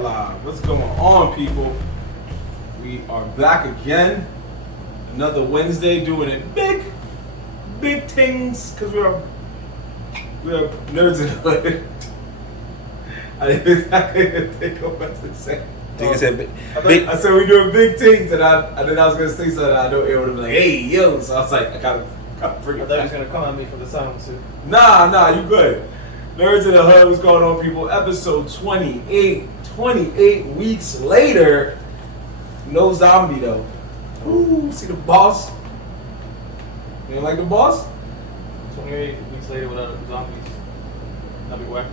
live. What's going on, people? We are back again. Another Wednesday doing it big things because we are nerds in the hood. I didn't think of what to say. I said we're doing big things, and then I was gonna say something. I know it would have been like, "Hey, yo!" So I was like, I gotta bring it. I thought he was gonna come at me for the sound too. Nah, you good. Nerds in the Hood, what's going on, people? Episode 28. 28 weeks later. No zombie, though. Ooh, see the boss? You don't like the boss? 28 weeks later without zombies. That'd be whack.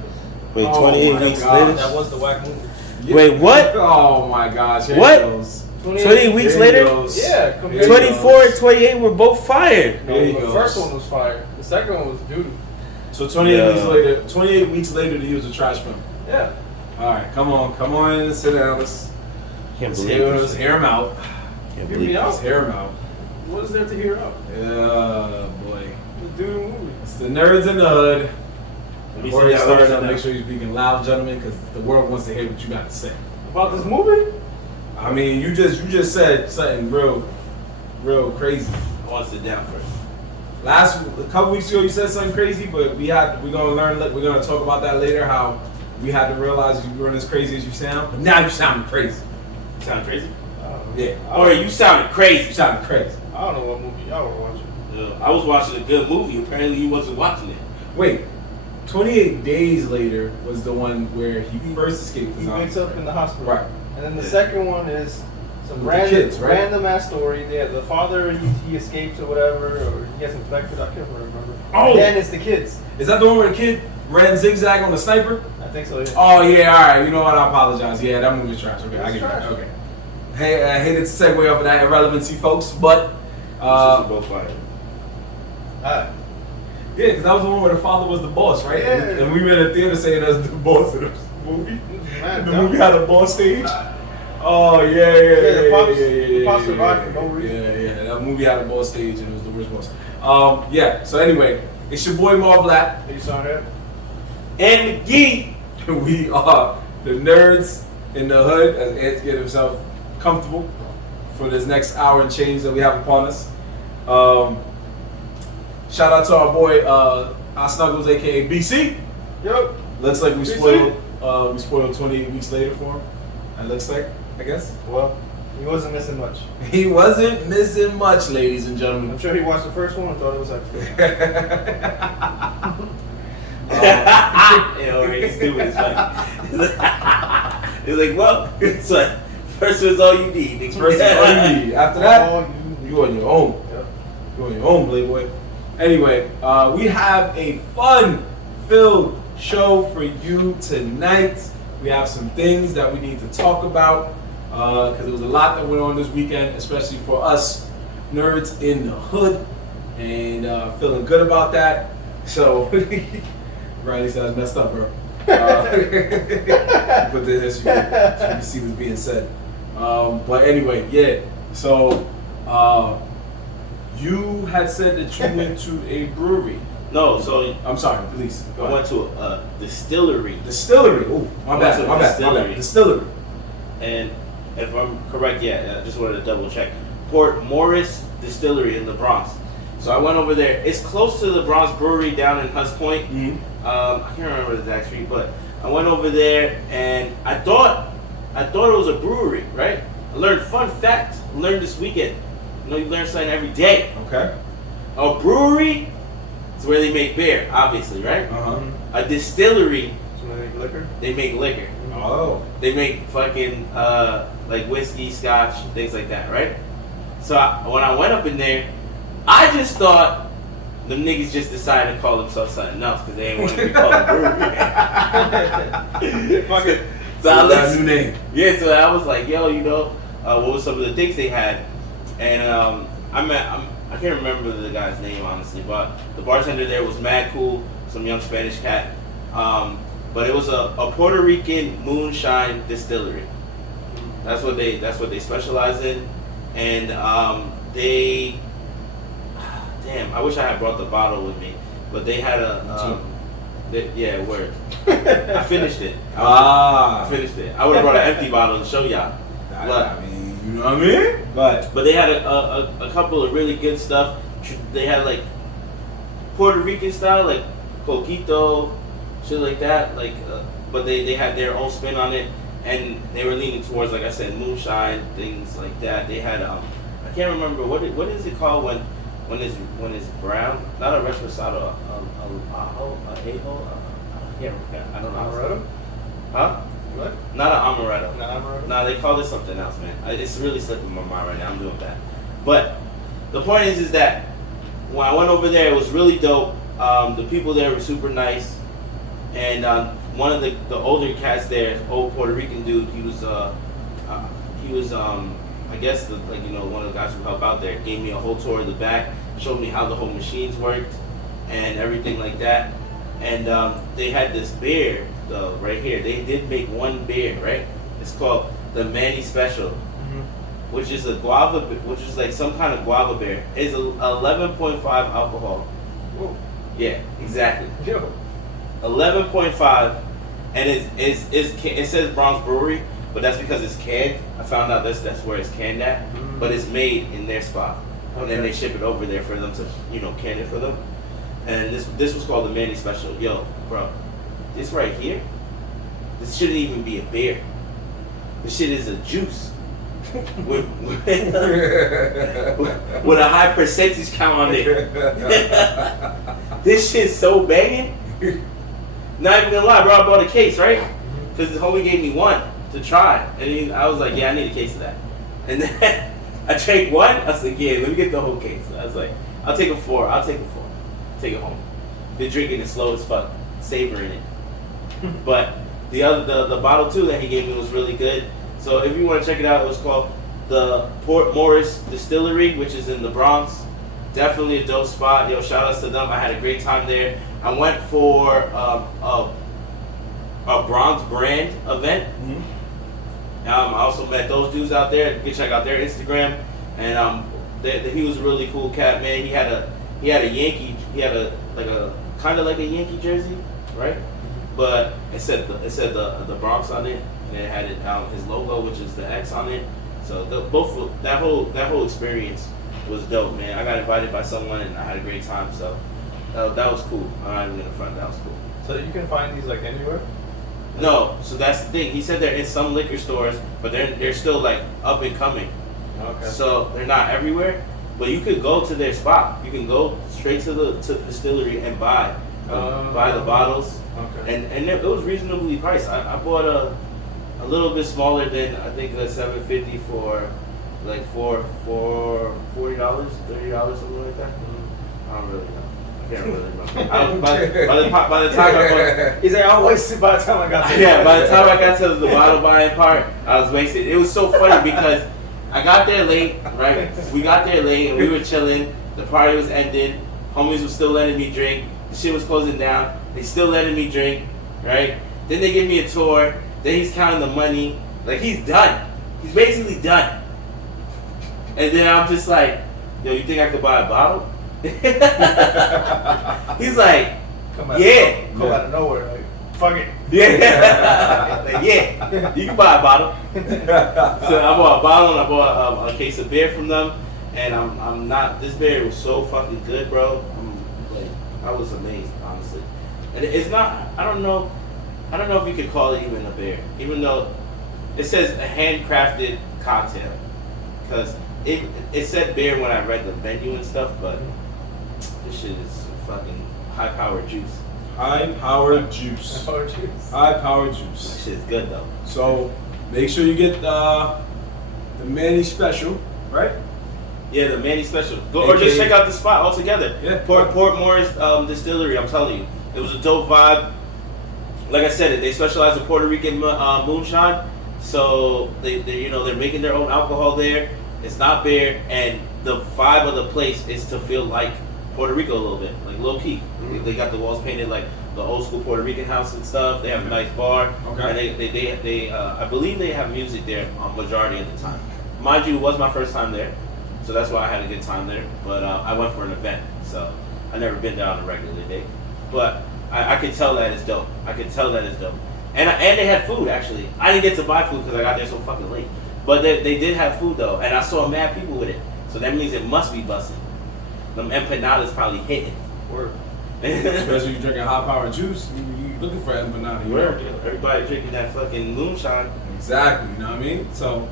Wait, 28 weeks later? That was the whack movie. Yeah. Wait, what? Oh, my gosh. Here What? He goes. 28 weeks later? Yeah, 24 and 28 were both fired. No, the first one was fire. The second one was doo-doo. So 28 weeks later to use a trash film. Yeah. Alright, come on, sit down. Let's hear him out. Hear me out? Let's hear him out. What is there to hear out? Yeah, boy. The doo-doo movie. It's the Nerds in the Hood. Before you start, up, make sure you're speaking loud, gentlemen, because the world wants to hear what you got to say. About this movie? I mean, you just said something real crazy. I want to sit down first. A couple weeks ago, you said something crazy, but we're gonna talk about that later. How we had to realize you weren't as crazy as you sound, but now you sound crazy. You sound crazy? Yeah. Or you sounded crazy. You sounded crazy. I don't know what movie y'all were watching. I was watching a good movie. Apparently, you wasn't watching it. Wait. 28 Days Later was the one where he first escaped the He zombies. wakes up in the hospital. Right. And then the second one is some With the kids, right? random ass story. Yeah, the father he escapes or whatever, or he gets infected. I can't remember. Oh. And then it's the kids. Is that the one where the kid ran zigzag on the sniper? I think so. Yeah. Oh yeah, all right. You know what? I apologize. Yeah, that movie's trash. Okay, I get trash. it. Okay. Hey, I hated to segue off of that irrelevancy, folks, but both fired. yeah, because that was the one where the father was the boss, right? Yeah. And we were in the theater saying that's the boss of the movie. Man, The movie had a boss stage. Oh yeah. The pops survived for no reason. Yeah. That movie had a boss stage and it was the worst boss. Yeah. So anyway, it's your boy Mar Black. You saw that? And McGee. We are the Nerds in the Hood, as Ed get himself comfortable for this next hour and change that we have upon us. Shout out to our boy our Snuggles, aka BC. Yep. Looks like we BC? spoiled 28 weeks later for him. It looks like, I guess. Well, he wasn't missing much. He wasn't missing much, ladies and gentlemen. I'm sure he watched the first one and thought it was actually. He's stupid as fuck. He's like, well, it's like, first one's all you need. First is all you need. After that, All you on your own. Yep. You on your own, Playboy. Anyway, we have a fun-filled show for you tonight. We have some things that we need to talk about because there was a lot that went on this weekend, especially for us nerds in the hood, and feeling good about that. So, Riley said I was messed up, bro. Put this so you can see what's being said. But anyway, yeah. So, you had said that you went to a brewery. No, so I'm sorry, please. I went to a distillery. Distillery. Oh, my bad. Distillery. And if I'm correct, I just wanted to double check. Port Morris Distillery in the Bronx. So I went over there. It's close to the Bronx Brewery down in Hunts Point. Mm-hmm. I can't remember the exact street, but I went over there and I thought it was a brewery, right? I learned this weekend. You learn something every day. Okay. A brewery is where they make beer, obviously, right? Uh-huh. A distillery, So they make liquor? they make liquor. Oh. They make fucking like whiskey, scotch, things like that, right? So when I went up in there, I just thought the niggas just decided to call themselves something else because they ain't want to be called a brewery. Fuck it. So I That's a looked, new name. yeah, so I was like, yo, what was some of the things they had? And I can't remember the guy's name honestly, but the bartender there was mad cool, some young Spanish cat. But it was a Puerto Rican moonshine distillery. That's what they specialize in, and damn, I wish I had brought the bottle with me, but they had Yeah, word. I finished it. Ah. I finished it. I would have brought an empty bottle to show y'all. I mean, you know what I mean? But they had a couple of really good stuff. They had like Puerto Rican style, like coquito, shit like that. Like, but they had their own spin on it, and they were leaning towards, like I said, moonshine, things like that. They had I can't remember what is it called when it's brown? Not a reposado, I don't know. Amaretto? Huh? What? Not an amaretto. Not amaretto? Nah, they call it something else, man. It's really slipping my mind right now. I'm doing bad. But the point is that when I went over there, it was really dope. The people there were super nice, and one of the older cats there, old Puerto Rican dude, he was I guess one of the guys who helped out there, gave me a whole tour of the back, showed me how the whole machines worked and everything like that. And they had this beer right here. They did make one beer, right? It's called the Manny Special, which is a guava, which is like some kind of guava beer. It's 11.5 alcohol. Whoa. Yeah, exactly. Yo. 11.5, and it says Bronx Brewery, but that's because it's canned. I found out that's where it's canned at, but it's made in their spot, and then they ship it over there for them to can it for them. And this was called the Manny Special. Yo, bro, this right here, this shouldn't even be a beer. This shit is a juice with a high percentage count on it. This shit's so banging. Not even gonna lie, bro. I bought a case, right? Because the homie gave me one to try, and I was like, yeah, I need a case of that. And then I drank one. I was like, yeah, let me get the whole case. I was like, I'll take a 4. Take it home. Been drinking it slow as fuck, savoring it. But the bottle too that he gave me was really good. So if you want to check it out, it was called the Port Morris Distillery, which is in the Bronx. Definitely a dope spot. Yo, shout outs to them. I had a great time there. I went for a Bronx brand event. I also met those dudes out there. You can check out their Instagram. And he was a really cool cat, man. He had a Yankee. He had a kind of like a Yankee jersey, right? But it said the Bronx on it, and it had his logo, which is the X on it. So that whole experience was dope, man. I got invited by someone, and I had a great time. So that was cool. I'm not even gonna front. That was cool. So you can find these like anywhere? No, so that's the thing. He said they're in some liquor stores, but they're still like up and coming. Okay. So they're not everywhere. But you could go to their spot. You can go straight to the distillery and buy the bottles. Okay. And it was reasonably priced. I bought a little bit smaller than I think a $7.50 for like for $40, $30, something like that. I don't really know. I can't really remember. By the time I bought, he's like, I wasted by the time I got to yeah, by the time I got to the bottle buying part, I was wasted. It was so funny because I got there late, right? We got there late and we were chilling. The party was ended. Homies was still letting me drink. The shit was closing down. They still letting me drink, right? Then they give me a tour. Then he's counting the money. Like, he's done. He's basically done. And then I'm just like, yo, you think I could buy a bottle? He's like, come out of nowhere, like, fuck it. Yeah. Like, yeah, you can buy a bottle. So I bought a bottle and I bought a case of beer from them. And I'm not, this beer was so fucking good, bro. I was amazed, honestly. And it's not, I don't know if you could call it even a beer, even though it says a handcrafted cocktail. Because it said beer when I read the menu and stuff, but this shit is fucking high-powered juice. High-powered juice. High-powered juice. That shit's good, though. So, make sure you get the Manny Special, right? Yeah, the Manny Special. Go or just check out the spot altogether. Yeah. Port Morris Distillery, I'm telling you. It was a dope vibe. Like I said, they specialize in Puerto Rican moonshine. So they're making their own alcohol there. It's not beer, and the vibe of the place is to feel like Puerto Rico a little bit, like low key. They got the walls painted like the old school Puerto Rican house and stuff. They have a nice bar, and they I believe they have music there majority of the time. Mind you, it was my first time there, so that's why I had a good time there. But I went for an event, so I never been there on a regular day. But I could tell that it's dope. And they had food actually. I didn't get to buy food because I got there so fucking late. But they did have food though, and I saw mad people with it. So that means it must be busting. Them empanadas probably hitting. Word. Especially if you're drinking high power juice, you looking for empanada. You Word. know? Everybody drinking that fucking moonshine. Exactly. You know what I mean? So.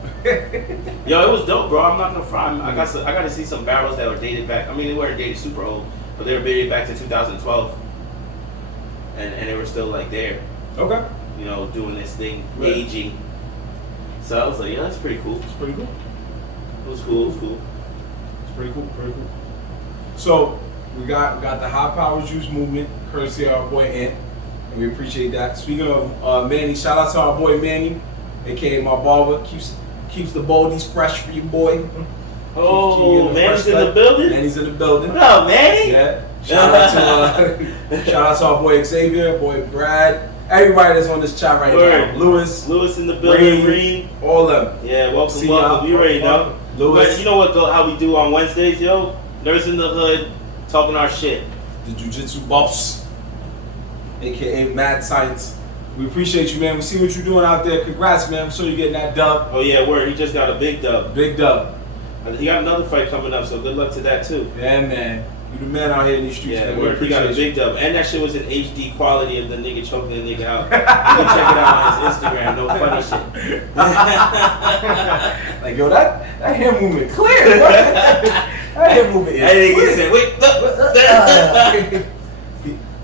Yo, it was dope, bro. I'm not gonna fry. I got to see some barrels that were dated back. I mean, they weren't dated super old, but they were dated back to 2012, and they were still like there. Okay. You know, doing this thing, Right. aging. So I was like, yeah, that's pretty cool. It's pretty cool. It was cool. It's pretty cool. So we got the high power juice movement, courtesy of our boy Ant, and we appreciate that. Speaking of Manny, shout out to our boy Manny, aka my barber, keeps the boldies fresh for you, boy. Oh, Keeps Manny's fresh in the cut. building? Manny's in the building. Oh, Manny? Yeah. Shout out to our boy Xavier, boy Brad, everybody that's on this chat right Word. now. Lewis in the building, Reed. all of them. Yeah, welcome. See You y'all. already know. Lewis. But you know what? How we do on Wednesdays, yo? Nerds in the Hood, talking our shit. The Jiu-Jitsu boss, aka Mad Science. We appreciate you, man. We see what you're doing out there. Congrats, man. I'm sure you're getting that dub. Oh yeah, word. He just got a big dub. Big dub. He got another fight coming up, so good luck to that too. Yeah, man. You the man out here in these streets, Yeah, man. We word. He got a appreciate big dub, and that shit was in HD quality of the nigga choking the nigga out. You can check it out on his Instagram. No funny shit. you. Like, yo, that hand movement clear, bro. That hand movement is That nigga clear. said, "Wait, look."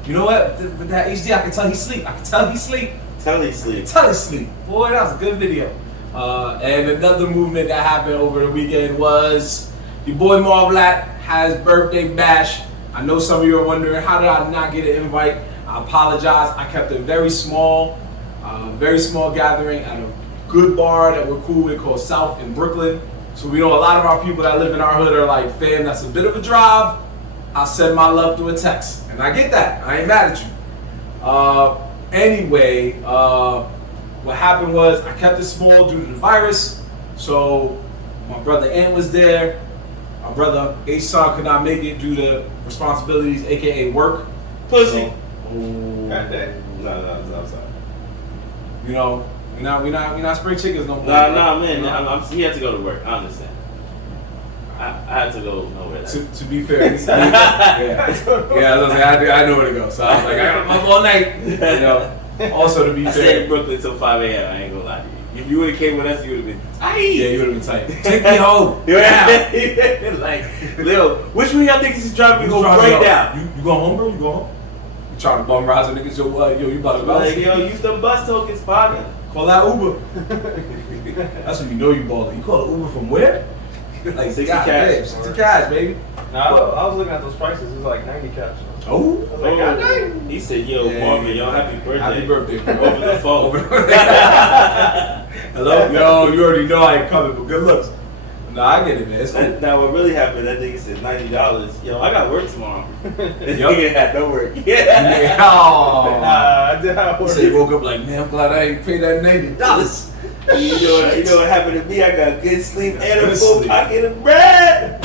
You know what? With that HD, I can tell he sleep. Tell he sleep. Tell he sleep. Boy, that was a good video. And another movement that happened over the weekend was your boy Marvlat has birthday bash. I know some of you are wondering, how did I not get an invite? I apologize. I kept it very small gathering at a good bar that we're cool with called South in Brooklyn. So we know a lot of our people that live in our hood are like, fam, that's a bit of a drive. I'll send my love through a text. And I get that. I ain't mad at you. Anyway, what happened was I kept it small due to the virus. So my brother Ant was there. My brother H-Son could not make it due to responsibilities, aka work. Pussy. So, God damn. No, I'm sorry. you know, we not spring chickens no more. Nah, man. You know? He had to go to work. I understand. I had to go nowhere. To be fair, I was like, I know where to go. So I was like, I'm up all night. You know. Also, to be I fair, stayed in Brooklyn till 5 a.m. I ain't gonna lie to you. If you would have came with us, you would have been tight. yeah, you would have been tight. Take me home. Like, Lil, which one of y'all niggas is driving me home right now? You going home, bro? You go home? You trying to bum rise a niggas? Yo, you about to bounce? Like, yo, use them bus tokens, partner. Call that Uber. That's when you know you balling. You call an Uber from where? Like 60 God, cash. babe, 60 cash, baby. Nah, I was looking at those prices. It was like 90 cash. Oh. I was like, God dang. He said, yo, Yeah, Marvin, yo, happy birthday. Happy birthday, bro. Over the phone. Hello? Yo, you already know I ain't coming, but good looks. Nah, I get it, man. It's cool. Now, what really happened, that nigga said $90. Yo, I got work tomorrow. This Yup. nigga had no work. Oh. Nah, I did have He work. said he woke up like, man, I'm glad I ain't paid that $90. You know what happened to me? I got good sleep and a Good full sleep. pocket of bread.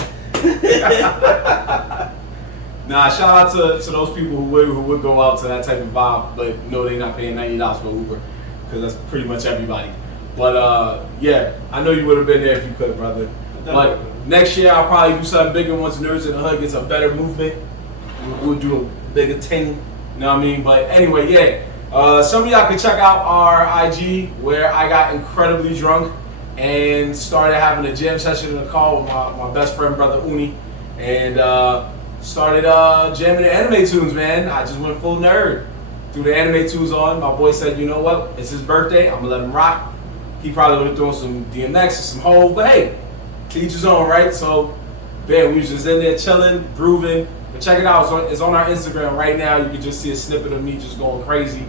Nah, shout out to those people who would go out to that type of vibe, but no, they're not paying $90 for Uber, because that's pretty much everybody. But yeah, I know you would have been there if you could, brother. But next year I'll probably do something bigger once Nerds in the Hood gets a better movement. We'll do a bigger thing, you know what I mean? But anyway, yeah. Some of y'all can check out our IG where I got incredibly drunk and started having a jam session in the car with my best friend, brother Uni, and started jamming the anime tunes, man. I just went full nerd. Threw the anime tunes on. My boy said, you know what? It's his birthday. I'm going to let him rock. He probably would have thrown some DMX or some Hove, but hey, to each his own, right? So, man, we was just in there chilling, grooving. But check it out. It's on our Instagram right now. You can just see a snippet of me just going crazy.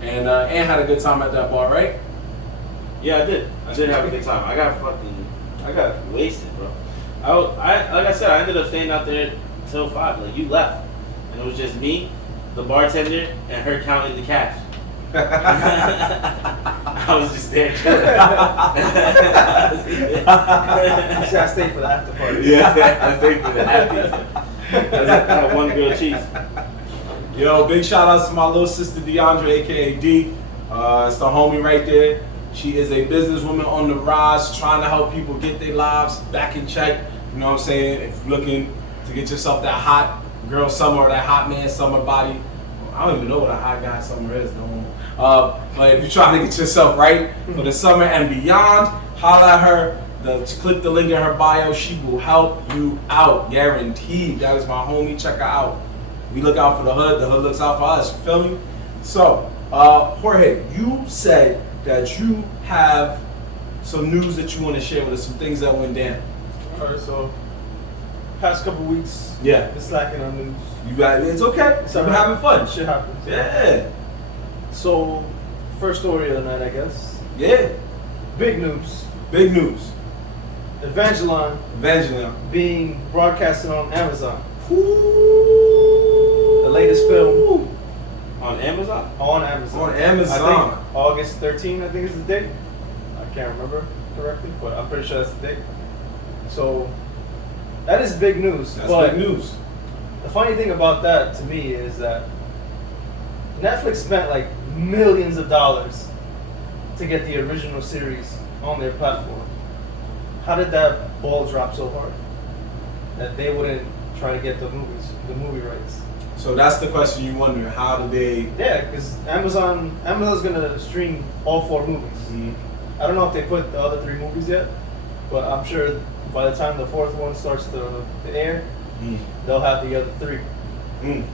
And had a good time at that bar, right? Yeah, I did. I did have a good time. I got wasted, bro. Like I said, I ended up staying out there till 5. Like, you left. And it was just me, the bartender, and her counting the cash. I was just there chilling. You said I stayed for the after party. Yeah, I stayed for the after. I had one grilled cheese. Yo, big shout outs to my little sister DeAndre, aka D. It's the homie right there. She is a businesswoman on the rise, trying to help people get their lives back in check. You know what I'm saying? If you're looking to get yourself that hot girl summer or that hot man summer body, I don't even know what a hot guy summer is, no. But if you're trying to get yourself right for the summer and beyond, holla at her. Click the link in her bio. She will help you out, guaranteed. That is my homie. Check her out. We look out for the hood looks out for us. You feel me? So, Jorge, you said that you have some news that you want to share with us, some things that went down. Alright, so past couple weeks, Yeah. been slacking on news. You got it's okay. It's We're alright. having fun. Shit happens. Yeah. So, first story of the night, I guess. Yeah. Big news. Big news. Evangeline Evangeline. being broadcasted on Amazon. Ooh. The latest film On Amazon? on Amazon. On Amazon. I think August 13th, I think is the date. I can't remember correctly, but I'm pretty sure that's the date. So, that is big news. That's but big news. the funny thing about that to me is that Netflix spent like millions of dollars to get the original series on their platform. How did that ball drop so hard that they wouldn't try to get the movie rights? So that's the question you wonder. How do they? Yeah, because Amazon's gonna stream all 4 movies. Mhm. I don't know if they put the other 3 movies yet, but I'm sure by the time the 4th one starts to air, they'll have the other 3. Mm.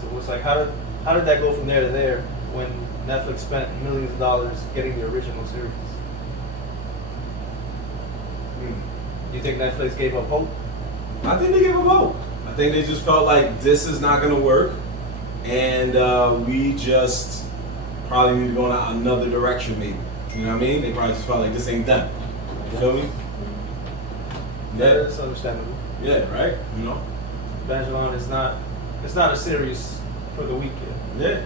So it's like, how did that go from there to there when Netflix spent millions of dollars getting the original series? Mm. You think Netflix gave up hope? I think they gave a vote. I think they just felt like this is not going to work, and we just probably need to go in another direction, maybe. You know what I mean? They probably just felt like this ain't done. You feel me? Yeah, it's understandable. Yeah, right? You know? Evangeline is not. It's not a series for the weekend. Yeah.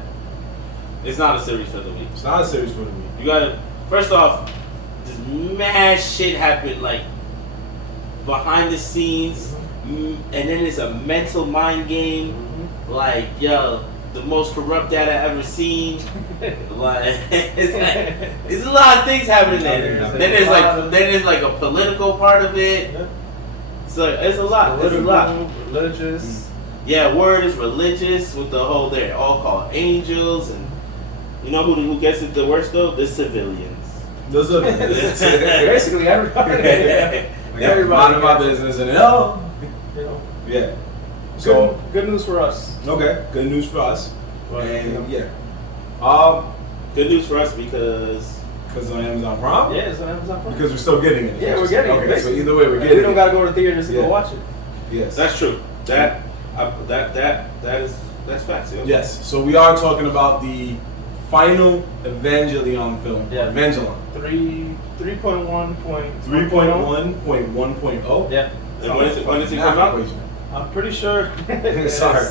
It's not a series for the week. It's not a series for the week. You gotta, first off, this mad shit happened like behind the scenes, and then it's a mental mind game. Like, yo, the most corrupt dad I ever seen. Like, it's a lot of things happening there. Then there's like a political part of it. So it's a lot. There's a lot. Religious. Yeah, word is religious with the whole. They're all called angels, and you know who gets it the worst though? The civilians. Those are Basically everybody. everybody in my business and You know. yeah. So Good news for us. okay, good news for us. But, And you know. yeah. Good news for us because On Amazon Prime? Yeah, it's on Amazon Prime. Because we're still getting it. Yeah, we're getting it. Okay, so basically. either way, we're Like, getting we don't it. gotta go to theaters to Yeah. go watch it. Yes. that's true. That's facts. Yo. Yes. So we are talking about the final Evangelion film. Yeah. Evangelion. 3.1.1.0. Yeah. And when is it come out? I'm pretty sure. Sorry.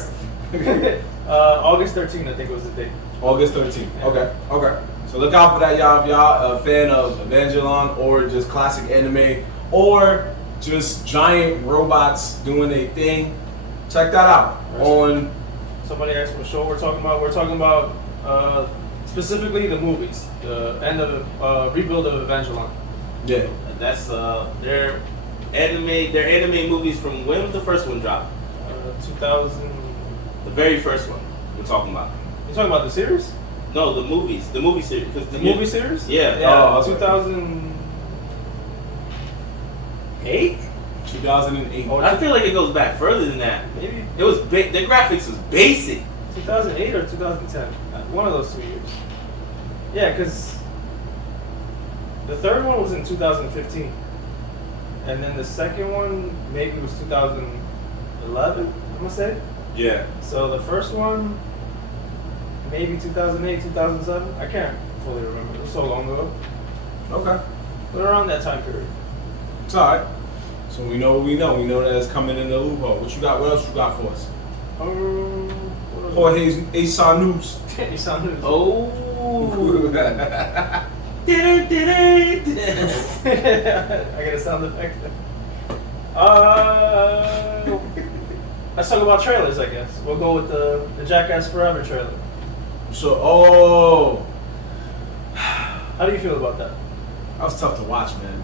August 13th, I think was the date. August 13th. Okay. Okay. So look out for that, y'all. If y'all a fan of Evangelion or just classic anime or just giant robots doing a thing, check that out on. Somebody asked what show we're talking about. We're talking about specifically the movies, the end of the rebuild of Evangelion. Yeah. That's their anime movies from when was the first one dropped? 2000. The very first one we're talking about. You talking about the series? No, the movie series. Cause The movie series? Yeah. Yeah. Oh, okay. 2008. 2008. Oh, I feel like it goes back further than that. Maybe It was the graphics was basic. 2008 or 2010. One of those 2 years. Yeah, because the third one was in 2015. And then the second one maybe was 2011, I'm going to say. Yeah. So the first one, maybe 2008, 2007. I can't fully remember. It was so long ago. Okay. But around that time period. It's alright. So we know what we know. We know that it's coming in the loophole. What you got? What else you got for us? Jorge's ASA News. Asan News. Oh. I got a sound effect. Let's talk about trailers, I guess. We'll go with the Jackass Forever trailer. So, How do you feel about that? that was tough to watch, man.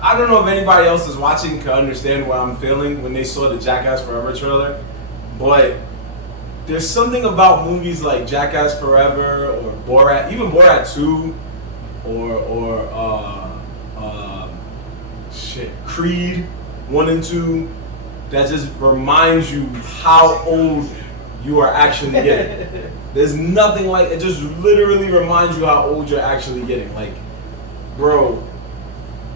I don't know if anybody else is watching can understand what I'm feeling when they saw the Jackass Forever trailer, but there's something about movies like Jackass Forever or Borat, even Borat 2, or Creed 1 and 2, that just reminds you how old you are actually getting. There's nothing like it. Just literally reminds you how old you're actually getting. Like, bro,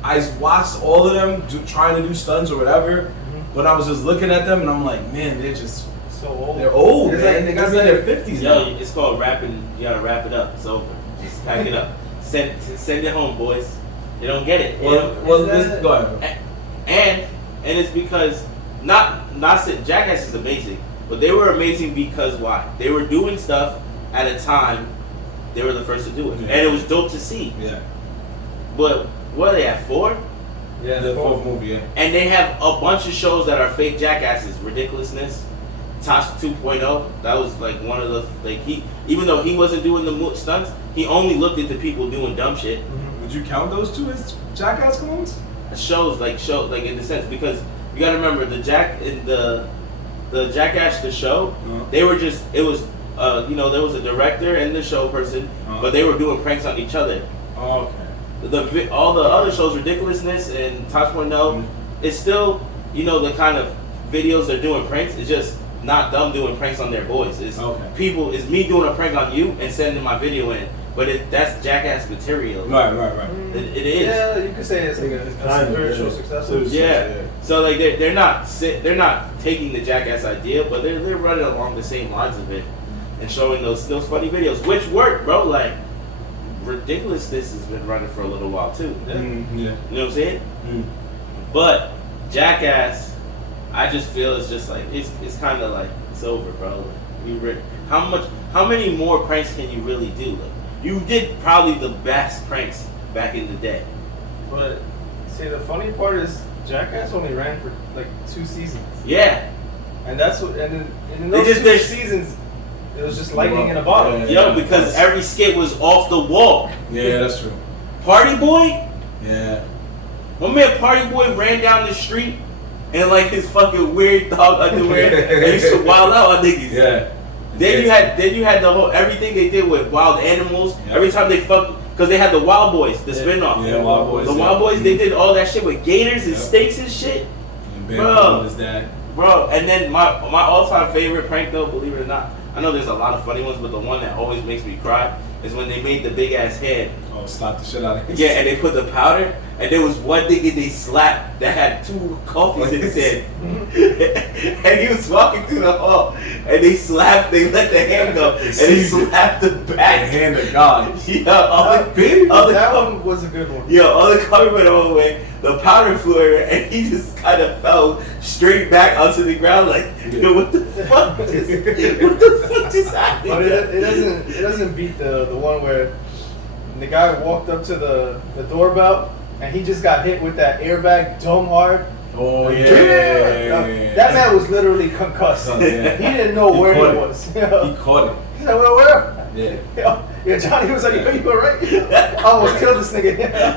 I watched all of them trying to do stunts or whatever, but I was just looking at them and I'm like, man, they're just so old. They're old, It's man. like- They got in their 50s Yo, now. it's called wrapping. You gotta wrap it up. It's over. Just pack it up. Send it home, boys. They don't get it. Well, go ahead. And it's because not that Jackass is amazing, but they were amazing because why? They were doing stuff at a time they were the first to do it, Yeah. and it was dope to see. Yeah. But what are they at 4? Yeah, The fourth movie, yeah. And they have a bunch of shows that are fake jackasses. Ridiculousness, Tosh 2.0. That was like one of the even though he wasn't doing the stunts, he only looked at the people doing dumb shit. Would you count those two as Jackass clones? Shows like in the sense, because you gotta remember the Jackass the show, they were just there was a director and the show person, but they were doing pranks on each other. Oh, okay. All the other shows, Ridiculousness and Tosh 1.0, it's still the kind of videos they're doing pranks. It's just not them doing pranks on their boys. It's people. It's me doing a prank on you and sending my video in. But that's Jackass material. Right. It is. Yeah, you could say it's like a spiritual successor. Yeah. So like they're not taking the Jackass idea, but they're running along the same lines of it and showing those funny videos, which work, bro. Like Ridiculousness has been running for a little while too. Yeah. Yeah. You know what I'm saying? But Jackass, I just feel it's just like it's kind of like it's over, bro. How many more pranks can you really do? Like, you did probably the best pranks back in the day. But see, the funny part is Jackass only ran for like 2 seasons. Yeah. And that's what. And in those 2 seasons, it was just lightning in a bottle. Yo, because every skit was off the wall. Yeah, that's true. Party Boy. Yeah. My man Party Boy ran down the street in like his fucking weird dog underwear and used to wild out on niggas. Yeah. Then you had the whole everything they did with wild animals. Yeah. Every time they fucked, because they had the Wild Boys, the spinoff. Yeah, Wild Boys. The Wild Boys, they did all that shit with gators and steaks and shit. And Ben his dad. Bro, and then my all-time favorite prank though, believe it or not, I know there's a lot of funny ones, but the one that always makes me cry is when they made the big ass head. Oh, slap the shit out of it. Yeah, and they put the powder, and there was one nigga they slapped that had 2 coffees in his head. And he was walking through the hall, and they let the hand go, and they slapped the back. The hand of God. That one was a good one. Yo, all the cover went all the way, the powder flew everywhere, and he just kind of fell straight back onto the ground like, yo, what the fuck just happened? But it doesn't beat the one where the guy walked up to the doorbell and he just got hit with that airbag dumb hard. Oh yeah. That man was literally concussed. Oh, yeah. He didn't know where he was. He caught it. He's like, where? Yeah. Yeah, Johnny was like, yo, you alright? I almost killed this nigga. I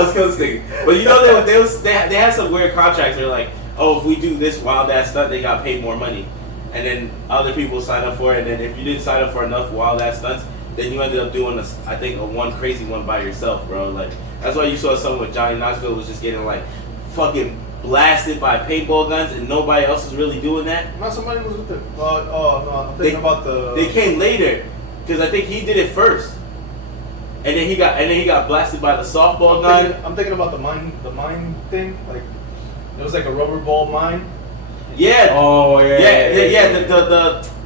was killing this nigga. But you know they had some weird contracts. They're like, oh, if we do this wild ass stunt, they got paid more money. And then other people sign up for it. And then if you didn't sign up for enough wild ass stunts, then you ended up doing a one crazy one by yourself, bro. Like that's why you saw someone with Johnny Knoxville was just getting like fucking blasted by paintball guns, and nobody else is really doing that. No, somebody was with the. I'm thinking about the. They came later, because I think he did it first, and then he got blasted by the softball gun. I'm thinking about the mine thing. Like it was like a rubber ball mine. Yeah. Oh yeah.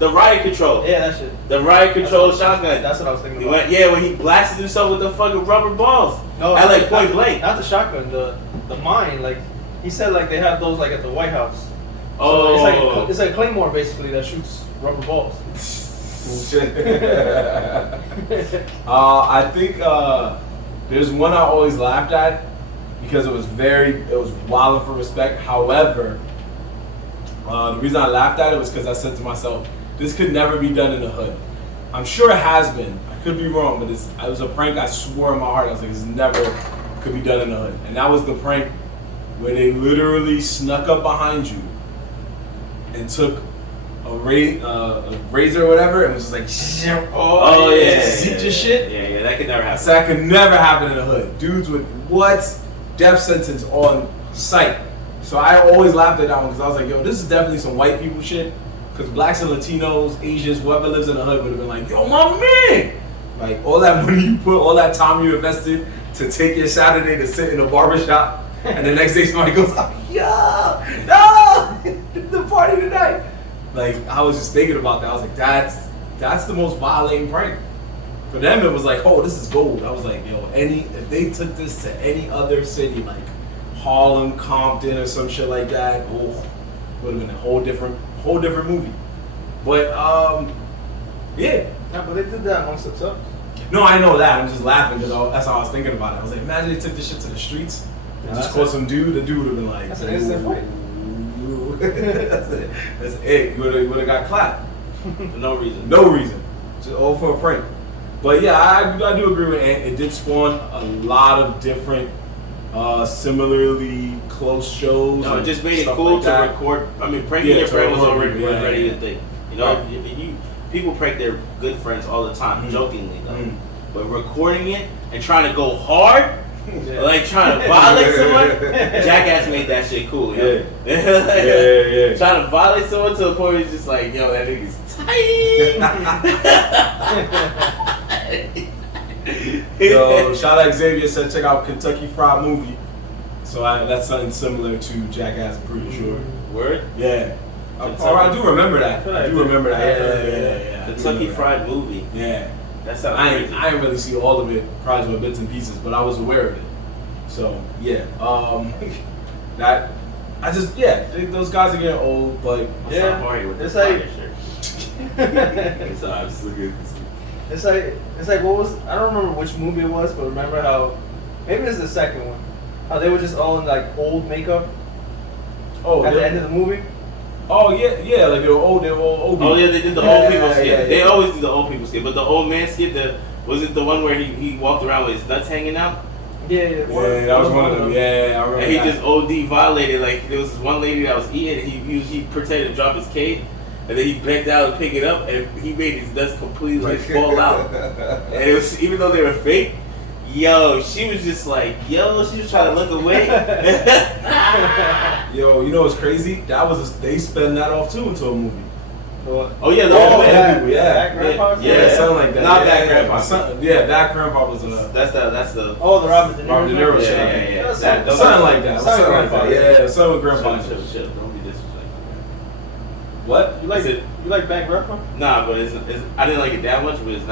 The riot control. Yeah, that shit. The riot control shotgun. That's what I was thinking about. When he blasted himself with the fucking rubber balls. No, at like point blank. Not the shotgun. The mine. Like he said, like they have those like at the White House. Oh. So it's like Claymore basically that shoots rubber balls. I think there's one I always laughed at because it was wild for respect. However, The reason I laughed at it was because I said to myself, this could never be done in the hood. I'm sure it has been. I could be wrong, but it was a prank I swore in my heart. I was like, this never could be done in the hood. And that was the prank where they literally snuck up behind you and took a razor or whatever and was just like, oh yeah, seat your shit. Yeah, that could never happen. So that could never happen in the hood. Dudes with death sentence on sight. So I always laughed at that one because I was like, yo, this is definitely some white people shit. Because blacks and Latinos, Asians, whoever lives in the hood would have been like, yo, my man! Like, all that money you put, all that time you invested to take your Saturday to sit in a barbershop, and the next day somebody goes, oh, yeah, no, the party tonight. Like, I was just thinking about that. I was like, that's the most violating prank. For them, it was like, oh, this is gold. I was like, yo, if they took this to any other city, like Harlem, Compton, or some shit like that, oh, would have been a whole different movie. But yeah. Yeah, but they did that amongst themselves. No, I know that. I'm just laughing because that's how I was thinking about it. I was like, imagine they took this shit to the streets and just caught some dude. The dude would have been like, that's an instant fight. That's it. You would have got clapped. For no reason. No reason. Just all for a prank. But yeah, I do agree with Ant. It did spawn a lot of different similarly close shows. No, it just made it cool like to record. I mean, pranking your friend was already a thing. You know, right. People prank their good friends all the time, jokingly, though. But recording it and trying to go hard, like trying to violate someone, Jackass made that shit cool, yo. Yeah. Trying to violate someone to the point where it's just like, yo, that nigga's tight. Yo, shout out Xavier said check out Kentucky Fried Movie. So that's something similar to Jackass, I'm pretty sure. Word? Yeah. I do remember that. I do remember that. Yeah. Kentucky Fried Movie. Yeah. That sounds crazy. I didn't really see all of it, probably with bits and pieces, but I was aware of it. So yeah. Those guys are getting old, but it's like it's like what was, I don't remember which movie it was, but remember how maybe it's the second one, how they were just all in like old makeup. Oh, at the end of the movie. Oh yeah, like they were all old. Oh yeah, they did the old people skit. Yeah. They always do the old people skit, but the old man skit, was it the one where he walked around with his nuts hanging out? Yeah, that was one of them. Yeah, I remember. And he just OD violated. Like there was this one lady that was eating, and he pretended to drop his cake, and then he bent down to pick it up, and he made his nuts completely fall out. And it was, even though they were fake. Yo, she was just like, she was trying to look away. Yo, you know what's crazy? They spun that off too into a movie. Oh yeah, the old man. Bad something like that. Not Bad Grandpa. Bad Grandpa was that's the the Robert De Niro show. Yeah. Something like that. Something like that. Yeah, something with Grandpa. Shit. Don't be disrespectful. What? You like Bad Grandpa? Nah, but I didn't like it that much, but it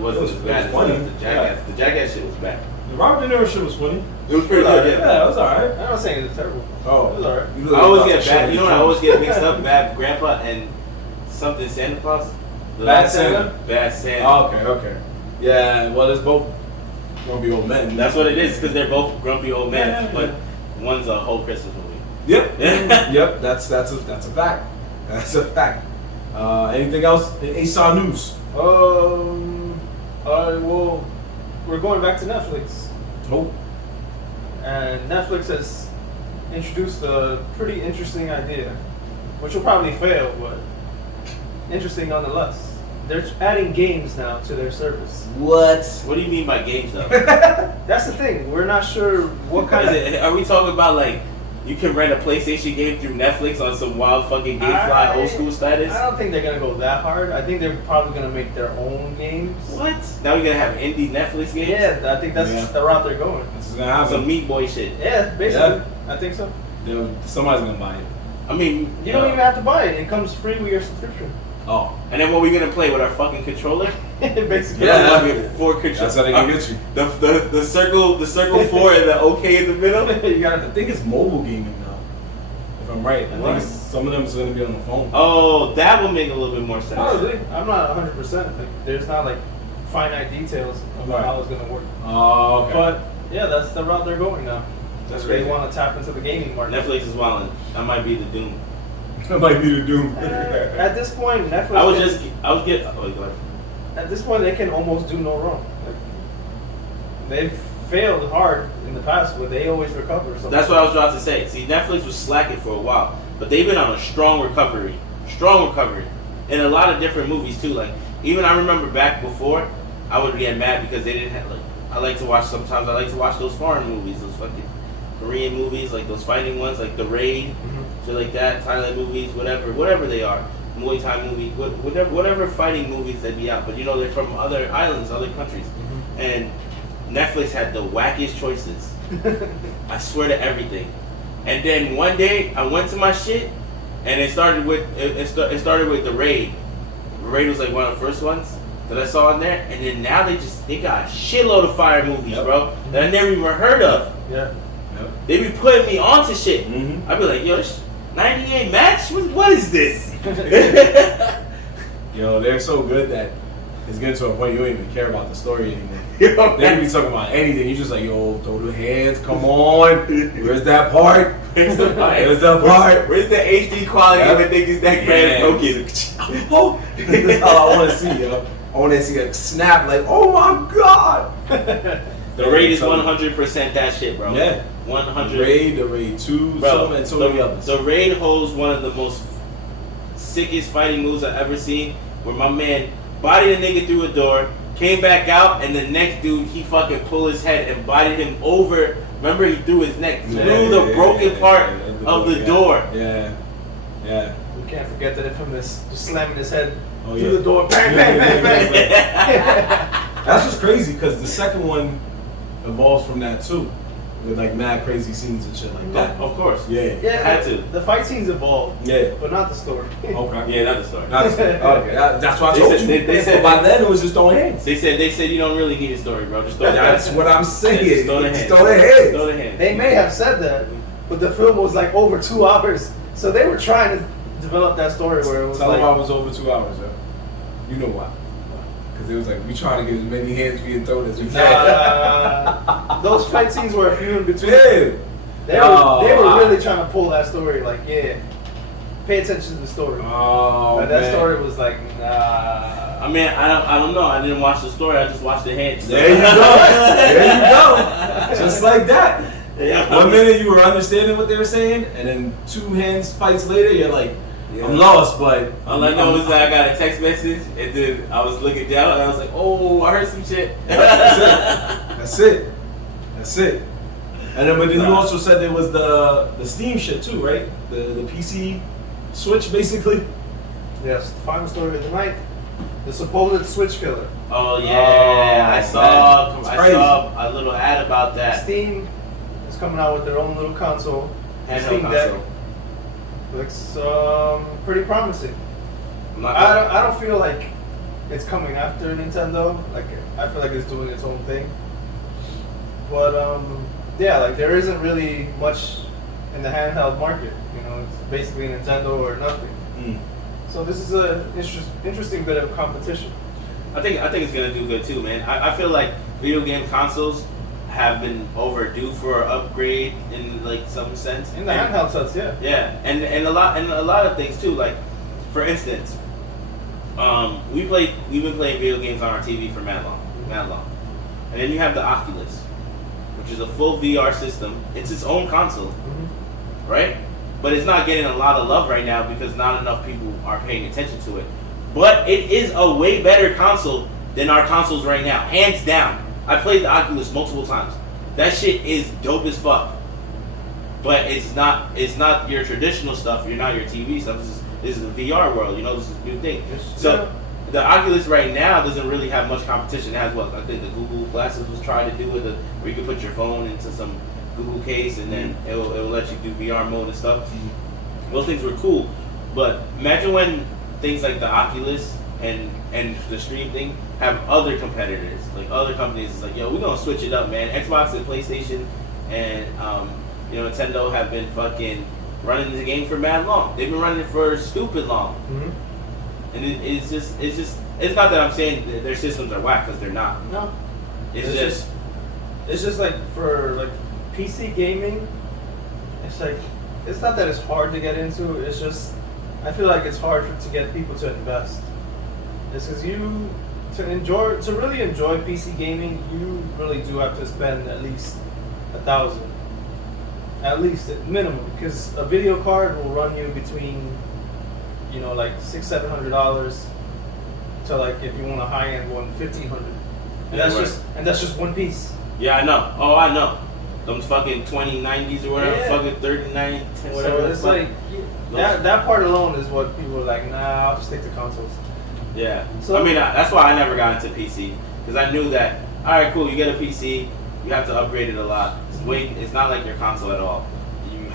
wasn't as bad as the Jackass. The Jackass shit was bad. The Robert De Niro shit was funny. It was pretty good, yeah. It was alright. I'm not saying it's terrible. Oh, it was alright. I always get bad. You know what? I always get mixed up. Bad Grandpa and something Santa Claus. Bad Santa. Bad Santa. Oh, okay. Yeah. Well, it's both grumpy old men. That's what it is, because they're both grumpy old men. But one's a whole Christmas movie. Yep. Yep. That's a fact. That's a fact. Anything else? ASAR news. Well, we're going back to Netflix. Oh. And Netflix has introduced a pretty interesting idea, which will probably fail, but interesting nonetheless. They're adding games now to their service. What? What do you mean by games, though? That's the thing. We're not sure what kind of... Are we talking about, like, you can rent a PlayStation game through Netflix on some wild fucking GameFly old school status? I don't think they're going to go that hard. I think they're probably going to make their own games. What? Now we're going to have indie Netflix games? Yeah, I think that's the route they're going. This is going to happen. Some Meat Boy shit. Yeah, basically. Yeah. I think so. Somebody's going to buy it. I mean... You don't even have to buy it. It comes free with your subscription. Oh. And then what are we going to play with our fucking controller? Basically. Yeah. 4 controllers. That's how they can get you. The circle 4 and the OK in the middle? You got to think it's mobile gaming now. If I'm right. I think some of them is going to be on the phone. Oh, that would make a little bit more sense. Probably. I'm not 100%. Like, there's not like finite details about how it's going to work. Oh, okay. But yeah, that's the route they're going now. That's they want to tap into the gaming market. Netflix is wilding. That might be the doom. That might be the doom. At this point, Netflix. I was getting. Oh, go ahead. At this point, they can almost do no wrong. Like, they've failed hard in the past, but they always recover. So That's what I was about to say. See, Netflix was slacking for a while, but they've been on a strong recovery, in a lot of different movies too. Like even I remember back before, I would get mad because they didn't have like. I like to watch those foreign movies, those fucking Korean movies, like those fighting ones, like The Raid, shit like that, Thailand movies, whatever they are, Muay Thai movie, whatever fighting movies they be out. But you know they're from other islands, other countries, and Netflix had the wackiest choices. I swear to everything. And then one day I went to my shit, and it started with The Raid. The Raid was like one of the first ones that I saw in there, and then now they got a shitload of fire movies, bro, that I never even heard of. Yeah. Yep. They be putting me onto shit. Mm-hmm. I be like, yo, this 98 match? What is this? Yo, they're so good that it's getting to a point you don't even care about the story anymore. Yo, They be talking about anything. You just like, yo, throw the hands, come on. Where's that part? Where's the part? Where's the part? Where's the HD quality of a nigga's neck man? Yeah. Oh, that's all I want to see, yo. I want to see a snap like, oh my god. The Raid is 100% that shit, bro. Yeah. 100. The Raid 2, Bro, and so many others. The Raid holds one of the most sickest fighting moves I've ever seen, where my man bodied a nigga through a door, came back out, and the next dude, he fucking pulled his head and bodied him over. Remember, he threw his neck through the broken part of the door. Yeah. Yeah. We can't forget that from this, just slamming his head Oh, through yeah. the door. Bang, bang, bang, bang. That's what's crazy because the second one evolves from that too, with like mad crazy scenes and shit like that. Of course. Yeah. Yeah, Had to. the fight scenes evolved, Yeah. but not the story. Okay. Yeah, not the story. That's, okay. That's why I They told said- you. they said- by then it was just throwing hands. They said you don't really need a story, bro. Just throw the That's hands. what I'm saying. Just throw the Just hands. throw the hands. Throw the hands. They may have said that, but the film was like over 2 hours, so they were trying to develop that story where it was Tell like. them I was over 2 hours, yo. You know why? Because it was like, we trying to get as many hands being thrown as we can. Those fight scenes were a few in between. Yeah. They were really trying to pull that story. Like, yeah, pay attention to the story. Oh, But that man. story was like, nah. I mean, I don't know. I didn't watch the story. I just watched the hands. There you go. There you go. Just like that. Yeah. 1 minute you were understanding what they were saying, and then 2 hands fights later, you're like, I'm lost, but All I know is that I got a text message, and then I was looking down, and I was like, "Oh, I heard some shit." That's it. And then, but then you also said there was the Steam shit too, right? The PC Switch, basically. Yes, the final story of the night. The supposed Switch killer. Oh yeah, I saw crazy. a little ad about that. Steam is coming out with their own little console. Handheld Steam Deck. console. Looks pretty promising. I'm not I don't feel like it's coming after Nintendo. Like I feel like it's doing its own thing. But yeah, like there isn't really much in the handheld market. You know, it's basically Nintendo or nothing. Mm. So this is a interesting bit of competition. I think it's gonna do good too, man. I feel like video game consoles have been overdue for an upgrade in like some sense. In the handheld sense, yeah. Yeah, and a lot of things too. Like, for instance, we've been playing video games on our TV for mad long, and then you have the Oculus, which is a full VR system. It's its own console, right? But it's not getting a lot of love right now because not enough people are paying attention to it. But it is a way better console than our consoles right now, hands down. I played the Oculus multiple times. That shit is dope as fuck. But it's not your traditional stuff. You're not your TV stuff. This is the VR world. You know, this is a new thing. So the Oculus right now doesn't really have much competition. It has what I think the Google Glasses was trying to do with it, where you can put your phone into some Google case and then it will let you do VR mode and stuff. Those things were cool. But imagine when things like the Oculus and the stream thing have other competitors, like other companies. It's like, yo, we're gonna switch it up, man. Xbox and PlayStation and Nintendo have been fucking running the game for mad long. They've been running it for stupid long. And it's not that I'm saying that their systems are whack, because they're not. No. It's just like for like PC gaming, it's like it's not that it's hard to get into. It's just I feel like it's hard to get people to invest. It's because to really enjoy PC gaming, you really do have to spend at least $1,000, at least at minimum, because a video card will run you between, like $600-700 to like if you want a high end one, $1,500, and that's just one piece. Yeah, I know. Oh, I know. Them fucking 2090s or whatever, fucking 3090, whatever. So it's like that part alone is what people are like. Nah, I'll just stick to consoles. Yeah. So, I mean, that's why I never got into PC, because I knew that. All right, cool. You get a PC, you have to upgrade it a lot. It's not like your console at all. You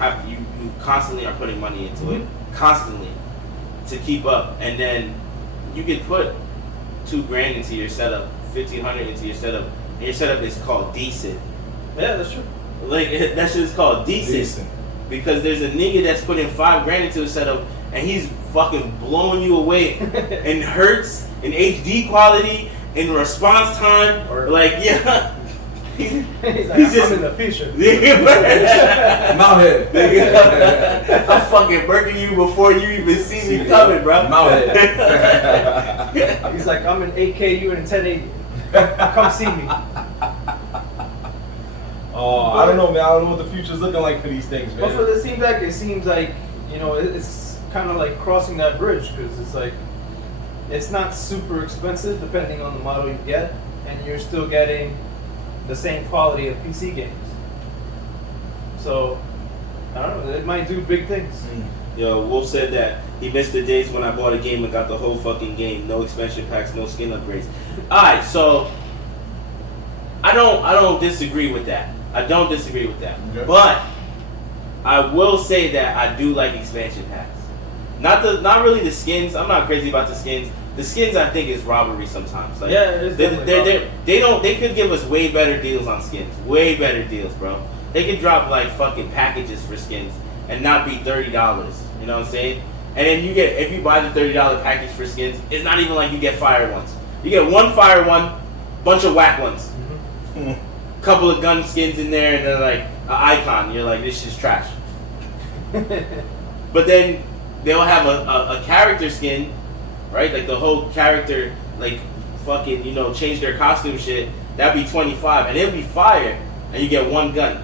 constantly are putting money into it, constantly, to keep up, and then you can put $2,000 into your setup, $1,500 into your setup, and your setup is called decent. Yeah, that's true. Like that shit is called decent. Because there's a nigga that's putting $5,000 into his setup, and he's fucking blowing you away in hertz, in HD quality, in response time. He's just in the future. I'm out here. I'm fucking burning you before you even see me coming, bro. I'm out here. He's like, I'm in 8K, you in 1080. Come see me. Oh, I don't know, man. I don't know what the future's looking like for these things, man. But for the Steam Deck, it seems like, it's kind of like crossing that bridge, because it's like, it's not super expensive depending on the model you get, and you're still getting the same quality of PC games. So, I don't know, it might do big things. Yo, Wolf said that he missed the days when I bought a game and got the whole fucking game. No expansion packs, no skin upgrades. Alright, so I don't disagree with that. I don't disagree with that. Okay. But I will say that I do like expansion packs. Not really the skins. I'm not crazy about the skins. The skins I think is robbery sometimes. Like, yeah, it is they could give us way better deals on skins. Way better deals, bro. They could drop like fucking packages for skins and not be $30. You know what I'm saying? And then if you buy the $30 package for skins, it's not even like you get fire ones. You get one fire one, bunch of whack ones. Couple of gun skins in there, and then like an icon. You're like, this shit's trash. But then they'll have a character skin, right? Like the whole character, like fucking, change their costume shit. That'd be $25, and it'll be fire, and you get one gun.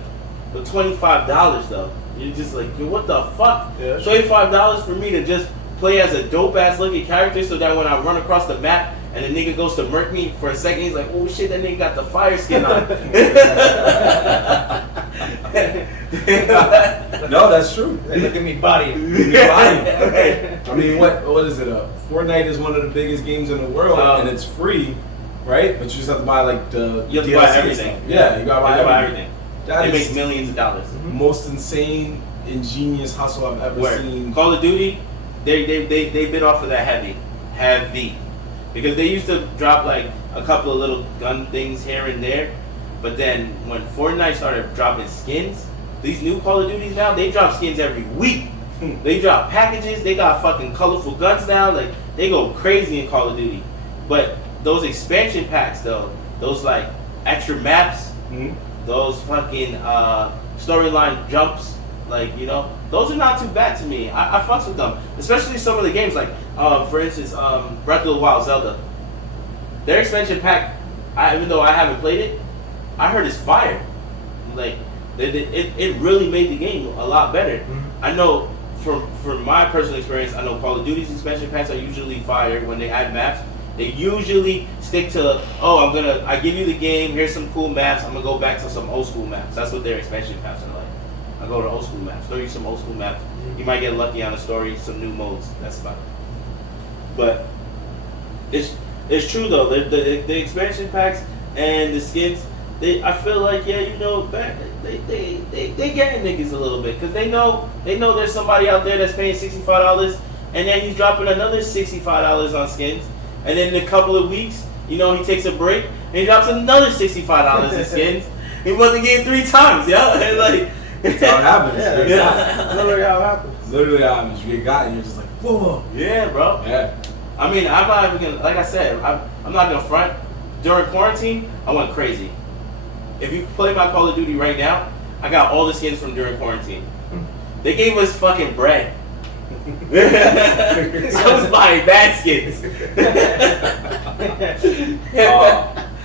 But $25 though, you're just like, what the fuck? Yeah, $25 for me to just play as a dope ass looking character, so that when I run across the map and the nigga goes to murk me for a second, he's like, oh shit, that nigga got the fire skin on. No, that's true. Hey, look at me body. I mean, what is it? Fortnite is one of the biggest games in the world, and it's free, right? But you just have to buy like the you have to buy everything. Yeah, you gotta buy everything. They make millions of dollars. Most insane, ingenious hustle I've ever seen. Call of Duty, they bit off of that heavy. Because they used to drop like a couple of little gun things here and there, but then when Fortnite started dropping skins, these new Call of Duties now, they drop skins every week. They drop packages, they got fucking colorful guns now, like they go crazy in Call of Duty. But those expansion packs though, those like extra maps, those fucking storyline jumps, like, those are not too bad to me. I fucks with them, especially some of the games, like for instance, Breath of the Wild, Zelda. Their expansion pack, even though I haven't played it, I heard it's fire. Like it really made the game a lot better. I know from my personal experience, I know Call of Duty's expansion packs are usually fire when they add maps. They usually stick to, I give you the game, here's some cool maps, I'm gonna go back to some old school maps. That's what their expansion packs are like. I go to old school maps, throw you some old school maps. You might get lucky on a story, some new modes, that's about it. But it's true though, the expansion packs and the skins, I feel like, they getting niggas a little bit, because they know there's somebody out there that's paying $65, and then he's dropping another $65 on skins, and then in a couple of weeks, he takes a break, and he drops another $65 in skins. He won the game 3 times, and like, that's how it happens. Literally how it happens. Literally how it happens. You get got and you're just like, whoa. Yeah, bro. Yeah. I mean, I'm not even gonna, like I said, I'm not gonna front. During quarantine, I went crazy. If you play my Call of Duty right now, I got all the skins from during quarantine. They gave us fucking bread. I was buying bad skins.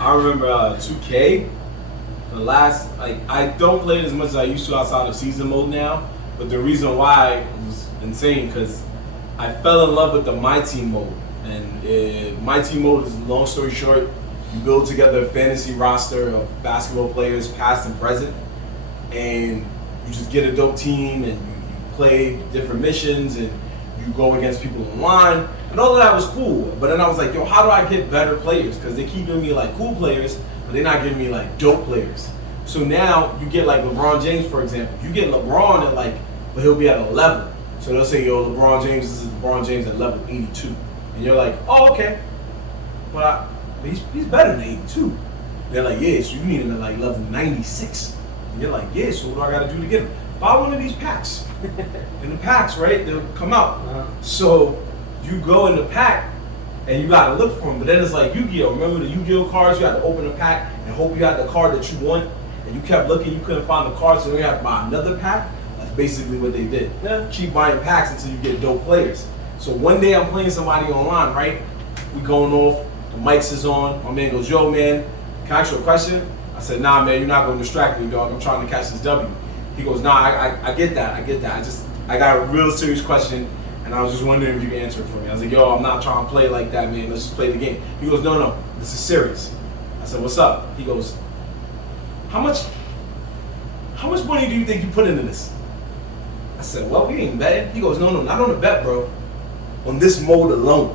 I remember 2K. The last, like, I don't play it as much as I used to outside of season mode now. But the reason why was insane because I fell in love with the My Team mode. And My Team mode is, long story short, you build together a fantasy roster of basketball players, past and present, and you just get a dope team and you play different missions and you go against people online. And all of that was cool. But then I was like, yo, how do I get better players? Because they keep giving me like cool players, but they're not giving me like dope players. So now you get like LeBron James, for example. You get LeBron at like, but he'll be at 11. So they'll say, yo, LeBron James, this is LeBron James at level 82. And you're like, oh, okay. But he's better than 82. They're like, yeah, so you need him at like level 96. And you're like, yeah, so what do I got to do to get him? Buy one of these packs. In the packs, right, they'll come out. So you go in the pack and you got to look for them. But then it's like Yu-Gi-Oh! Remember the Yu-Gi-Oh! Cards? You had to open the pack and hope you had the card that you want. And you kept looking, you couldn't find the card, so then you had to buy another pack. That's basically what they did. Yeah. Keep buying packs until you get dope players. So one day I'm playing somebody online, right? We going off, the mics is on. My man goes, yo, man, can I ask you a question? I said, nah, man, you're not going to distract me, dog. I'm trying to catch this W. He goes, nah, I get that. I got a real serious question, and I was just wondering if you can answer it for me. I was like, yo, I'm not trying to play like that, man. Let's just play the game. He goes, no, this is serious. I said, what's up? He goes, how much money do you think you put into this? I said, well, we ain't betting. He goes, no, not on the bet, bro. On this mode alone.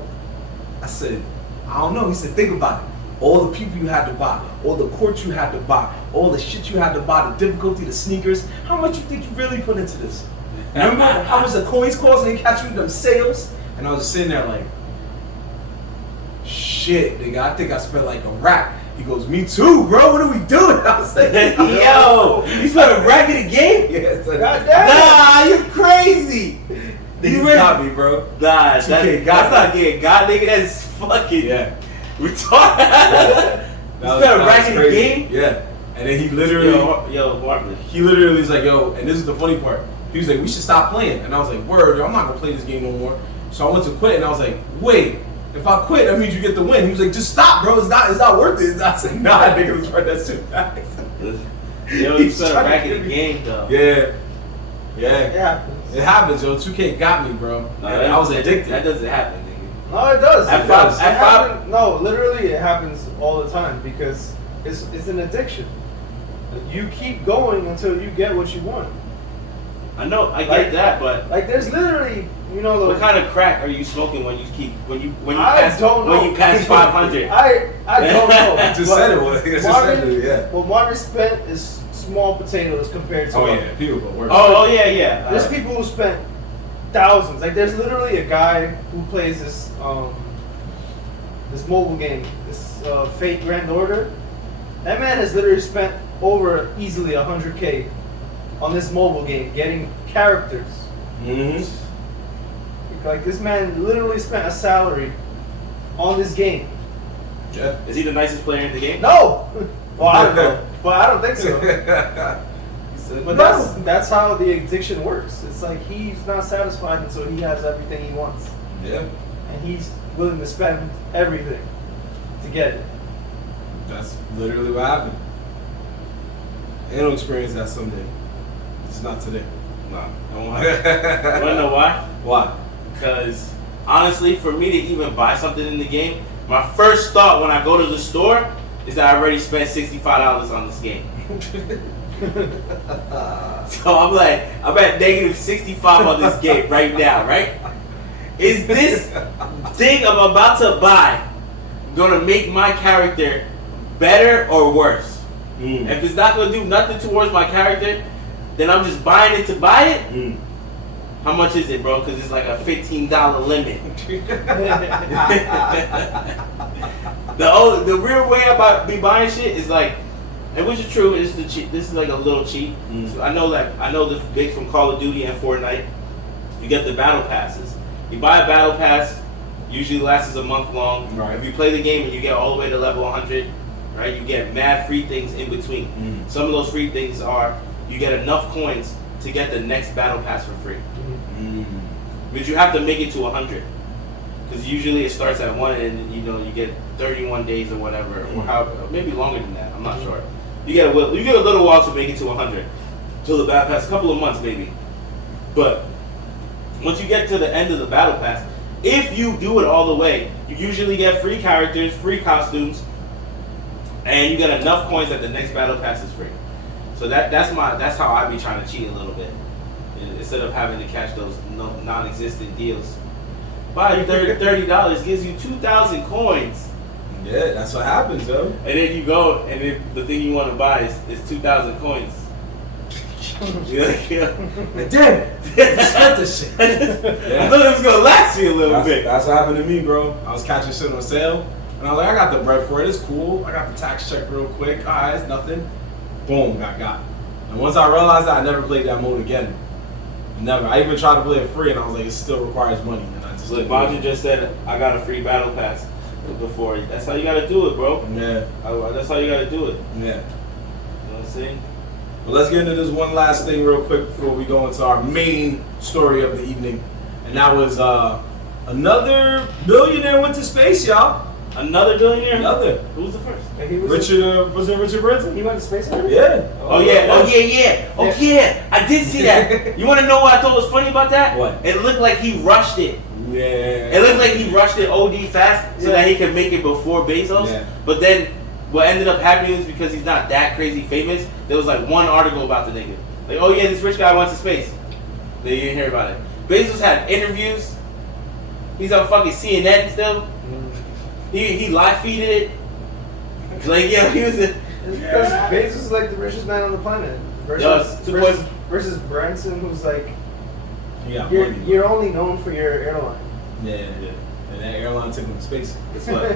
I said, I don't know. He said, think about it. All the people you had to buy, all the courts you had to buy, all the shit you had to buy, the difficulty, the sneakers. How much you think you really put into this? Remember how much the coins cost and they catch you them sales? And I was just sitting there like, shit, nigga, I think I spent like a rack. He goes, me too, bro. What are we doing? I was like, yo, you spent a rack in a game? Yeah, it's like, nah, you crazy. You got me, bro. Nah, that's not getting got, nigga. That's fucking retarded. Yeah. You spent a rack in a game? Yeah. And then he literally, Marvelous. He literally was like, yo, and this is the funny part. He was like, we should stop playing. And I was like, word, yo, I'm not gonna play this game no more. So I went to quit, and I was like, wait. If I quit, that means you get the win. He was like, just stop, bro. It's not worth it. I said, nah, nigga, was right. That's too fast. Yo, you spent a rack in the game, though. Yeah. Yeah. It happens, yo. 2K got me, bro. No, I was addicted. That doesn't happen, nigga. No, it does. At five. No, literally, it happens all the time because it's an addiction. You keep going until you get what you want. I know, I get that, but like, there's literally, you know, what kind of crack are you smoking when you pass 500? I don't know. I just said it. What Marvin spent is small potatoes compared to people go worse. Yeah. There's people who spent thousands. Like, there's literally a guy who plays this mobile game, this Fate Grand Order. That man has literally spent over easily 100K on this mobile game, getting characters. Mm-hmm. Like, this man literally spent a salary on this game. Yeah. Is he the nicest player in the game? No! Well, I don't know. But I don't think so. But that's how the addiction works. It's like he's not satisfied until he has everything he wants. Yeah. And he's willing to spend everything to get it. That's literally what happened. And I'll experience that someday. It's not today. Nah, I won't have it. You wanna know why? Why? Because honestly, for me to even buy something in the game, my first thought when I go to the store is that I already spent $65 on this game. So I'm like, I'm at negative 65 on this game right now, right? Is this thing I'm about to buy gonna make my character better or worse? If it's not gonna do nothing towards my character, then I'm just buying it to buy it. How much is it, bro? Because it's like a $15 limit. The real way I be buying shit is like, and which is true, this is like a little cheap. So I know the big from Call of Duty and Fortnite. You get the battle passes. You buy a battle pass, usually lasts a month long. Right. If you play the game and you get all the way to level 100, right, you get mad free things in between. Some of those free things are you get enough coins to get the next battle pass for free. but you have to make it to 100. Because usually it starts at 1 and you get 31 days or whatever, or how maybe longer than that. I'm not sure. You get a little while to make it to 100 till the battle pass, a couple of months maybe. But once you get to the end of the battle pass, if you do it all the way, you usually get free characters, free costumes, and you get enough coins that the next battle pass is free. So that's how I be trying to cheat a little bit, instead of having to catch those non-existent deals. Buy $30 gives you 2,000 coins. Yeah, that's what happens, yo. And then you go, and then the thing you want to buy is 2,000 coins. You're like, damn it, I spent this shit. I thought it was gonna last you a little bit. That's what happened to me, bro. I was catching shit on sale, and I was like, I got the bread for it. It's cool. I got the tax check real quick. All right, it's nothing. Boom, got. And once I realized that, I never played that mode again. Never. I even tried to play it free, and I was like, it still requires money. And I just look, Bonji just said I got a free battle pass before. That's how you gotta do it, bro. Yeah. That's how you gotta do it. Yeah. You know what I'm saying? But let's get into this one last thing real quick before we go into our main story of the evening. And that was another billionaire went to space, y'all. Another billionaire? Another. Who was the first? Was it Richard Branson? He went to space already? Yeah. Oh yeah. I did see that. You want to know what I thought was funny about that? What? It looked like he rushed it. Yeah. It looked like he rushed it OD fast so that he could make it before Bezos. Yeah. But then what ended up happening is because he's not that crazy famous, there was like one article about the nigga. Like, oh yeah, this rich guy went to space. They didn't hear about it. Bezos had interviews. He's on fucking CNN still. He live feeded it. Like, yeah, he was It's because Bezos is like the richest man on the planet. Versus Branson, who's like, you're only known for your airline. Yeah. And that airline took him to space. Guess what?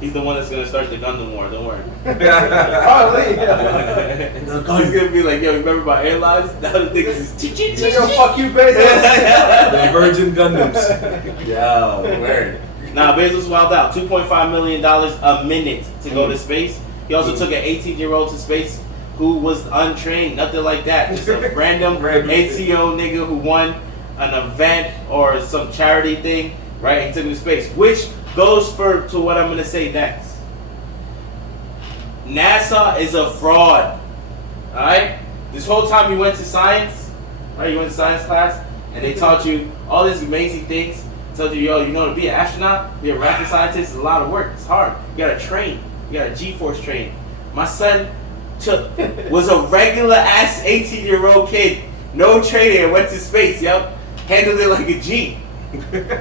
He's the one that's gonna start the Gundam war. Don't worry. Probably. He's gonna be like, yo, remember my airlines? Now the thing is, yo, fuck you, Bezos. The Virgin Gundams. Yo, word. Nah, Bezos wilded out. $2.5 million a minute to go to space. He also took an 18-year-old to space who was untrained, nothing like that. Just a random ATO nigga who won an event or some charity thing, right? He took him to space, which goes to what I'm gonna say next. NASA is a fraud. All right. This whole time you went to science, right? You went to science class, and they taught you all these amazing things. Told you, yo, to be an astronaut, be a rocket scientist is a lot of work. It's hard. You gotta train. You gotta G-force train. My son was a regular ass 18-year-old kid, no training, and went to space. Yep, handled it like a G.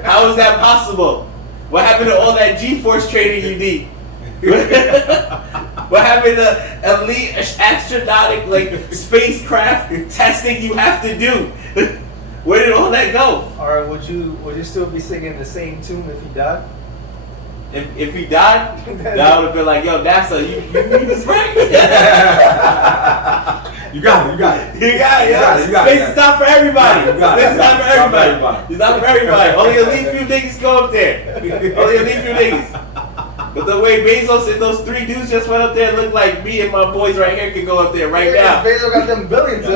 How is that possible? What happened to all that G-force training you need? What happened to elite astronautic spacecraft testing you have to do? Where did all that go? Or would you still be singing the same tune if he died? If he died, that would have been like, yo, NASA, you was right. You got it. Space is not for everybody. Space is not for everybody. It's not for everybody. Only elite few niggas go up there. Only elite few niggas. But the way Bezos and those 3 dudes just went up there, looked like me and my boys right here could go up there right now. Bezos got them billions,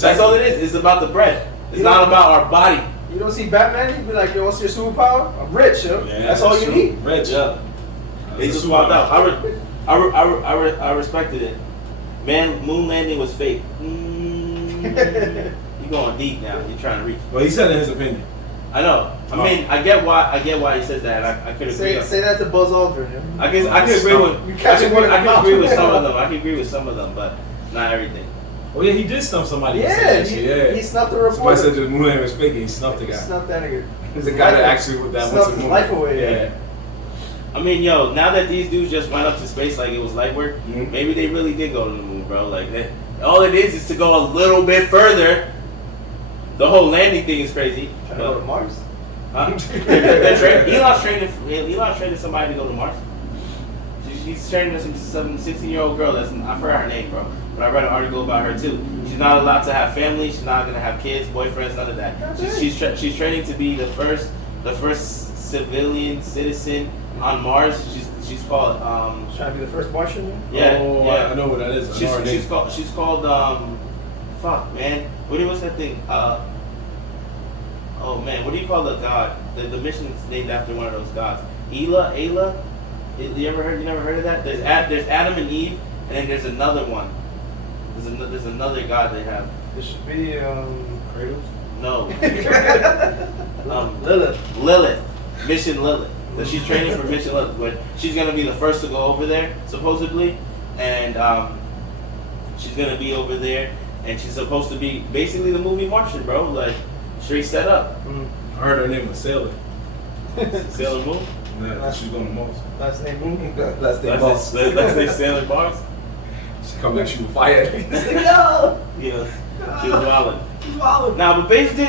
That's all it is. It's about the bread. It's not about our body. You don't see Batman, he'd be like, yo, what's your superpower? I'm rich, yo. Yeah, that's all you need. Rich. Yeah. They just walked out. I respected it. Man, moon landing was fake. You're going deep now. You're trying to reach. Well, he said in his opinion. I know. I mean, I get why he says that. I could agree. Say that to Buzz Aldrin. Yo. I can agree with. I can agree with some of them. I can agree with some of them, but not everything. Oh yeah, he did snuff somebody. He snuffed the reporter. Somebody said the moon landing was fake, and he snuffed the guy. He snuffed that nigga. The guy that actually went to the moon. Life away. Yeah. I mean, yo, now that these dudes just went up to space like it was light work, maybe they really did go to the moon, bro. Like that, all it is to go a little bit further. The whole landing thing is crazy. Trying to go to Mars. Elon's training somebody to go to Mars. She's training some 16-year-old girl. I forgot her name, bro. But I read an article about her too. She's not allowed to have family. She's not gonna have kids, boyfriends, none of that. She's training to be the first civilian citizen on Mars. She's called. Trying to be the first Martian. Yeah. Oh, yeah. I know what that is. She's called. Fuck, man. What was that thing? oh man, what do you call the god? The mission's named after one of those gods. Ayla. You never heard of that? There's Adam and Eve, and then there's another one. There's another god they have. It should be Kratos? No. Lilith. Lilith. Mission Lilith. So she's training for Mission Lilith, but she's gonna be the first to go over there, supposedly, and she's gonna be over there, and she's supposed to be basically the movie Martian, bro. Like straight set up. I heard her name was Sailor. Sailor Moon. Yeah, she's going to Mars. Last name Moon. Last name Mars. Let's say Sailor Mars. She come back, she was fired. No. Yeah, she was wildin'. She's wildin'. Now, but basically,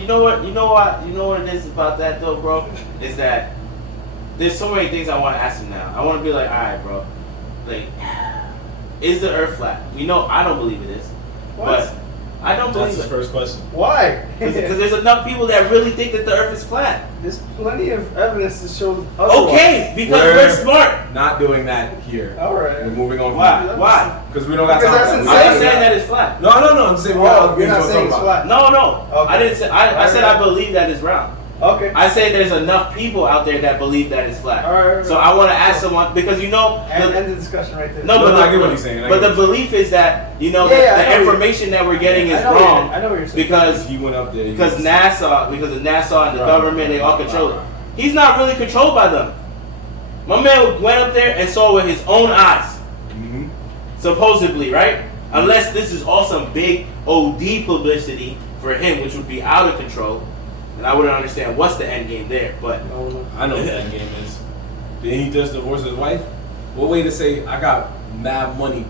you know what it is about that though, bro, is that there's so many things I want to ask him now. I want to be like, all right, bro, like, is the Earth flat? You know, I don't believe it is, but I don't believe That's his it. first question. Why? Because there's enough people that really think that the Earth is flat. There's plenty of evidence to show otherwise. Okay, because we're smart. Not doing that here. All right. We're moving on. Why? Because we don't got Because time. that's I'm not insane. saying that it's flat. No. I'm saying what other You're things not we're saying talking it's about. flat. No. Okay. I didn't say. I said I believe that it's round. Okay. I say there's enough people out there that believe that it's flat. All right. So I want to ask someone because you know. End the discussion right there. No, No, but I get what he's saying. But the belief is that you know Yeah, I the know information that we're getting is I know what wrong I know what you're saying. because he went up there. because of NASA and the Right. government, they all control it. Right. He's not really controlled by them. My man went up there and saw with his own eyes, Mm-hmm. supposedly, right? Unless this is all some big OD publicity for him, which would be out of control, and I wouldn't understand what's the end game there. But No. I know what the end game is. Then he just divorced his wife. What way to say I got mad money?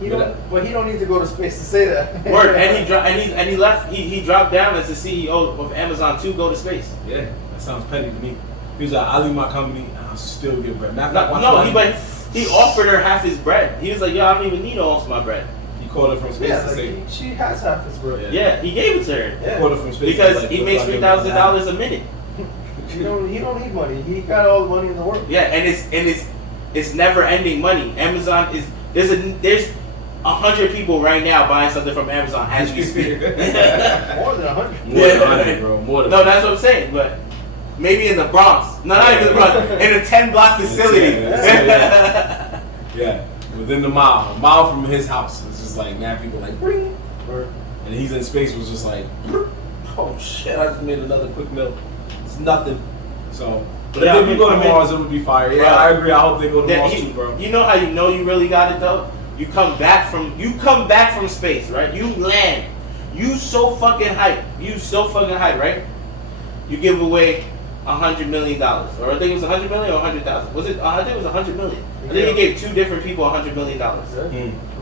He don't need to go to space to say that. word, and he left. He dropped down as the CEO of Amazon to go to space. Yeah, that sounds petty to me. He was like, I'll leave my company and I'll still get bread. Matter of fact, watch He offered her half his bread. He was like, yo, I don't even need almost my bread. He called her from space Yeah, to say. she has half his bread. Yeah, he gave it to her. Yeah. He called her from space Because to he say, makes $3,000 a minute. He don't need money. He got all the money in the world. Yeah, and it's never ending money. Amazon is there's 100 people right now buying something from Amazon as we speak. More than 100. More than 100, bro. More than No, that's what I'm saying. But maybe in the Bronx, not even the Bronx, in a 10-block facility. Yeah, within a mile from his house. It's just like mad people like ring, and he's in space was just like, oh shit! I just made another quick meal. It's nothing. So, but Yeah, if you go to Mars, it would be fire. Yeah, Bro. I agree. I hope they go to Mars too, bro. You know how you know you really got it though? You come back from space, right? You land. You so fucking hype, right? You give away $100 million, or I think it was $100 million or 100,000. Was it? I think it was $100 million. I think he gave 2 different people $100 million.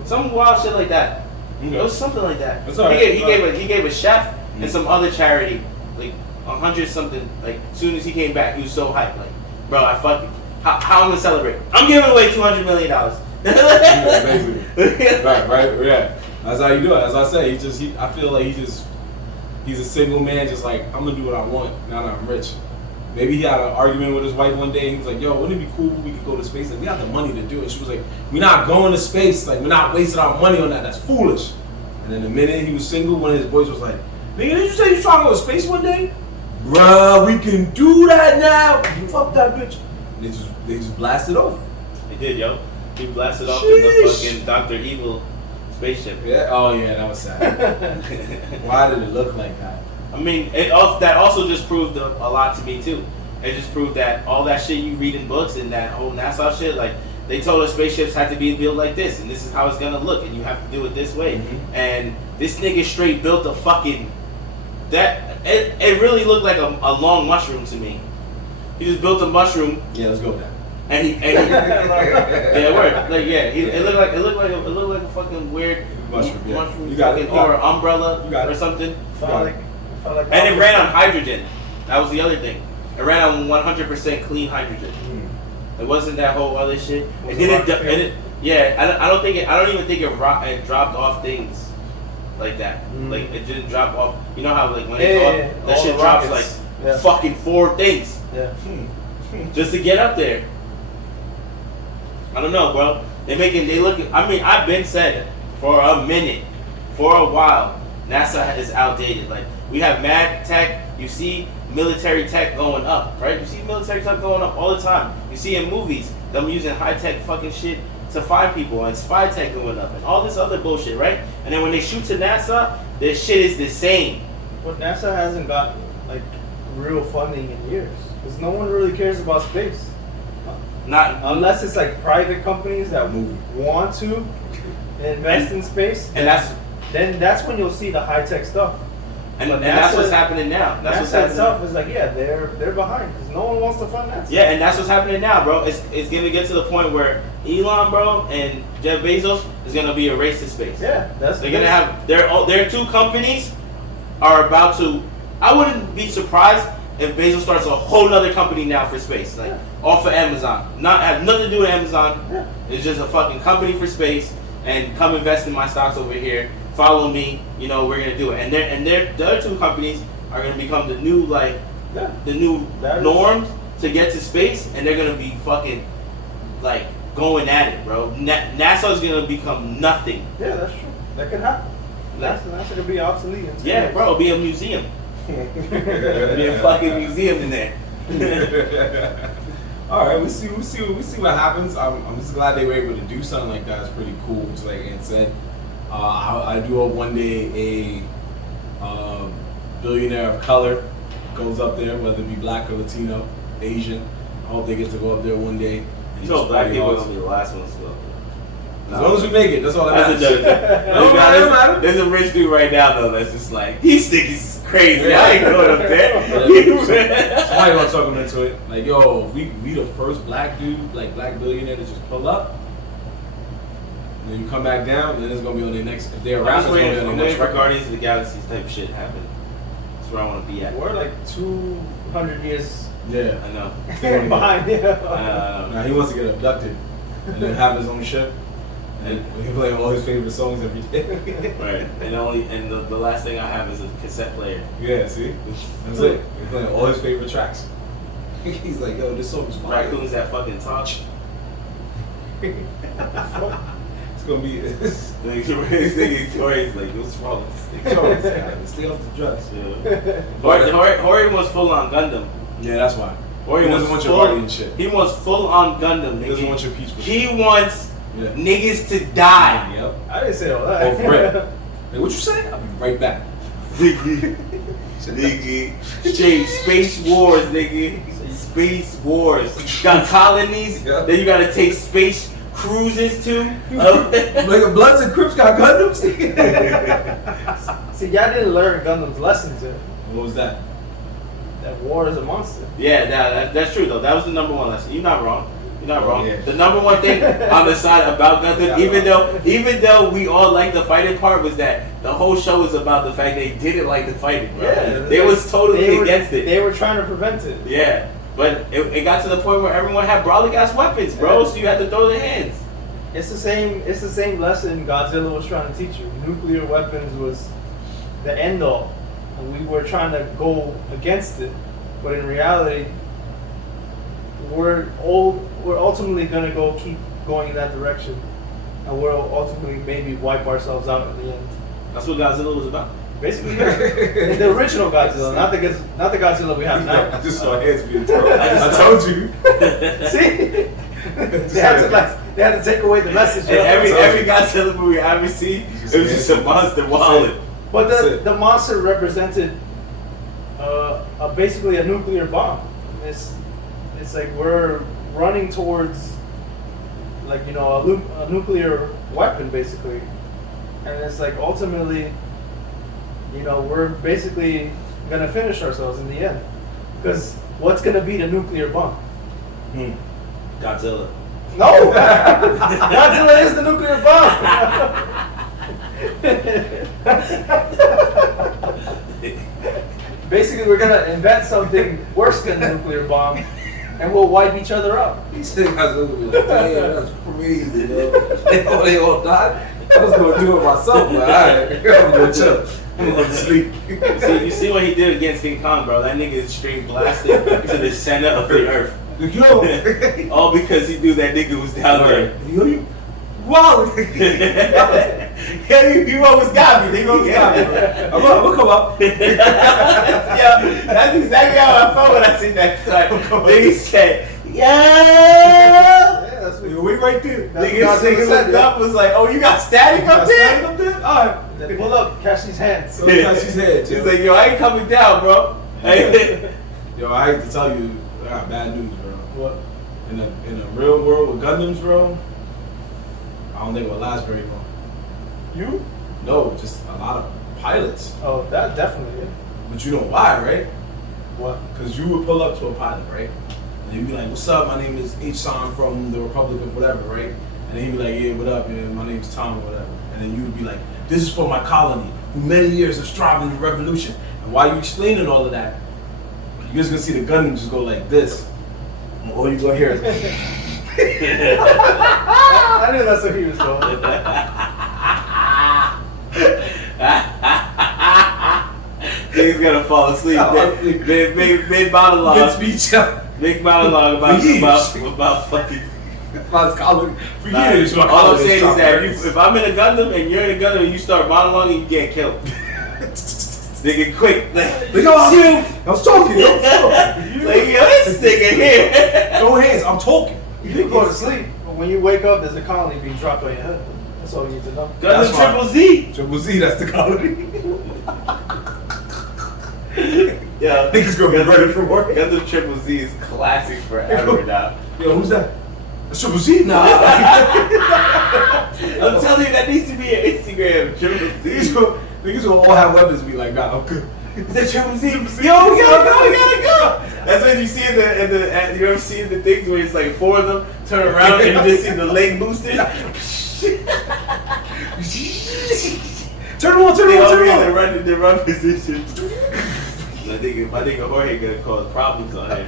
Some wild shit like that. Okay. It was something like that. That's all right. He gave a chef and some other charity like 100 something. Like as soon as he came back, he was so hyped. Like, bro, I fucking how I'm gonna celebrate? I'm giving away $200 million. right, yeah. That's how you do it. As I say, I feel like he's a single man, just like I'm gonna do what I want now that I'm rich. Maybe he had an argument with his wife one day and he was like, yo, wouldn't it be cool if we could go to space? Like, we got the money to do it. She was like, we're not going to space. Like, we're not wasting our money on that. That's foolish. And then the minute he was single, one of his boys was like, nigga, did you say you was trying to go to space one day? Bruh, we can do that now. Fuck that bitch. And they just blasted off. He did, yo. He blasted off in the fucking Dr. Evil spaceship. Yeah. Oh yeah, that was sad. Why did it look like that? I mean, that also just proved a lot to me too. It just proved that all that shit you read in books and that whole NASA shit, like they told us spaceships had to be built like this, and this is how it's gonna look, and you have to do it this way. Mm-hmm. And this nigga straight built a fucking it really looked like a long mushroom to me. He just built a mushroom. Yeah, let's go with that. And he yeah, it worked. Like yeah, it looked like a fucking weird mushroom. You got it. or umbrella got or it. something. And it ran on hydrogen. That was the other thing. It ran on 100% clean hydrogen. It wasn't that whole other shit. It didn't. Yeah, I don't even think it dropped off things like that. Like it didn't drop off. You know how like when that shit drops like fucking 4 things. Yeah. Just to get up there. I don't know, bro. I mean, I've been said for a minute, for a while, NASA is outdated. Like We have mad tech. You see military tech going up, right? You see military tech going up all the time. You see in movies them using high tech fucking shit to find people, and spy tech going up, and all this other bullshit, right? And then when they shoot to NASA, their shit is the same. But NASA hasn't got like real funding in years because no one really cares about space. Not Unless it's like private companies that want to invest in space, and that's when you'll see the high tech stuff. and But that's NASA- what's happening now. That's what's NASA happening. itself is like, yeah, they're behind because no one wants to fund NASA. Yeah, and that's what's happening now, bro. It's gonna get to the point where Elon, bro, and Jeff Bezos is gonna be a race to space. Yeah, that's They're gonna have their two companies are about to. I wouldn't be surprised if Bezos starts a whole nother company now for space, like off of Amazon. Not have nothing to do with Amazon. Yeah. It's just a fucking company for space, and come invest in my stocks over here. Follow me. You know we're gonna do it, and the other two companies are gonna become the new the new That is- norms to get to space, and they're gonna be fucking like going at it, bro. NASA's gonna become nothing. Yeah, that's true. That could happen. NASA could be obsolete. In 2 Yeah, years. bro, it'll be a museum. It'll be a fucking museum in there. All right, we see what happens. I'm just glad they were able to do something like that. It's pretty cool, just like Ant said. I do hope one day a billionaire of color goes up there, whether it be black or Latino, Asian. I hope they get to go up there one day. And You know, just black party people are hard. gonna be the last ones to go. As long as we make it, that's all that That's a matters. joke. No matter. There's a rich dude right now though that's just like, these niggas is crazy. Yeah. I ain't going up there. Somebody gonna talk them into it. Like, yo, if we the first black dude, like black billionaire to just pull up, and then you come back down, then it's gonna be on their next. If they're I'm around, just it's gonna be waiting on for their next record. Guardians of the Galaxy type shit happen. That's where I want to be at. We're like 200 years Yeah. I know. behind. Yeah. Now he wants to get abducted and then have his own ship. And he play all his favorite songs every day. Right. And the last thing I have is a cassette player. Yeah, see? That's it. He's playing all his favorite tracks. He's like, yo, this song's fire. Raccoons that fucking talk. It's gonna be This nigga Tori's like, what's wrong with this Charles, guys. Stay off the drugs. nigga? Hori wants full on Gundam. Yeah, that's why. Hori He doesn't want your Guardian shit. He wants full on Gundam, He nigga. doesn't want your peaceful He shit. wants Yeah. niggas to die. Yep. I didn't say all that. Oh, for real. Like, what you say? I'll be right back. Nigga. Straight space wars, nigga. Space wars. Got colonies Yeah. that you gotta take space cruises to. Like, Bloods and Crips got Gundams? See, y'all didn't learn Gundam's lessons yet. What was that? That war is a monster. Yeah, that's true though. That was the number one lesson. You're not wrong. You're not wrong. Yeah. The number one thing on the side about Gundam, even though we all like the fighting part, was that the whole show was about the fact they didn't like the fighting, bro. Yeah, They was totally they were- against it. They were trying to prevent it. Yeah, but it got to the point where everyone had brawling ass weapons, bro. Yeah. So you had to throw their hands. It's the same lesson Godzilla was trying to teach you. Nuclear weapons was the end all, and we were trying to go against it. But in reality, we're ultimately gonna keep going in that direction, and we'll ultimately maybe wipe ourselves out in the end. That's what Godzilla was about. Basically, yeah. The original Godzilla, not the Godzilla we have now. I just saw hands being thrown. I told you. See, they had to take away the message. And every Godzilla movie I ever seen, it was just a monster wallet. But That's it. the monster represented basically a nuclear bomb. It's like we're running towards like a nuclear weapon basically, and it's like ultimately we're basically gonna finish ourselves in the end, because what's gonna beat a nuclear bomb? Godzilla. No, Godzilla is the nuclear bomb. Basically, we're gonna invent something worse than a nuclear bomb, and we'll wipe each other out. He said, damn, that's crazy, yo. They all died. I was gonna do it myself, but alright, I'm gonna chill. I'm gonna sleep. You see what he did against King Kong, bro? That nigga is straight blasted to the center of the earth. Yo, All because he knew that nigga was down there. yo, you wow. Yeah, you always got me. You always got me. I'm gonna come up. Yeah, that's exactly how I felt when I seen that song. Then he said, Yeah, that's what Wait right there. Nigga looked up, was like, oh, you got static up there? Up there? All right. Then pull up, catch these hands. So catch his head. He's like, yo, I ain't coming down, bro. Yo, I hate to tell you, I got bad news, bro. What? In the real world with Gundams, bro, I don't think it will last very long. You? No, just a lot of pilots. Oh, that definitely. But you know why, right? What? Because you would pull up to a pilot, right? And you'd be like, what's up? My name is H-San from the Republic of whatever, right? And then he'd be like, yeah, what up? Yeah, my name's Tom or whatever. And then you would be like, this is for my colony, who many years of striving and revolution. And while you explaining all of that, you're just gonna see the Gundam just go like this. And all you gonna hear is I knew that's what he was going. He's gonna fall asleep. Big monologue. Big monologue about fucking. about colony for years. All I'm saying is that if I'm in a Gundam and you're in a Gundam and you start monologuing, you get killed. Nigga, quick. I was talking, yo. Like, yo, this nigga here. No hands, I'm talking. You can go to sleep, but when you wake up, there's a colony being dropped on your head. That's all you need to know. Gundam Triple Z. Triple Z, that's the colony. Yeah, Niggas gonna be ready for work. Gundam Triple Z is classic forever now. Yo, who's that? That's Triple Z? Nah. I'm telling you, that needs to be an Instagram. Triple Z. Niggas will all have weapons and be like, nah, I'm good. Is that Triple Z? Yo, we gotta go. That's when you see you ever seen the things where it's like four of them turn around and you just see the leg boosters. Turn them on. They run position. My nigga Jorge gonna cause problems on here.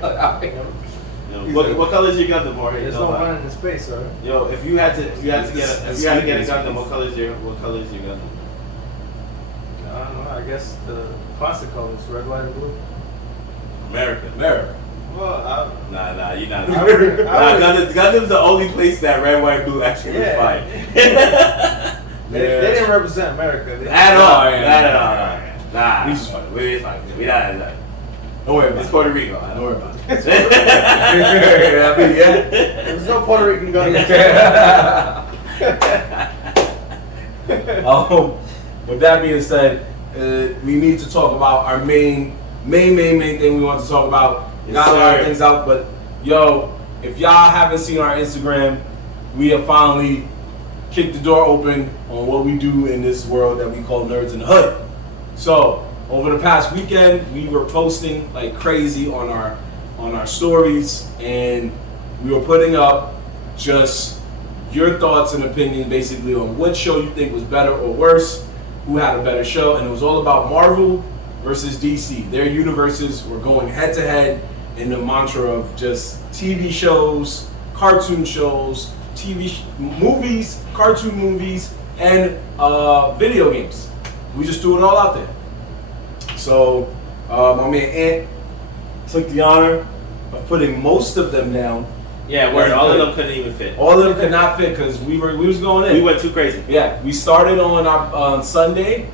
What color is your Gundam, Jorge? There's no running in space, sir. Yo, if you had to get a Gundam, what color is your Gundam? I don't know. I guess the classic colors, red, white, and blue. America. Well, Nah, you're not. I Gundam's the only place that red, white, blue actually was fine. They didn't represent America. At all. Nah. We just fucking. We not. Don't worry about it. It's Puerto Rico. Don't worry about it. There's no Puerto Rican gun. With that being said, we need to talk about our main thing we want to talk about. Got a lot of things out, but yo, if y'all haven't seen our Instagram, we have finally kicked the door open on what we do in this world that we call Nerds in the Hood. So over the past weekend, we were posting like crazy on our stories, and we were putting up just your thoughts and opinions basically on what show you think was better or worse, who had a better show, and it was all about Marvel versus DC. Their universes were going head to head in the mantra of just TV shows, cartoon shows, movies, cartoon movies, and video games. We just threw it all out there. So my man Ant took the honor of putting most of them down. Yeah, word. All of them couldn't even fit. All of them could not fit because we was going in. We went too crazy. Yeah, we started on Sunday.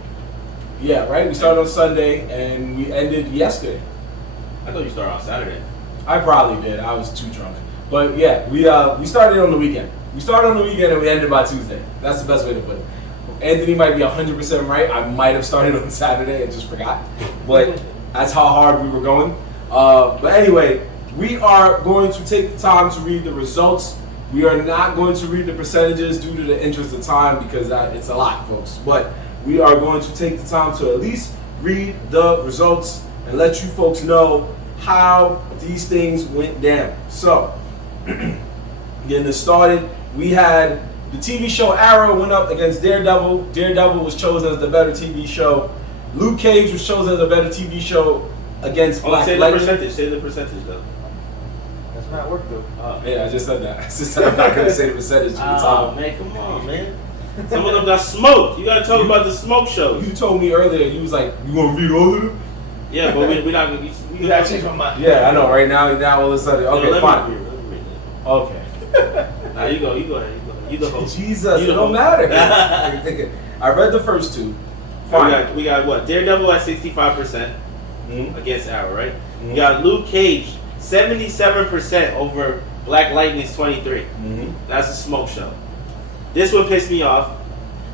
Yeah, right. We started on Sunday and we ended yesterday. I thought you started on Saturday. I probably did. I was too drunk. But yeah, we started on the weekend. We started on the weekend and we ended by Tuesday. That's the best way to put it. Anthony might be 100% right. I might have started on Saturday and just forgot. But that's how hard we were going. But anyway, we are going to take the time to read the results. We are not going to read the percentages due to the interest of time because it's a lot, folks. But we are going to take the time to at least read the results and let you folks know how these things went down. So, getting this started, we had the TV show Arrow went up against Daredevil. Daredevil was chosen as the better TV show. Luke Cage was chosen as a better TV show against Black Lightning. Say the percentage though. That's not work though. Yeah, I just said that. I just said I'm not going to say the percentage at the time. Man, come on, man. Some of them got smoked. You got to talk about the smoke shows. You told me earlier, you was like, you want to read all of them? Yeah, but we're not going to. You gotta change my mind. Yeah, I know. Right now all of a sudden. Okay, fine. Let me read it. Okay. Nah, you go ahead. You the host. Jesus, You it the don't host. matter. I read the first two. Fine. We got what? Daredevil at 65% against Arrow, right? We got Luke Cage 77% over Black Lightning's 23. That's a smoke show. This one pissed me off.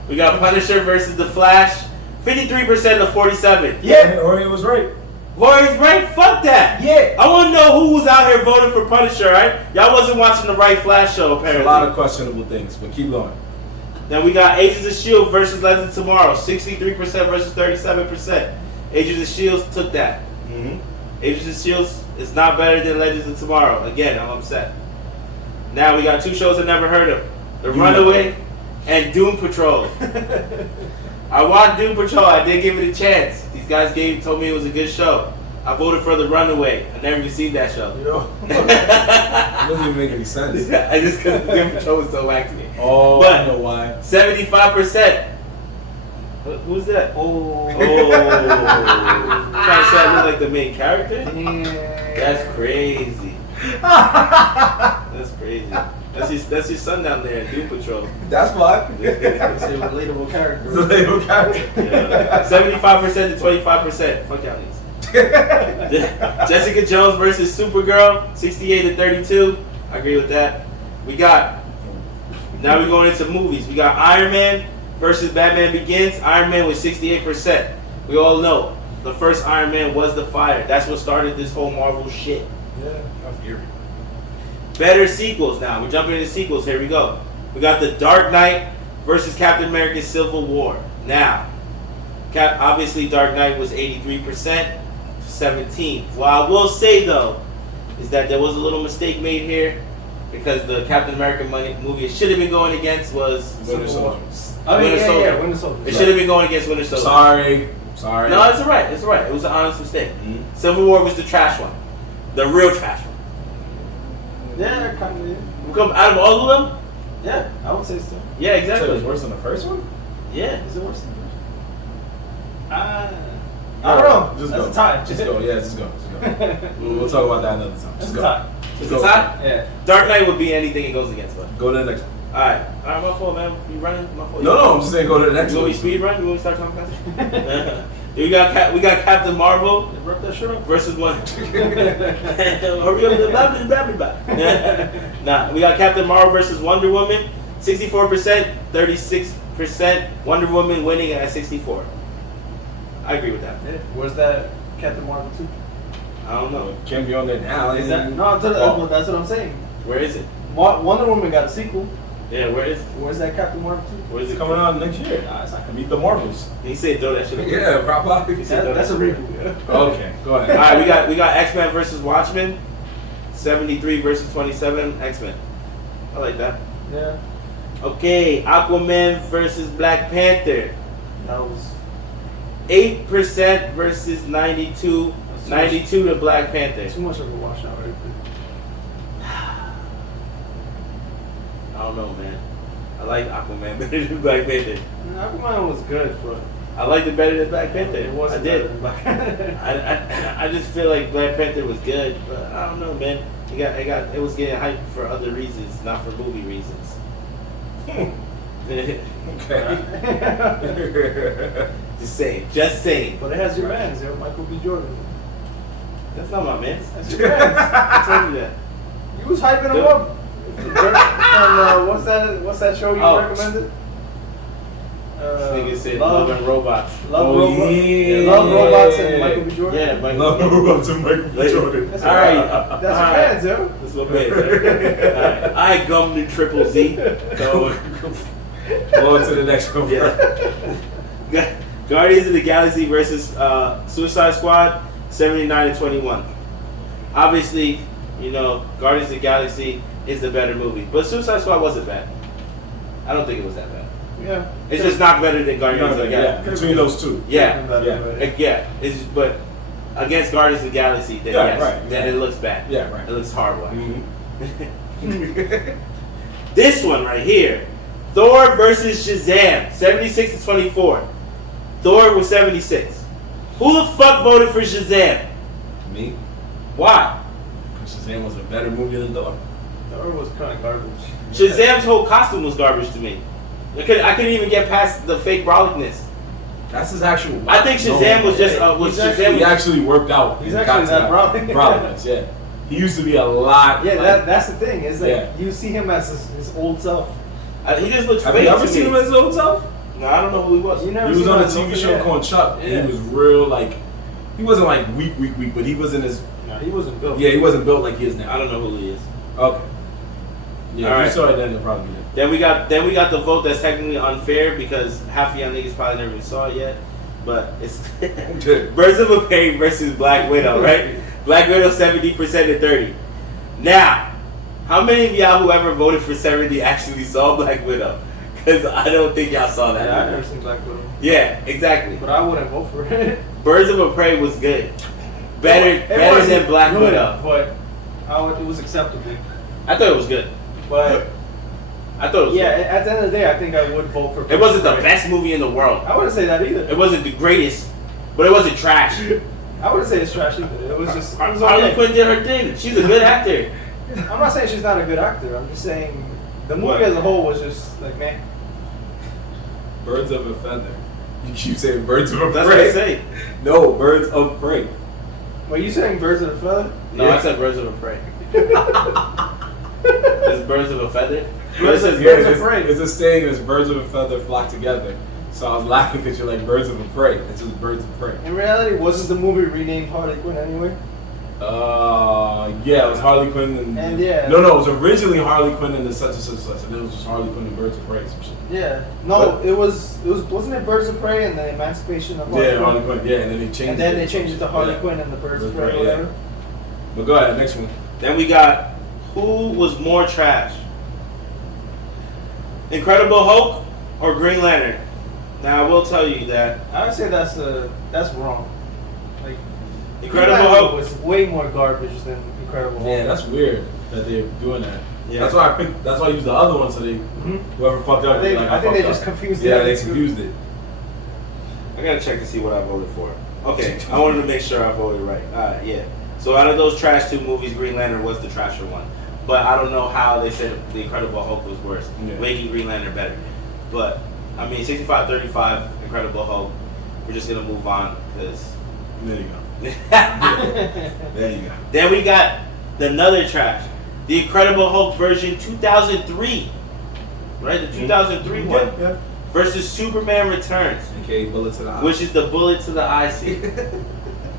We got Punisher versus The Flash, 53% to 47. Yeah, or he was right. Warriors, right? Fuck that. Yeah. I want to know who was out here voting for Punisher, right? Y'all wasn't watching the right Flash show, apparently. A lot of questionable things, but keep going. Then we got Agents of S.H.I.E.L.D. versus Legends of Tomorrow, 63% versus 37%. Agents of S.H.I.E.L.D. took that. Agents of S.H.I.E.L.D. is not better than Legends of Tomorrow. Again, I'm upset. Now we got two shows I never heard of. The Runaway and Doom Patrol. I watched Doom Patrol. I did give it a chance. These guys told me it was a good show. I voted for The Runaway. I never even seen that show. It doesn't even make any sense. I just because Doom Patrol was so whack to me. Oh, but I know why. 75%. Who's that? Oh. Trying to say I look like the main character? Yeah. That's crazy. That's crazy. That's your son down there, Doom Patrol. That's why. It's a relatable character. Relatable character. Yeah. 75% to 25%. Fuck y'all niggas. Jessica Jones versus Supergirl, 68 to 32. I agree with that. Now we're going into movies. We got Iron Man versus Batman Begins. Iron Man was 68%. We all know the first Iron Man was the fire. That's what started this whole Marvel shit. Yeah, that's eerie. Better sequels now. We're jumping into sequels. Here we go. We got The Dark Knight versus Captain America Civil War. Now, obviously Dark Knight was 83% to 17. What I will say though is that there was a little mistake made here because the Captain America movie it should have been going against was Winter Soldier. Winter Soldier. Winter Soldier. It should have been going against Winter Soldier. Sorry. No, it's alright. It's alright. It was an honest mistake. Civil War was the trash one. The real trash one. Yeah, kind of. We come out of all of them? Yeah, I would say so. Yeah, So exactly. it was worse than the first one? Yeah. Is it worse than the first? I don't know. Just That's go. a tie. Just go. Yeah, just go. We'll talk about that another time. That's Just a go. tie. It's a tie? Yeah. Dark Knight would be anything it goes against, but. Go to the next one. Alright, my fault, man. You running? My fault. No, I'm just saying go to the next You want one. me to speed run? You want me to start talking fast? we got Captain Marvel Rip that shit up. versus one. Hurry up, Nah, we got Captain Marvel versus Wonder Woman. 64%, 36%. Wonder Woman winning at 64. I agree with that. Yeah. Where's that Captain Marvel 2? I don't know. Can't be on there now. Is that no? That's what I'm saying. Where is it? Wonder Woman got a sequel. Yeah, where is it? Where's that Captain Marvel 2? Where is It's it coming out next year. Nah, it's not coming. Meet the Marvels. He said throw that shit away. Yeah, probably. That's a reboot. Okay, go ahead. Alright, we got X-Men versus Watchmen. 73 versus 27. X-Men. I like that. Yeah. Okay, Aquaman versus Black Panther. That was 8% versus 92. 92 to Black Panther. too much of a washout, right? I don't know, man. I like Aquaman better than Black Panther. Aquaman was good, but I liked it better than Black Panther. it wasn't I better did. than Black Panther. I just feel like Black Panther was good, but I don't know, man. It was getting hyped for other reasons, not for movie reasons. Okay. Just saying. But it has your fans, Michael B. Jordan. That's not my man. That's your fans. I told you that. You was hyping him up. From, what's that show you recommended? This nigga said Love and Robots. Love yeah. Love Robots and Michael B. Jordan. Yeah, Michael. Love Robots and Michael B. Jordan. That's All right. That's your fans, yo. That's what fans. Alright. I gum to Triple Z. So, Go on to the next one. yeah. Guardians of the Galaxy versus Suicide Squad, 79 to 21. Obviously, Guardians of the Galaxy is the better movie, but Suicide Squad wasn't bad. I don't think it was that bad. Yeah. It's just not better than Guardians of the Yeah, Galaxy. between those two. Yeah. But against Guardians of the Galaxy, then then it looks bad. Yeah, right. It looks horrible. Mm-hmm. This one right here, Thor versus Shazam, 76 to 24. Thor was 76. Who the fuck voted for Shazam? Me? Why? Shazam was a better movie than Thor. Thor was kind of garbage. Shazam's whole costume was garbage to me. I couldn't even get past the fake brolickness. That's his actual. I think Shazam was just He actually worked out. He's actually that brolickness. Yeah. He used to be a lot. Yeah, that's the thing. Is that you see him as his old self. He just looks fake. Have you ever seen him as his old self? No, I don't know who he was. He was on a TV show called Chuck, and he was real like. He wasn't like weak, but he wasn't as. No, he wasn't built. Yeah, he wasn't built like he is now. I don't know who he is. Okay. Yeah, all if you saw it then, you'll probably be there. Then we got the vote that's technically unfair because half of y'all niggas probably never even saw it yet. But it's Birds of Prey versus Black Widow, right? Black Widow 70% to 30. Now, how many of y'all who ever voted for 70 actually saw Black Widow? Because I don't think y'all saw that. Yeah, I've never seen Black Widow. Yeah, exactly. But I wouldn't vote for it. Birds of Prey was good. Better than Black Widow. But it was acceptable. I thought it was good. But I thought it was good. At the end of the day, I think I would vote for. It wasn't the best movie in the world. I wouldn't say that either. It wasn't the greatest, but it wasn't trash. I wouldn't say it's trash either. It was just. Harley Quinn did her thing. She's a good actor. I'm not saying she's not a good actor. I'm just saying the movie as a whole was just like, man. Birds of a feather. You keep saying birds of a prey. That's what I say. No, birds of prey. Were you saying birds of a feather? No, I said birds of a prey. It's birds of a feather? Birds of prey. It's a saying that's birds of a feather flock together. So I was laughing because you're like birds of a prey. It's just birds of prey. In reality, wasn't the movie renamed Harley Quinn anyway? Yeah, it was Harley Quinn and yeah. No, it was originally Harley Quinn and the such and such, and then it was just Harley Quinn and Birds of Prey. Some shit. Yeah. No, it was wasn't it Birds of Prey and the Emancipation of Harley Quinn? Harley Quinn. Yeah, and then they changed. And then they changed it to Harley Quinn and the Birds of Prey. Whatever. Yeah. But go ahead, next one. Then we got who was more trash? Incredible Hulk or Green Lantern? Now I will tell you that I would say that's wrong. Like Incredible Hulk Hulk was way more garbage than Incredible Hulk. Yeah, that's weird that they're doing that. Yeah. That's why I used the other one so they whoever fucked up. I think they just confused it. Yeah, they confused it. I gotta check to see what I voted for. Okay, I wanted to make sure I voted right. Yeah. So out of those trash 2 movies, Green Lantern was the trasher one. But I don't know how they said the Incredible Hulk was worse, making Green Lantern better. But I mean, 65-35, Incredible Hulk. We're just gonna move on because there you go. There you go. Then we got another trash, the Incredible Hulk version 2003, right? The 2003 one versus Superman Returns, aka bullet to the eye, which is the bullet to the eye scene.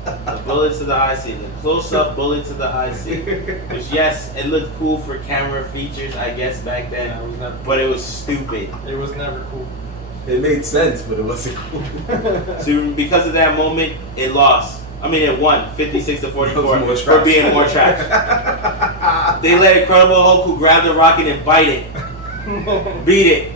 The bullet to the eye scene, the close-up bullet to the eye scene. Which yes, it looked cool for camera features, I guess back then, but it was stupid. It was never cool. It made sense, but it wasn't cool. So because of that moment, it lost. I mean, it won 56-44 for being more trash. They let Incredible Hulk, who grabbed the rocket and bite it, beat it.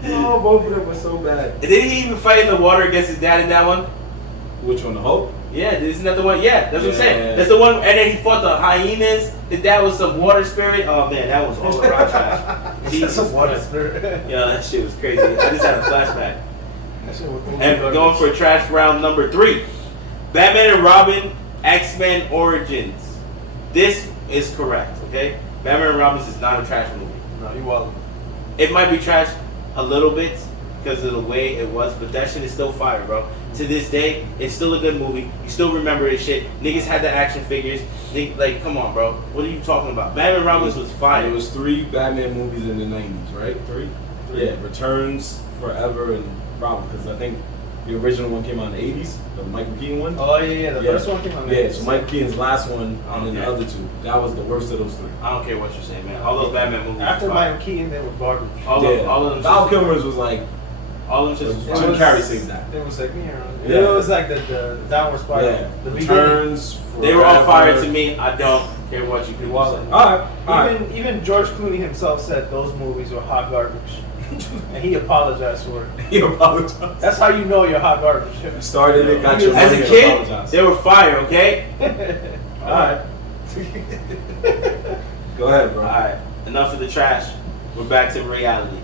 Oh, both of them were so bad. Did he even fight in the water against his dad in that one? Which one, the Hulk? Yeah, isn't that the one? Yeah, that's what I'm saying. That's the one, and then he fought the hyenas. His dad was some water spirit. Oh man, that was all around trash. Jesus, some water spirit. Yeah, that shit was crazy. I just had a flashback. And going for trash round number 3, Batman and Robin, X-Men Origins. This is correct, okay? Batman and Robin is not a trash movie. No, he wasn't. It might be trash a little bit because of the way it was, but that shit is still fire, bro. To this day, it's still a good movie. You still remember this shit. Niggas had the action figures. Like, come on, bro. What are you talking about? Batman and Robin was fire. It was 3 Batman movies in the 90s, right? 3? Yeah, Returns, Forever, and Robin, because I think the original one came out in the 80s, the Michael Keaton one. Oh, yeah, the first one came out in the 80s. Yeah, so Michael Keaton's last one, and then the other 2. That was the worst of those 3. I don't care what you're saying, man. All those Batman movies. After Michael Keaton, they were garbage. All of them. Val Kilmer's was like, all of them just. Jim Carrey saved that. It was like, it was like the downward spiral. Yeah, the Returns. They were all fire to me. I don't care what you can say. All right. Even George Clooney himself said those movies were hot garbage. And he apologized for it. He apologized. That's how you know you're hot garbage. You started it, got your As money, a kid, apologized. they were fire, okay? Alright. Go ahead, bro. Alright, enough of the trash. We're back to reality.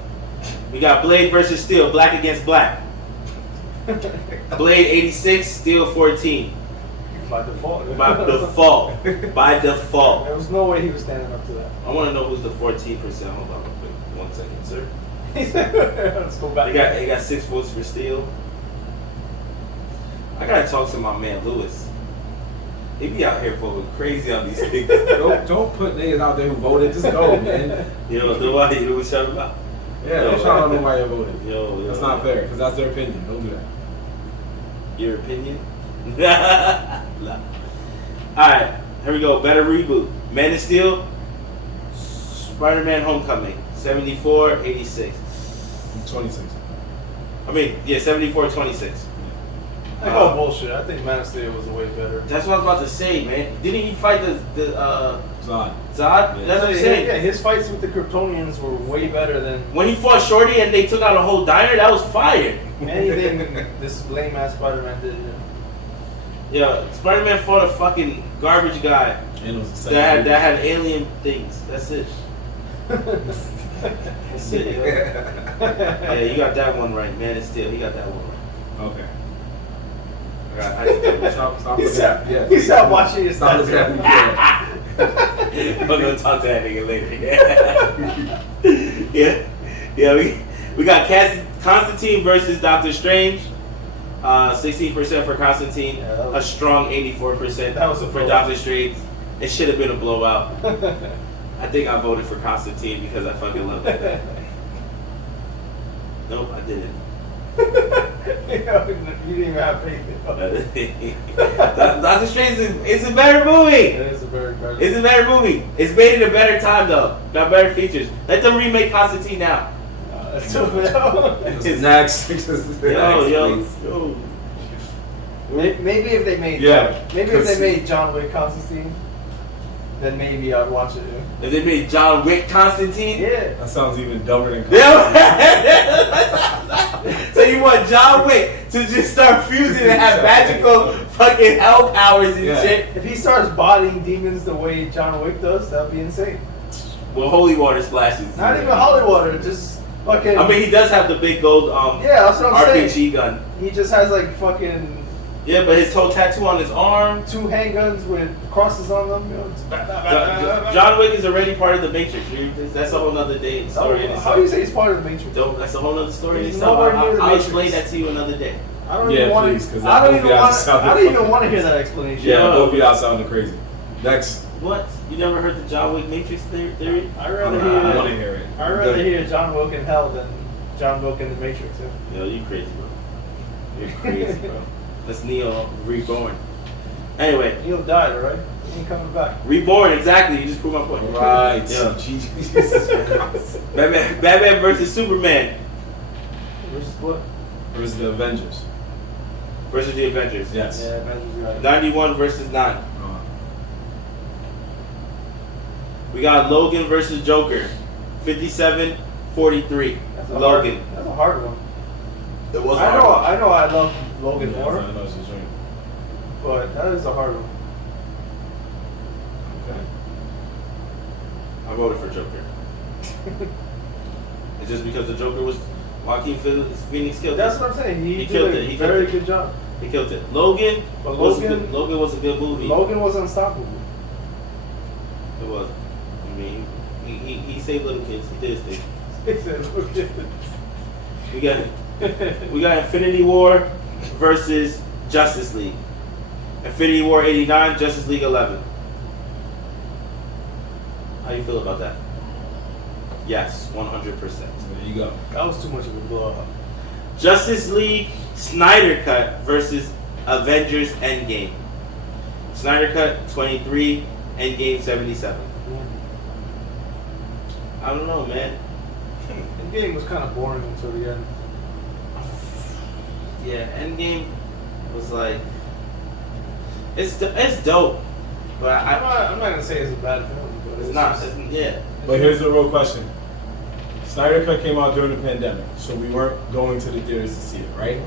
We got Blade versus Steel, black against black. Blade 86, Steel 14. by default. By default. By default. There was no way he was standing up to that. I want to know who's the 14%. Hold on real quick. 1 second, sir. Let's go back. They got 6 votes for Steele. I gotta talk to my man Lewis. He be out here voting crazy on these things. Don't put niggas out there who voted. Just go, man. You know why? You know what I'm about? Yeah, don't try to know why you voted. Yo, that's not fair, because that's their opinion. Don't do that. Your opinion? Alright, here we go. Better reboot. Man of Steel, Spider-Man Homecoming, 74, 86. 26. I mean, yeah, 74, 26. I call bullshit. I think Man of Steel was way better. That's what I was about to say, man. Didn't he fight the Zod? Zod? Yeah. That's what I'm saying. Yeah, his fights with the Kryptonians were way better than When he fought Shorty and they took out a whole diner, that was fire. anything this lame ass Spider-Man did. Yeah, Spider-Man fought a fucking garbage guy And it was the second that had alien things. That's it. That's it. Yo. Yeah, you got that one right, Man of Steel. He got that one right. Okay. Stop He stopped watching his Stop stats. looking at me. I'm gonna talk to that nigga later. Yeah. We got Constantine versus Doctor Strange. 16% for Constantine. Yeah, A strong 84% that was a for blowout. Doctor Strange. It should have been a blowout. I think I voted for Constantine because I fucking love it. Nope, I didn't. You didn't even have faith in it. Doctor Strange is a better movie. It is a very better. It's a better movie. It's made in a better time though. Got better features. Let them remake Constantine now. That's too bad. It's next. Yo. Maybe if they made John Wick Constantine, then maybe I'd watch it. If they made John Wick Constantine? Yeah. That sounds even dumber than So you want John Wick to just start fusing and have magical fucking hell powers and shit? If he starts bodying demons the way John Wick does, that'd be insane. Well, holy water splashes. Not even holy water, just fucking. I mean, he does have the big gold yeah, that's what I'm RPG saying. gun. He just has like fucking Yeah, but his whole tattoo on his arm. 2 handguns with crosses on them. You know, John Wick is already part of the Matrix. That's a whole nother day story. How do you say he's part of the Matrix? That's a whole other story. in He's itself. nowhere near the I'll Matrix. explain that to you another day. I don't even want please, to. 'cause I don't that movie even want to hear that explanation. Yeah, both of y'all sounding crazy. Next. What? You never heard the John Wick Matrix theory? I I want rather to hear it. hear John Wick in hell than John Wick in the Matrix. Yeah. Yo, you crazy, bro. You're crazy, bro. That's Neo reborn. Anyway, He'll die, right? He ain't coming back. reborn, exactly. You just proved my point. Right. Yeah. Jesus Christ. Batman versus Superman Versus what? Versus the Avengers. versus the Avengers. Yes. Yeah, Avengers, right. 91 versus 9. We got Logan versus Joker. 57-43. That's a Logan. That's a hard one. It was I hard. know. I know. I love Logan Yeah, more, I know it's a dream. but that is a hard one. Okay. I voted for Joker. It's just because the Joker was Joaquin Phoenix killed That's it. what I'm saying. He He did killed a it. He killed very it. good job. He killed it. Logan But was Logan a good movie. Logan was unstoppable. It was. I mean, he saved little kids. He did his thing. We got Infinity War versus Justice League. Infinity War 89, Justice League 11. How you feel about that? Yes, 100%. There you go. That was too much of a blowout. Justice League Snyder Cut versus Avengers Endgame. Snyder Cut 23, Endgame 77. I don't know, man. The game was kind of boring until the end. Yeah, Endgame was like, it's dope, but I'm not gonna say it's a bad film, but it's not. Yeah. But here's the real question. Snyder Cut came out during the pandemic, so we weren't going to the theaters to see it, right?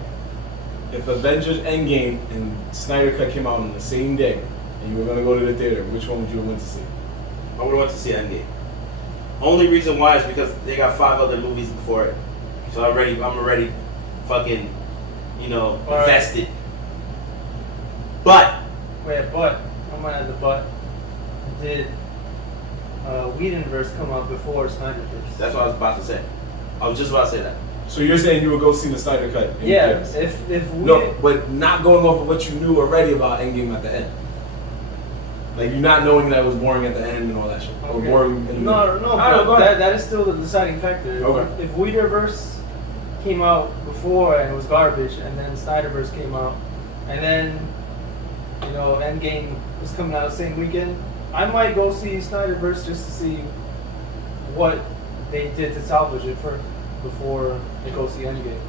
If Avengers Endgame and Snyder Cut came out on the same day, and you were going to go to the theater, which one would you have went to see? I would have went to see Endgame. Only reason why is because they got 5 other movies before it, so I'm already fucking, All right. invested. But but I'm gonna add the but. Did Whedonverse come out before Snyderverse? That's what I was about to say. I was just about to say that. So you're saying you would go see the Snyder Cut? Yeah. If we no, but not going off of what you knew already about Endgame at the end. Like you not knowing that it was boring at the end and all that shit, or boring in the middle. No, but that is still the deciding factor. Okay. If Whedonverse came out before and it was garbage, and then Snyderverse came out, and then Endgame was coming out the same weekend, I might go see Snyderverse just to see what they did to salvage it first before they go see Endgame.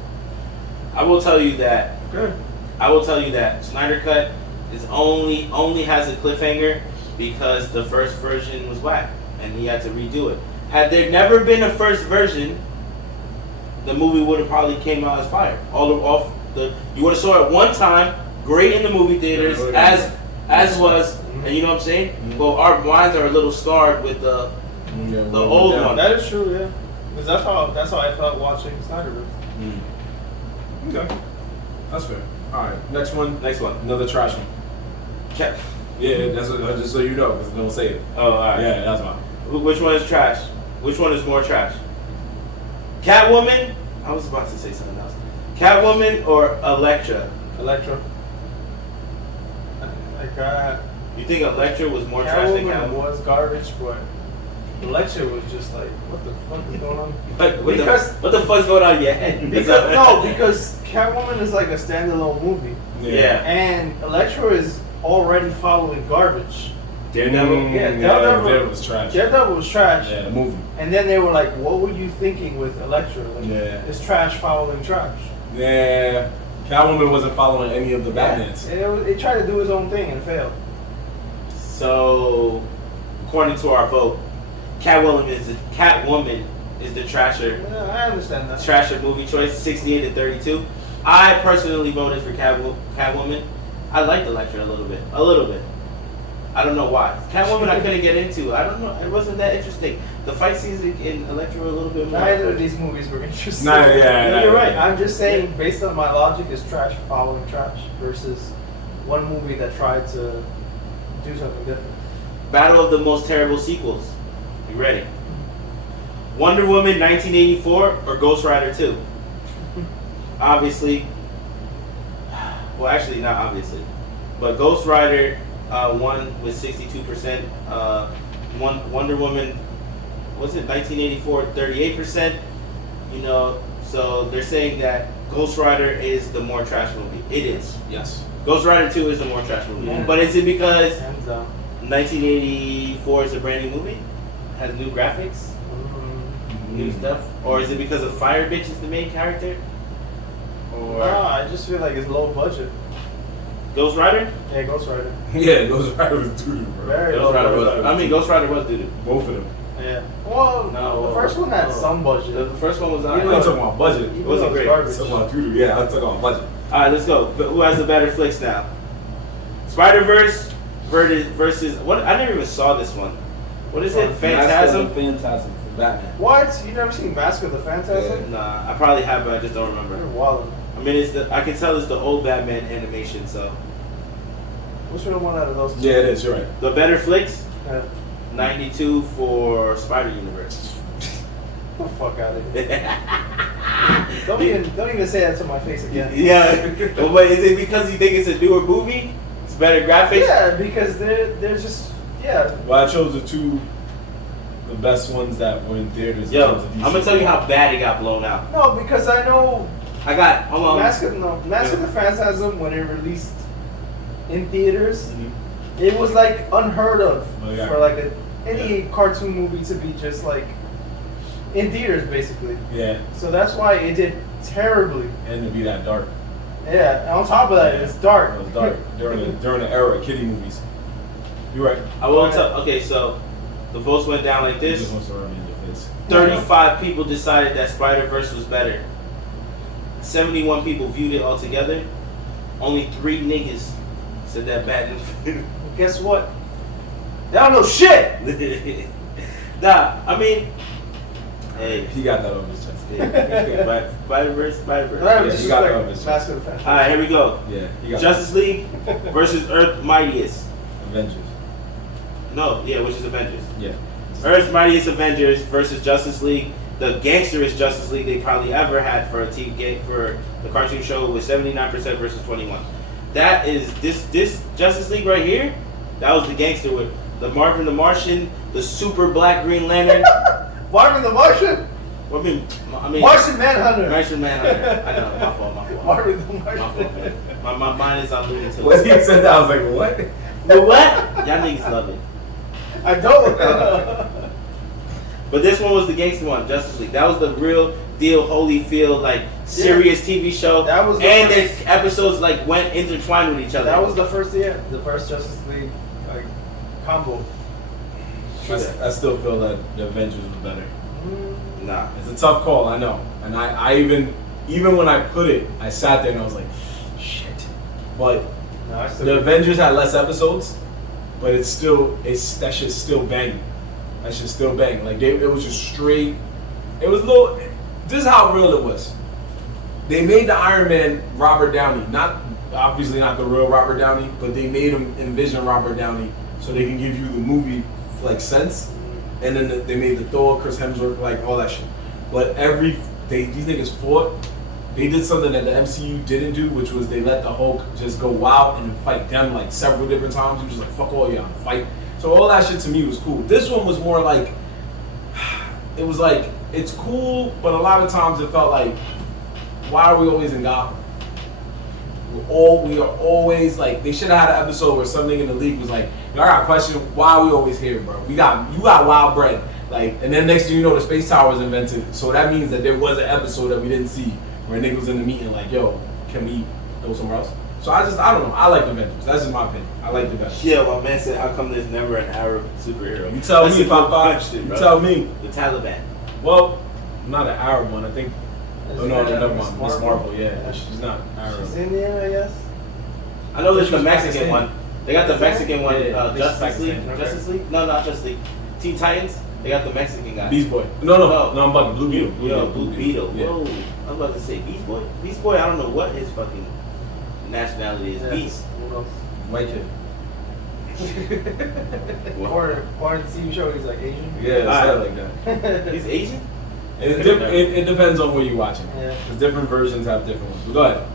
I will tell you that. Okay. I will tell you that Snyder Cut is only has a cliffhanger because the first version was whack and he had to redo it. Had there never been a first version, the movie would have probably came out as fire. You would have saw it one time, great in the movie theaters, as was, and you know what I'm saying? Mm-hmm. Well, our minds are a little scarred with the old one. That is true, yeah. Because that's how I felt watching Snyderverse. Okay, that's fair. All right, next one. Another trash one. Yeah, that's what, just so you know, because don't say it. Oh, all right. Yeah, that's fine. Which one is trash? Which one is more trash? Catwoman? I was about to say something else. Catwoman or Elektra? Elektra. You think Elektra was more trash than Catwoman? Catwoman was garbage, but Elektra was just like, what the fuck is going on? What the fuck's going on in your head? Because Catwoman is like a standalone movie. Yeah. And Elektra is already following garbage. Daredevil? Daredevil was trash. Daredevil was trash. Yeah, the movie. And then they were like, what were you thinking with Elektra? Like, it's trash following trash. Yeah. Catwoman wasn't following any of the Batmans. It tried to do its own thing and failed. So, according to our vote, Catwoman is the trasher. Yeah, I understand that. Trasher movie choice, 68 to 32. I personally voted for Catwoman. I liked Elektra a little bit. I don't know why. Catwoman I couldn't get into. I don't know. It wasn't that interesting. The fight scenes in Elektra were a little bit more. Neither of these movies were interesting. You're right. I'm just saying, based on my logic, is trash following trash versus one movie that tried to do something different. Battle of the most terrible sequels. You ready? Wonder Woman 1984 or Ghost Rider 2? Obviously. Well, actually, not obviously. But Ghost Rider won with 62%. Wonder Woman, was it 1984, 38%? So they're saying that Ghost Rider is the more trash movie. It is. Yes. Ghost Rider 2 is the more trash movie. Yeah. But is it because 1984 is a brand new movie? Has new graphics? New stuff? Or is it because of Fire Bitch is the main character? Or I just feel like it's low budget. Ghost Rider? Yeah, Ghost Rider. Yeah, Ghost Rider was doo-doo, bro. Ghost Rider was doo-doo. Both of them. Yeah. Well, the first one had some budget. The first one was I'm not talking about budget. It wasn't great. I'm talking about doo-doo. Yeah, I'm talking about budget. Alright, let's go. But who has the better flicks now? Spider-Verse versus what? I never even saw this one. What is it? Phantasm? Phantasm. Batman. What? You never seen Mask of the Phantasm? Nah, I probably have, but I just don't remember. You're wild. I mean, I can tell it's the old Batman animation, so. Which one out of those two? Yeah, it is. You're right. The better flicks? Yeah. 92 for Spider Universe. Get the fuck out of here. Don't even say that to my face again. Yeah. But is it because you think it's a newer movie? It's better graphics? Yeah, because they're just Well, I chose the best ones that were in theaters. Yo, I'm gonna tell you how bad it got blown out. No, because I know. Hold on. Mask of the Phantasm, when it released in theaters, it was like unheard of for like any cartoon movie to be just like in theaters, basically. Yeah. So that's why it did terribly. And to be that dark. Yeah. And on top of that, it's dark. It was dark during the era of kiddie movies. You're right. I will tell. Okay, so the votes went down like this. 35 people decided that Spider-Verse was better. 71 people viewed it altogether. Only 3 niggas said that Batman. Guess what? They don't know shit. Nah, I mean, Hey, he got that on his chest. Yeah. Spider-Verse. Right, Yeah, just he got that like on his chest. massive offense. All right, here we go. Yeah, he got Justice League versus Earth Mightiest. Avengers. No, yeah, which is Avengers. Yeah. Earth's Mightiest Avengers versus Justice League. The gangsterest Justice League they probably ever had for a TV game for the cartoon show was 79% versus 21. That is this Justice League right here. That was the gangster with the Marvin the Martian, the super black Green Lantern. Marvin the Martian? I mean, Martian Manhunter. Martian Manhunter. I know, my fault. Marvin the My fault, Martian. man. My mind is on Looney Tunes. When he said that, I was like, what? But what? Y'all niggas love it. I don't. But this one was the gangster one, Justice League. That was the real deal, Holyfield, like serious TV show. That was the and first- their episodes like went intertwined with each other. That was the first Justice League like combo. I still feel that the Avengers was better. Nah. It's a tough call, I know. And I even when I put it, I sat there and I was like, shit. But No, I still the Avengers had less episodes, but that shit's still banging. That shit's still banging. Like it was just straight. It was a little. This is how real it was. They made the Iron Man Robert Downey, obviously not the real Robert Downey, but they made him envision Robert Downey so they can give you the movie like sense. And then they made the Thor, Chris Hemsworth, like all that shit. But these niggas fought. They did something that the MCU didn't do, which was they let the Hulk just go wild and then fight them like several different times. He was just like, fuck all y'all, fight. So all that shit to me was cool. This one was more like, it was like, it's cool, but a lot of times it felt like, why are we always in Gotham? We are always like, they should have had an episode where something in the league was like, yo, I got a question, why are we always here, bro? You got wild bread. Like, and then next thing you know, the space tower was invented. So that means that there was an episode that we didn't see where niggas was in the meeting like, yo, can we go somewhere else? So I don't know. I like Avengers. That's just my opinion. I like the best. Yeah, my man said, how come there's never an Arab superhero? You tell That's me, a good Papa. question, You bro. tell me. The Taliban. Well, not an Arab one. I think. Oh no, never Miss mind. Miss Marvel. Yeah, she's not Arab. She's Indian, I guess. I know there's the She's Mexican Pakistani. one. They got the Mexican one, Yeah, I think she's Justice League. Pakistani. Justice League? No, not Justice League. Teen Titans. They got the Mexican guy. Beast Boy. No, I'm bugging. Blue Beetle. Blue Beetle. Yeah. Whoa. I was about to say Beast Boy. Beast Boy, I don't know what his fucking nationality is. Yeah. Beast. Who knows? White kid. Or in the TV show, he's like Asian. Yeah, it's not like that. He's Asian? It depends on where you're watching. Yeah. Because different versions have different ones. But go ahead.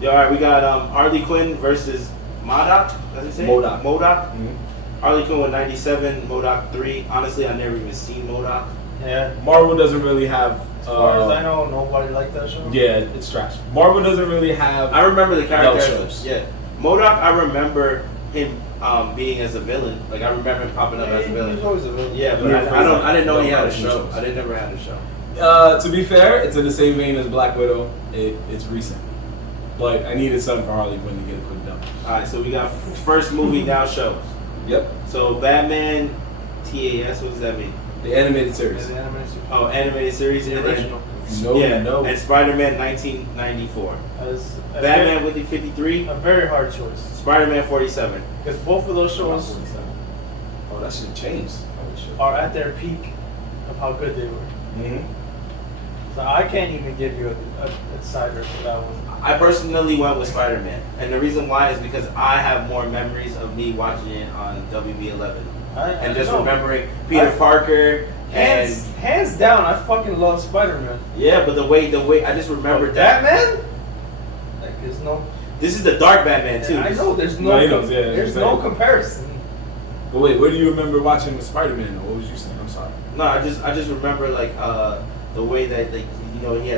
Yeah, all right, we got Harley Quinn versus MODOK. Does it say? MODOK. MODOK. Harley Quinn with 97, MODOK 3. Honestly, I've never even seen MODOK. Yeah. Marvel doesn't really have. As far as I know, nobody liked that show. Yeah, it's trash. Marvel doesn't really have. I remember the adult characters. shows. Yeah. MODOK, I remember him being as a villain. Like, I remember him popping up as a He villain. was always a villain. Yeah, but Yeah, I didn't know he had a shows. show. I didn't never had a show. To be fair, it's in the same vein as Black Widow. It's recent. But I needed something for Harley Quinn to get a quick dump. Alright, so we got first movie now shows. Yep. So Batman, TAS, what does that mean? The animated series. The animation. Oh, animated series. The and then- original. No. And Spider-Man 1994. That is a Batman with the 53. a very hard choice. Spider-Man 47. Because both of those shows Oh, that should change. are at their peak of how good they were. Mm-hmm. So I can't even give you a decider for that one. I personally went with Spider-Man. And the reason why is because I have more memories of me watching it on WB11. And just remembering Peter Parker and... Hands down, I fucking love Spider-Man. Yeah, but the way I just remembered that. Batman? Like, there's no... This is the dark Batman too. I know, there's No, no... he knows, yeah, there's no exactly. comparison. But wait, what do you remember watching with Spider-Man? What was you saying? I'm sorry. No, I just remember like the way that like he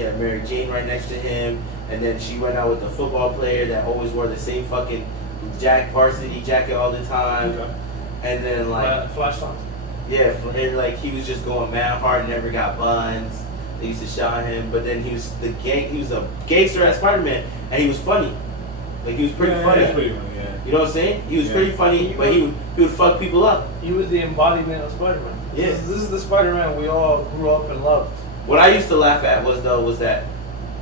had Mary Jane right next to him, and then she went out with the football player that always wore the same fucking varsity jacket all the time, Okay. and then like Flash Thompson. yeah, and like he was just going mad hard, never got buns. They used to shout at him, but then he was a gangster as Spider-Man, and he was funny. Like he was pretty funny. That's pretty funny, yeah. You know what I'm saying? He was Yeah. pretty funny, but he would fuck people up. He was the embodiment of Spider-Man. Yeah. This is the Spider-Man we all grew up and loved. What I used to laugh at was that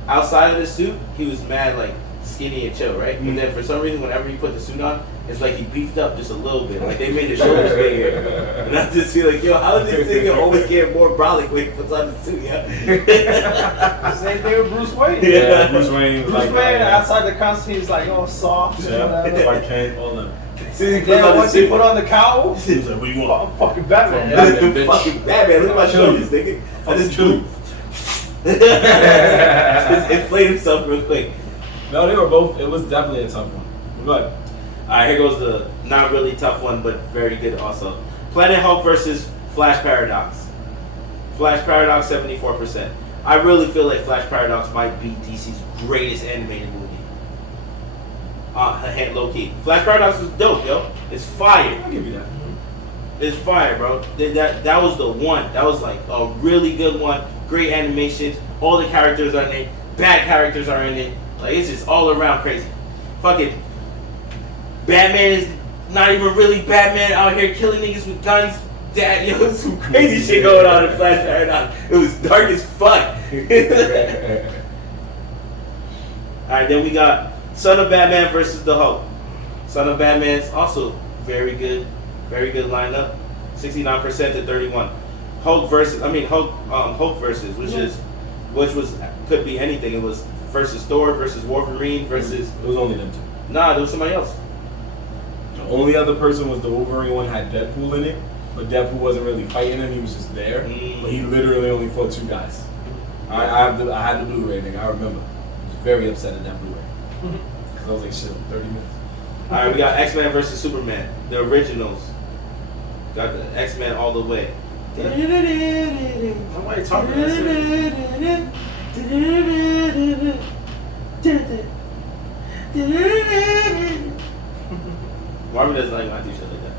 outside of the suit, he was mad like skinny and chill, right? But then for some reason, whenever he put the suit on, it's like he beefed up just a little bit. Like they made his shoulders bigger. And I just feel like, yo, how is this nigga always get more brolic when he puts on the suit? Yeah. Same thing with Bruce Wayne. Yeah, Bruce Wayne. Bruce like, Wayne outside the Constantine is like all soft and whatever. Clark Kent, all them. See, Then once he put on the cowl, He's like, what do you want? I'm fucking Batman. Batman, bitch. Fucking Batman, look at my shoulders, nigga. I just Chill. just inflate himself real quick. No, they were both. It was definitely a tough one. But Alright, here goes the not really tough one, but very good also. Planet Hulk versus Flash Paradox. Flash Paradox, 74%. I really feel like Flash Paradox might be DC's greatest animated movie. Low key. Flash Paradox was dope, yo. It's fire. I'll give you that. It's fire, bro. That was the one. That was like a really good one. Great animations. All the characters are in it. Bad characters are in it. Like it's just all around crazy. Fucking Batman is not even really Batman out here killing niggas with guns. Dad, yo, there's some crazy shit going on in Flash Paradox. It was dark as fuck. Alright, then we got Son of Batman versus the Hulk. Son of Batman's also very good lineup. 69% to 31. Hulk versus could be anything. It was versus Thor versus Wolverine versus It was only them two. Nah, there was somebody else. The only other person was the Wolverine one had Deadpool in it, but Deadpool wasn't really fighting him. He was just there. But he literally only fought two guys. I had the Blu-ray, nigga. I remember. I was very upset at that Blu-ray. Because I was like, shit, 30 minutes. Alright, we got X-Men versus Superman. The originals. Got the X-Men all the way. Nobody talking that Marvin doesn't like when I do shit like that.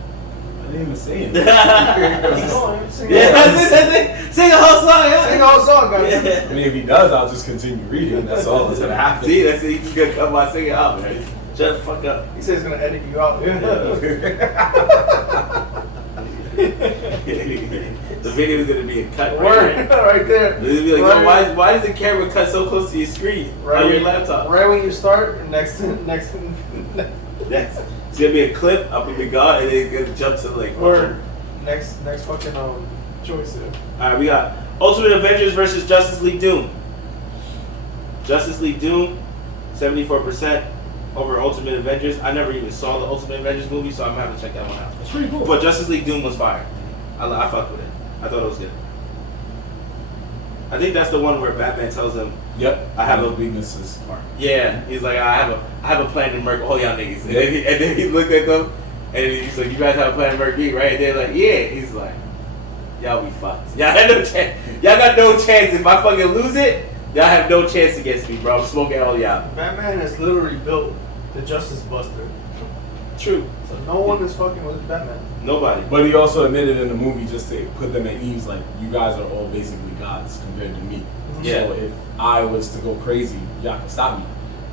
I didn't even say it. Sing Yeah, that's it. Sing the whole song, yeah. Sing the whole song, guys. I mean, if he does, I'll just continue reading. That's all that's going to happen. See, that's it. He's gonna come by singing out, man. Shut the fuck up. He says he's gonna edit you out. The video is gonna be a cut Word, right there. It's gonna be like, Right. yo, why does the camera cut so close to your screen on your laptop? Right when you start, next. Next. It's gonna be a clip up in the god, and then it's gonna jump to like. Word. Next fucking choice here. All right, we got Ultimate Avengers versus Justice League Doom. Justice League Doom, 74% over Ultimate Avengers. I never even saw the Ultimate Avengers movie, so I'm gonna have to check that one out. It's pretty cool. But Justice League Doom was fire. I fucked with it. I thought it was good. I think that's the one where Batman tells him, Yep. I have no a- weaknesses. Mark. yeah, he's like, I have a plan to murk all y'all niggas. And then he looked at them, and he's like, you guys have a plan to murk me, right? And they're like, yeah. He's like, y'all be fucked. Y'all had no chance. Y'all got no chance. If I fucking lose it, y'all have no chance against me, bro. I'm smoking all y'all. Batman has literally built the Justice Buster. True. So no one is fucking with Batman. Nobody. But he also admitted in the movie, just to put them at ease, like, you guys are all basically gods compared to me. Yeah. So if I was to go crazy, y'all can stop me.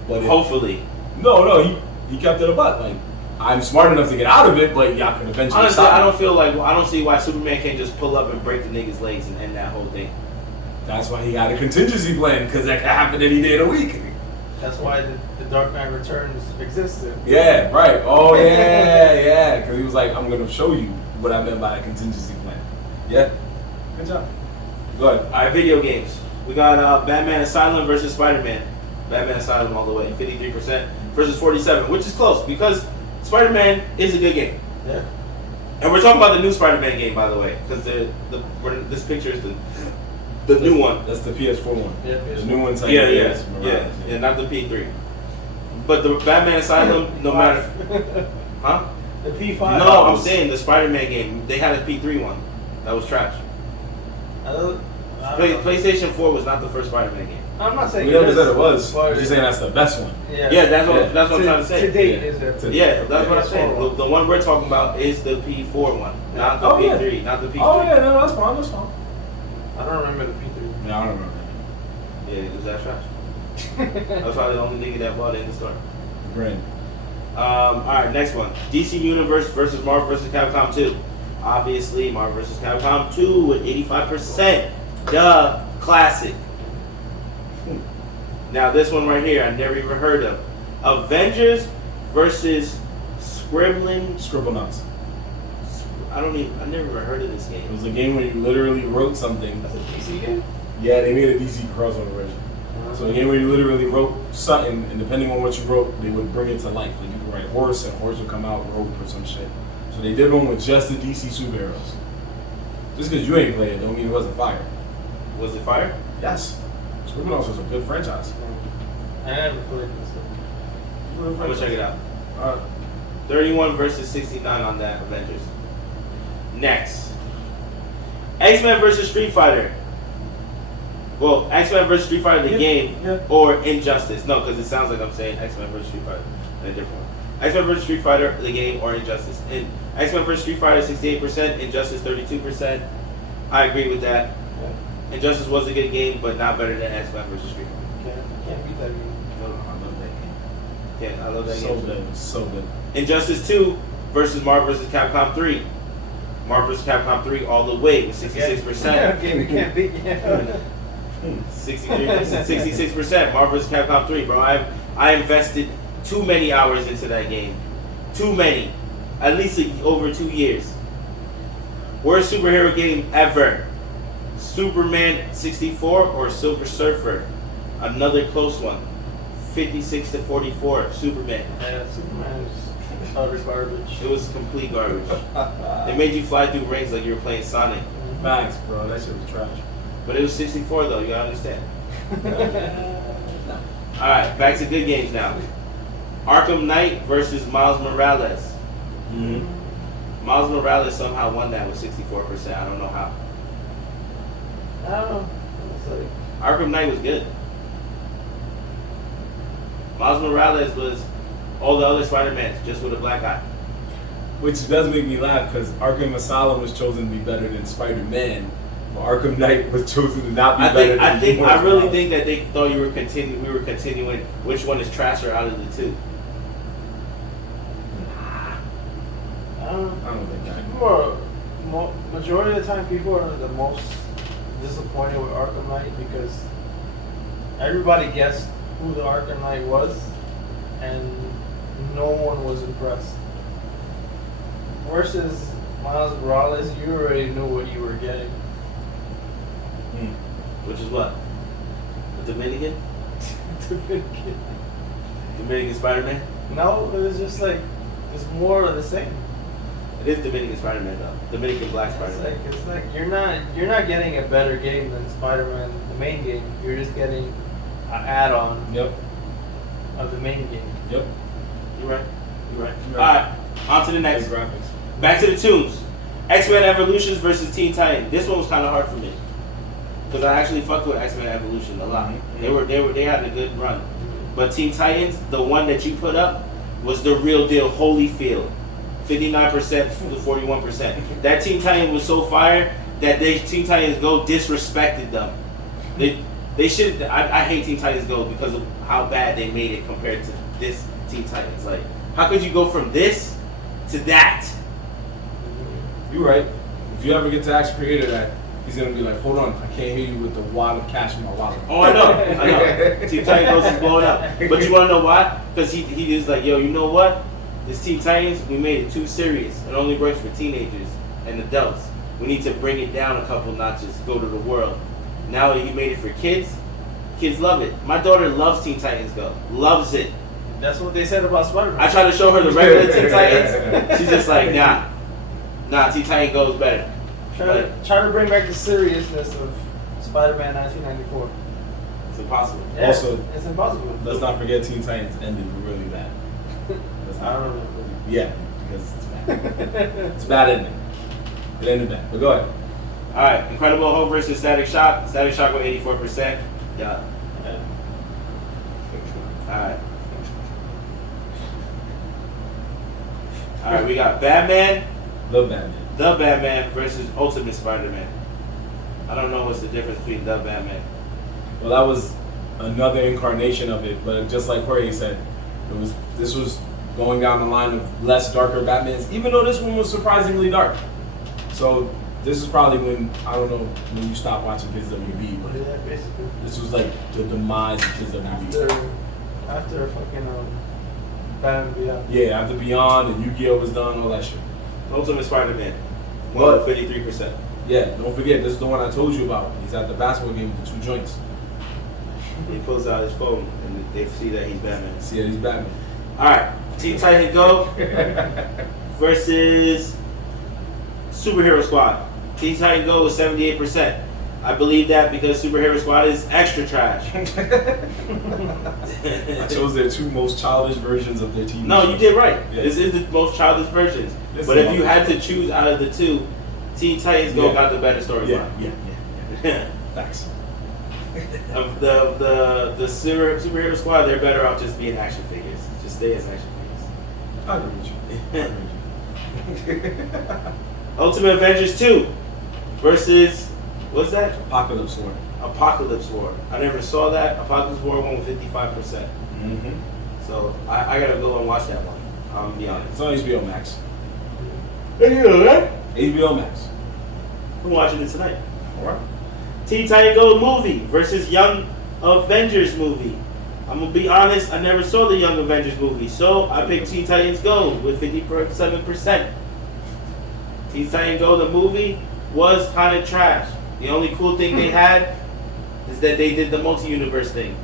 But if, Hopefully. No, he kept it a buck. Like, I'm smart enough to get out of it, but y'all can eventually Honestly, stop me. I don't see why Superman can't just pull up and break the nigga's legs and end that whole thing. That's why he had a contingency plan, because that could happen any day of the week. That's why the Dark Knight Returns existed. Yeah, right. Oh, yeah. Because he was like, I'm going to show you what I meant by a contingency plan. Yeah. Good job. Go ahead. Alright, video games. We got Batman Asylum versus Spider-Man. Batman Asylum all the way, 53% versus 47%, which is close because Spider-Man is a good game. Yeah. And we're talking about the new Spider-Man game, by the way, because this picture is the new one. That's the PS4 one. Yeah, The PS4. new one's like Yeah, not the P3. But the Batman Asylum, no matter, huh? The P5. No, I'm saying the Spider-Man game. They had a P3 one that was trash. I don't know. PlayStation 4 was not the first Spider-Man game. I'm not saying We never is, said it was. but- You're saying that's the best one. Yeah. Yeah, that's what I'm trying to say. To date, Yeah. is it? Yeah, that's what I'm PS4 saying. one. The one we're talking about is the P4 one, not the Oh, yeah. P3, not the P3. Oh, yeah, no, that's fine. That's fine. I don't remember the P3. Yeah, I don't remember. Yeah, it was that trash. I was probably the only nigga that bought it in the store. Grand. Alright, next one. DC Universe versus Marvel vs. Capcom 2. Obviously, Marvel vs. Capcom 2 with 85%. Duh, classic. Now this one right here, I never even heard of. Avengers versus Scribblenauts. I never heard of this It game. was a game where you literally wrote something. That's a PC game? Yeah, they made a DC crossover version. So the game where you literally wrote something, and depending on what you wrote, they would bring it to life. Like you could write horse, and horse would come out rope or some shit. So they did one with just the DC superheroes. Just because you ain't played it, don't mean it wasn't fire. Was it fire? Yes. Scribblenauts was a good franchise. I never played this. I'm gonna check it out. 31 versus 69 on that Avengers. Next, X-Men versus Street Fighter. Well, X-Men versus Street Fighter the game or Injustice. No, because it sounds like I'm saying X-Men versus Street Fighter in a different one. X-Men versus Street Fighter the game or Injustice. In X-Men versus Street Fighter 68%, Injustice 32%. I agree with that. Yeah. Injustice was a good game, but not better than X-Men versus Street Fighter. Can't beat that game. I love that game. Yeah, I love that So game. good, so good. Injustice 2 versus Marvel vs. Capcom 3. Marvel vs. Capcom 3 all the way with 66%. Yeah, game we can't beat. 66%. Marvel vs. Capcom 3, bro. I invested too many hours into that game. Too many. At least over 2 years. Worst superhero game ever. Superman 64 or Silver Surfer? Another close one. 56-44. Superman. Yeah, Superman is utter garbage. It was complete garbage. They made you fly through rings like you were playing Sonic. Facts, bro. That shit was trash. But it was 64 though, you gotta understand. Alright, back to good games now. Arkham Knight versus Miles Morales. Mm-hmm. Miles Morales somehow won that with 64%. I don't know how. I don't know. It's like, Arkham Knight was good. Miles Morales was all the other Spider-Mans, just with a black eye. Which does make me laugh because Arkham Asylum was chosen to be better than Spider-Man, but Arkham Knight was chosen to not be better than I really think that they thought we were continuing which one is trasher out of the two. I don't know. I don't think that. People are, majority of the time, people are the most disappointed with Arkham Knight because everybody guessed who the Arkham Knight was, and no one was impressed. Versus Miles Morales, you already knew what you were getting. Which is what? The Dominican? Dominican Spider-Man? No, it was just like it's more of the same. It is Dominican Spider-Man though. Dominican Black Spider-Man. It's like you're not getting a better game than Spider-Man, the main game. You're just getting an add-on Yep. of the main game. Yep. You're right. You're right. Alright, on to the next. Good graphics. Back to the tunes. X-Men Evolutions versus Teen Titans. This one was kind of hard for me because I actually fucked with X-Men Evolution a lot. Mm-hmm. They had a good run. But Teen Titans, the one that you put up, was the real deal. Holyfield, 59% to 41%. That Teen Titan was so fire that Teen Titans Go disrespected them. They should. I hate Teen Titans Go because of how bad they made it compared to this Teen Titans. Like, how could you go from this to that? You're right. If you ever get to ask creator that, he's gonna be like, hold on, I can't hear you with the wad of cash in my wallet. Oh, I know. Teen Titans Go is blowing up. But you wanna know why? Because he is like, yo, you know what? This Teen Titans, we made it too serious. It only works for teenagers and adults. We need to bring it down a couple notches, go to the world. Now that he made it for kids, kids love it. My daughter loves Teen Titans Go. Loves it. That's what they said about Spider-Man. I try to show her the regular Teen Titans. She's just like, nah. Nah, Teen Titans Go is better. Try to bring back the seriousness of Spider-Man 1994. It's impossible. Yeah, Also, it's impossible. Let's not forget Teen Titans ended really bad. I don't remember. Yeah, because it's bad. It's bad ending. It ended bad. But go ahead. Alright, Incredible Hulk versus Static Shock. Static Shock with 84%. Yeah. Alright. Alright, we got Batman. The Batman. The Batman versus Ultimate Spider-Man. I don't know what's the difference between the Batman. Well, that was another incarnation of it, but just like Jorge said, this was going down the line of less darker Batmans, even though this one was surprisingly dark. So this is probably when, I don't know, when you stop watching Kids WB, but Yeah, basically. this was like the demise of Kids WB. After fucking Batman Beyond. Yeah, after Beyond and Yu-Gi-Oh was done, all that shit. Ultimate Spider-Man. What? 53%. Yeah, don't forget, this is the one I told you about. He's at the basketball game with the 2 joints. He pulls out his phone and they see that he's Batman. See that he's Batman. Alright, Teen Titans Go versus Superhero Squad. Teen Titans Go was 78%. I believe that because Superhero Squad is extra trash. I chose their 2 most childish versions of their TV No, shows. you did right. Yeah. This is the most childish versions. This But is if you all- had to choose out of the 2, Teen Titans Go Yeah. got the better storyline. Yeah. Facts. Of the superhero squad, they're better off just being action figures. Just stay as action I agree with you. I agree with you. Ultimate Avengers 2 versus, what's that? Apocalypse War. Apocalypse War. I never saw that. Apocalypse War won with 55%. Mm-hmm. So I gotta go and watch that one. I'm gonna be honest. It's on HBO Max. I'm HBO Max. watching it tonight. Alright. Teen Titan Go movie versus Young Avengers movie. I'm gonna be honest, I never saw the Young Avengers movie, so I picked Teen Titans Go with 57%. Teen Titans Go, the movie, was kind of trash. The only cool thing they had is that they did the multi-universe thing.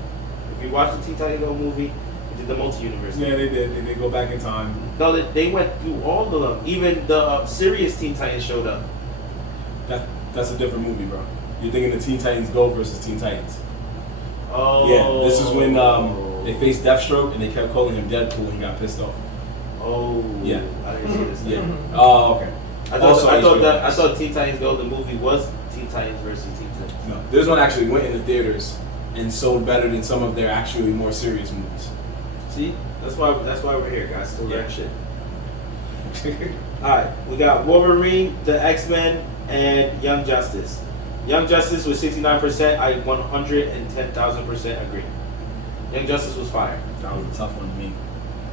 If you watch the Teen Titans Go movie, they did the multi-universe thing. Yeah, they did. They go back in time. No, they went through all of them. Even the serious Teen Titans showed up. That's a different movie, bro. You're thinking the Teen Titans Go versus Teen Titans. Oh. Yeah, this is when they faced Deathstroke and they kept calling him Deadpool and he got pissed off. Oh. Yeah. I didn't see this. Yeah. Oh, okay. I Also thought Teen Titans Go, the movie, was Teen Titans versus Teen Titans. No, this one actually went into theaters and sold better than some of their actually more serious movies. See, that's why we're here, guys. Still Yeah. learn shit. All right, we got Wolverine, the X-Men, and Young Justice. Young Justice was 69%. I 110,000% agree. Young Justice was fire. That was a tough one to me.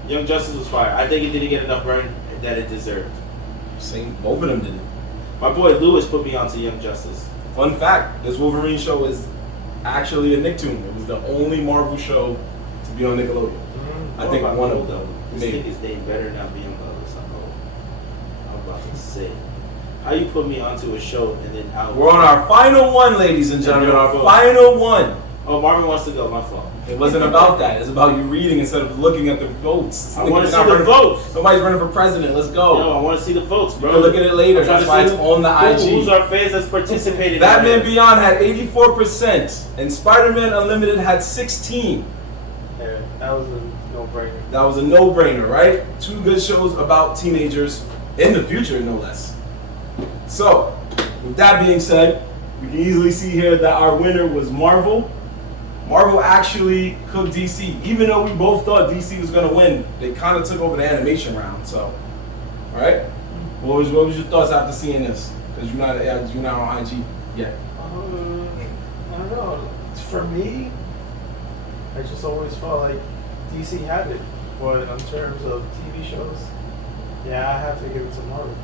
Young Justice was fire. I think it didn't get enough burn that it deserved. Same, both of them did it. My boy Lewis put me onto Young Justice. Fun fact: this Wolverine show is actually a Nicktoon. It was the only Marvel show to be on Nickelodeon. I think one of them. This Maybe. nigga's name better not be on the other side. I'm about to say. How you put me onto a show and then out? We're on our final one, ladies and gentlemen. Our Vote. final one. Oh, Marvin wants to go. My fault. It wasn't about that. It's about you reading instead of looking at the votes. I want to see Not the running- votes. Somebody's running for president. Let's go. Yo, I want to see the votes, You bro. can look at it later. I'm trying That's to why see it's on the IG. Who's our fans that's participating? Batman in it? Beyond had 84%, and Spider-Man Unlimited had 16. Yeah, that was a no-brainer. That was a no-brainer, right? 2 good shows about teenagers in the future, no less. So, with that being said, we can easily see here that our winner was Marvel. Marvel actually cooked DC. Even though we both thought DC was going to win, they kind of took over the animation round. So, all right. What was your thoughts after seeing this? Because you're not on IG yet. I don't know. For me, I just always felt like DC had it. But in terms of TV shows, yeah, I have to give it to Marvel.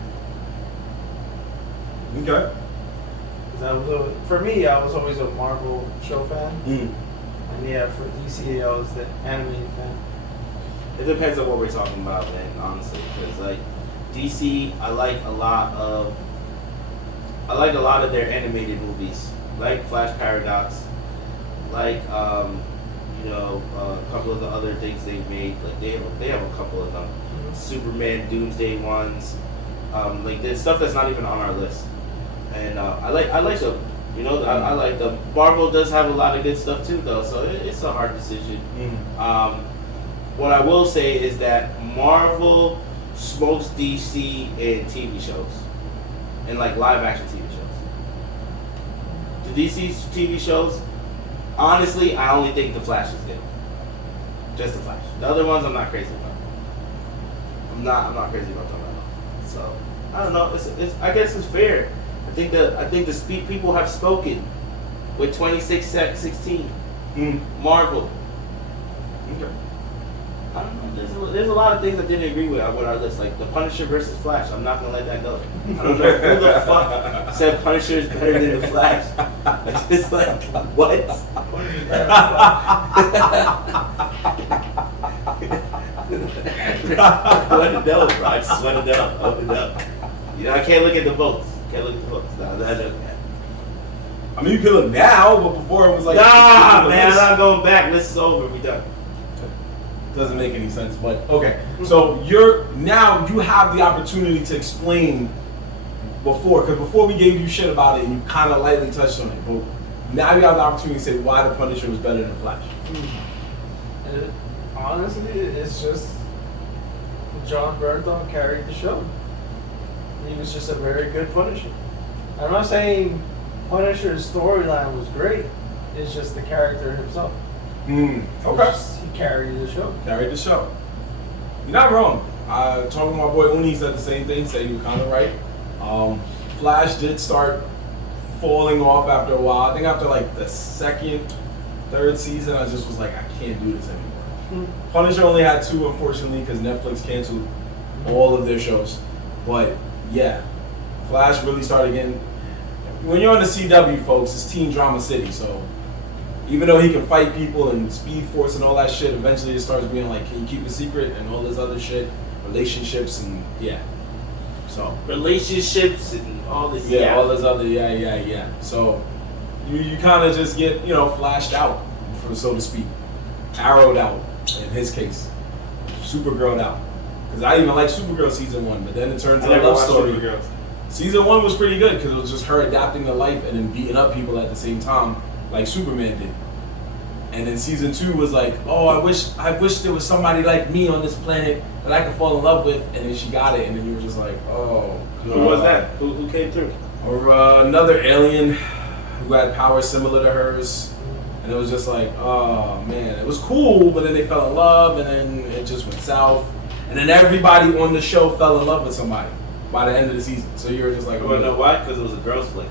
Okay. 'Cause for me, I was always a Marvel show fan. Mm. And yeah, for DC, I was the animated fan. It depends on what we're talking about, man. Honestly, because like DC, I like a lot of their animated movies, like Flash Paradox, like a couple of the other things they've made. Like they have a couple of them. Superman Doomsday ones, like there's stuff that's not even on our list, and I like them. You know, I like them. Marvel does have a lot of good stuff too, though, so it's a hard decision. What I will say is that Marvel smokes DC in TV shows, in like live action TV shows. The DC TV shows, honestly, I only think The Flash is good. Just The Flash. The other ones, I'm not crazy about. I'm not crazy about them at all. So I don't know. I guess it's fair. I think the people have spoken with 26-16. Marvel. Okay. I don't know. There's a lot of things I didn't agree with our list, like the Punisher versus Flash. I'm not gonna let that go. I don't know who the fuck said Punisher is better than the Flash. I'm just like, what? I want to know, bro. I just want to know. I want to know. You know, I can't look at the votes. Can't look at the votes. No, that's okay. I mean, you can look now, but before it was like, nah, man, I'm not going back. This is over. We done. Doesn't make any sense, but okay. So now you have the opportunity to explain because before we gave you shit about it and you kind of lightly touched on it, but now you have the opportunity to say why the Punisher was better than Flash. Honestly, it's just John Bernthal carried the show. He was just a very good Punisher. I'm not saying Punisher's storyline was great. It's just the character himself. Okay. He carried the show. Carried the show. You're not wrong. Talking to my boy Uni, he said the same thing. Said you were kind of right. Flash did start falling off after a while. I think after like the second, third season, I just was like, I can't do this anymore. Punisher only had 2, unfortunately, because Netflix canceled all of their shows. But yeah, Flash really started getting. When you're on the CW, folks, it's teen drama city. So even though he can fight people and Speed Force and all that shit, eventually it starts being like, can you keep a secret and all this other shit, relationships and yeah. So relationships and all this. Yeah, all this other yeah. So you kind of just get flashed out, so to speak, arrowed out in his case, Supergirl'd out. Because I even like Supergirl season 1, but then it turns into a love story. Season 1 was pretty good because it was just her adapting to life and then beating up people at the same time, like Superman did. And then season 2 was like, oh, I wish there was somebody like me on this planet that I could fall in love with. And then she got it, and then you were just like, oh. Who was that? Who came through? Or another alien who had powers similar to hers. And it was just like, oh man, it was cool, but then they fell in love, and then it just went south. And then everybody on the show fell in love with somebody by the end of the season. So you were just like, you wanna know why? Because it was a girl's flick.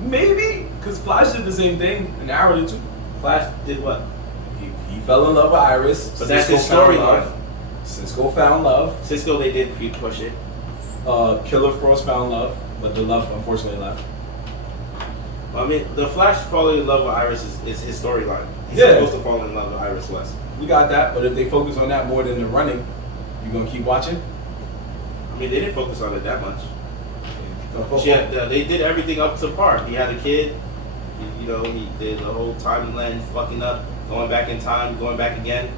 Maybe, because Flash did the same thing, and Arrow did too. Flash did what? He fell in love with Iris. But that's his storyline. Cisco found love. Cisco, they did push it. Killer Frost found love, but the love unfortunately left. I mean, the Flash falling in love with Iris is his storyline. He's supposed to fall in love with Iris West. We got that, but if they focus on that more than the running, you gonna keep watching? I mean, they didn't focus on it that much. They did everything up to par. He had a kid. He did the whole timeline fucking up, going back in time, going back again,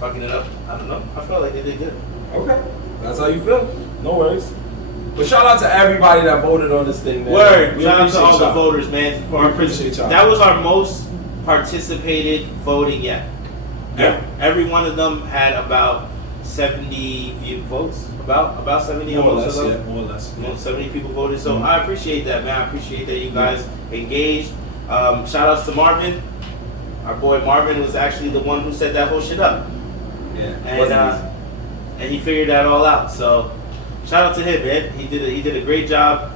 fucking it up. I don't know. I felt like they did good. Okay, that's how you feel. No worries. But shout out to everybody that voted on this thing, man. Word. Shout out to all the voters, man. We appreciate y'all. That was our most participated voting yet. Yeah. Every one of them had about 70 votes. About 70. More or less. 70 people voted. So I appreciate that, man. I appreciate that you guys engaged. Shout outs to Marvin. Our boy Marvin was actually the one who set that whole shit up. Yeah. And he figured that all out. So shout out to him, man. He did a great job.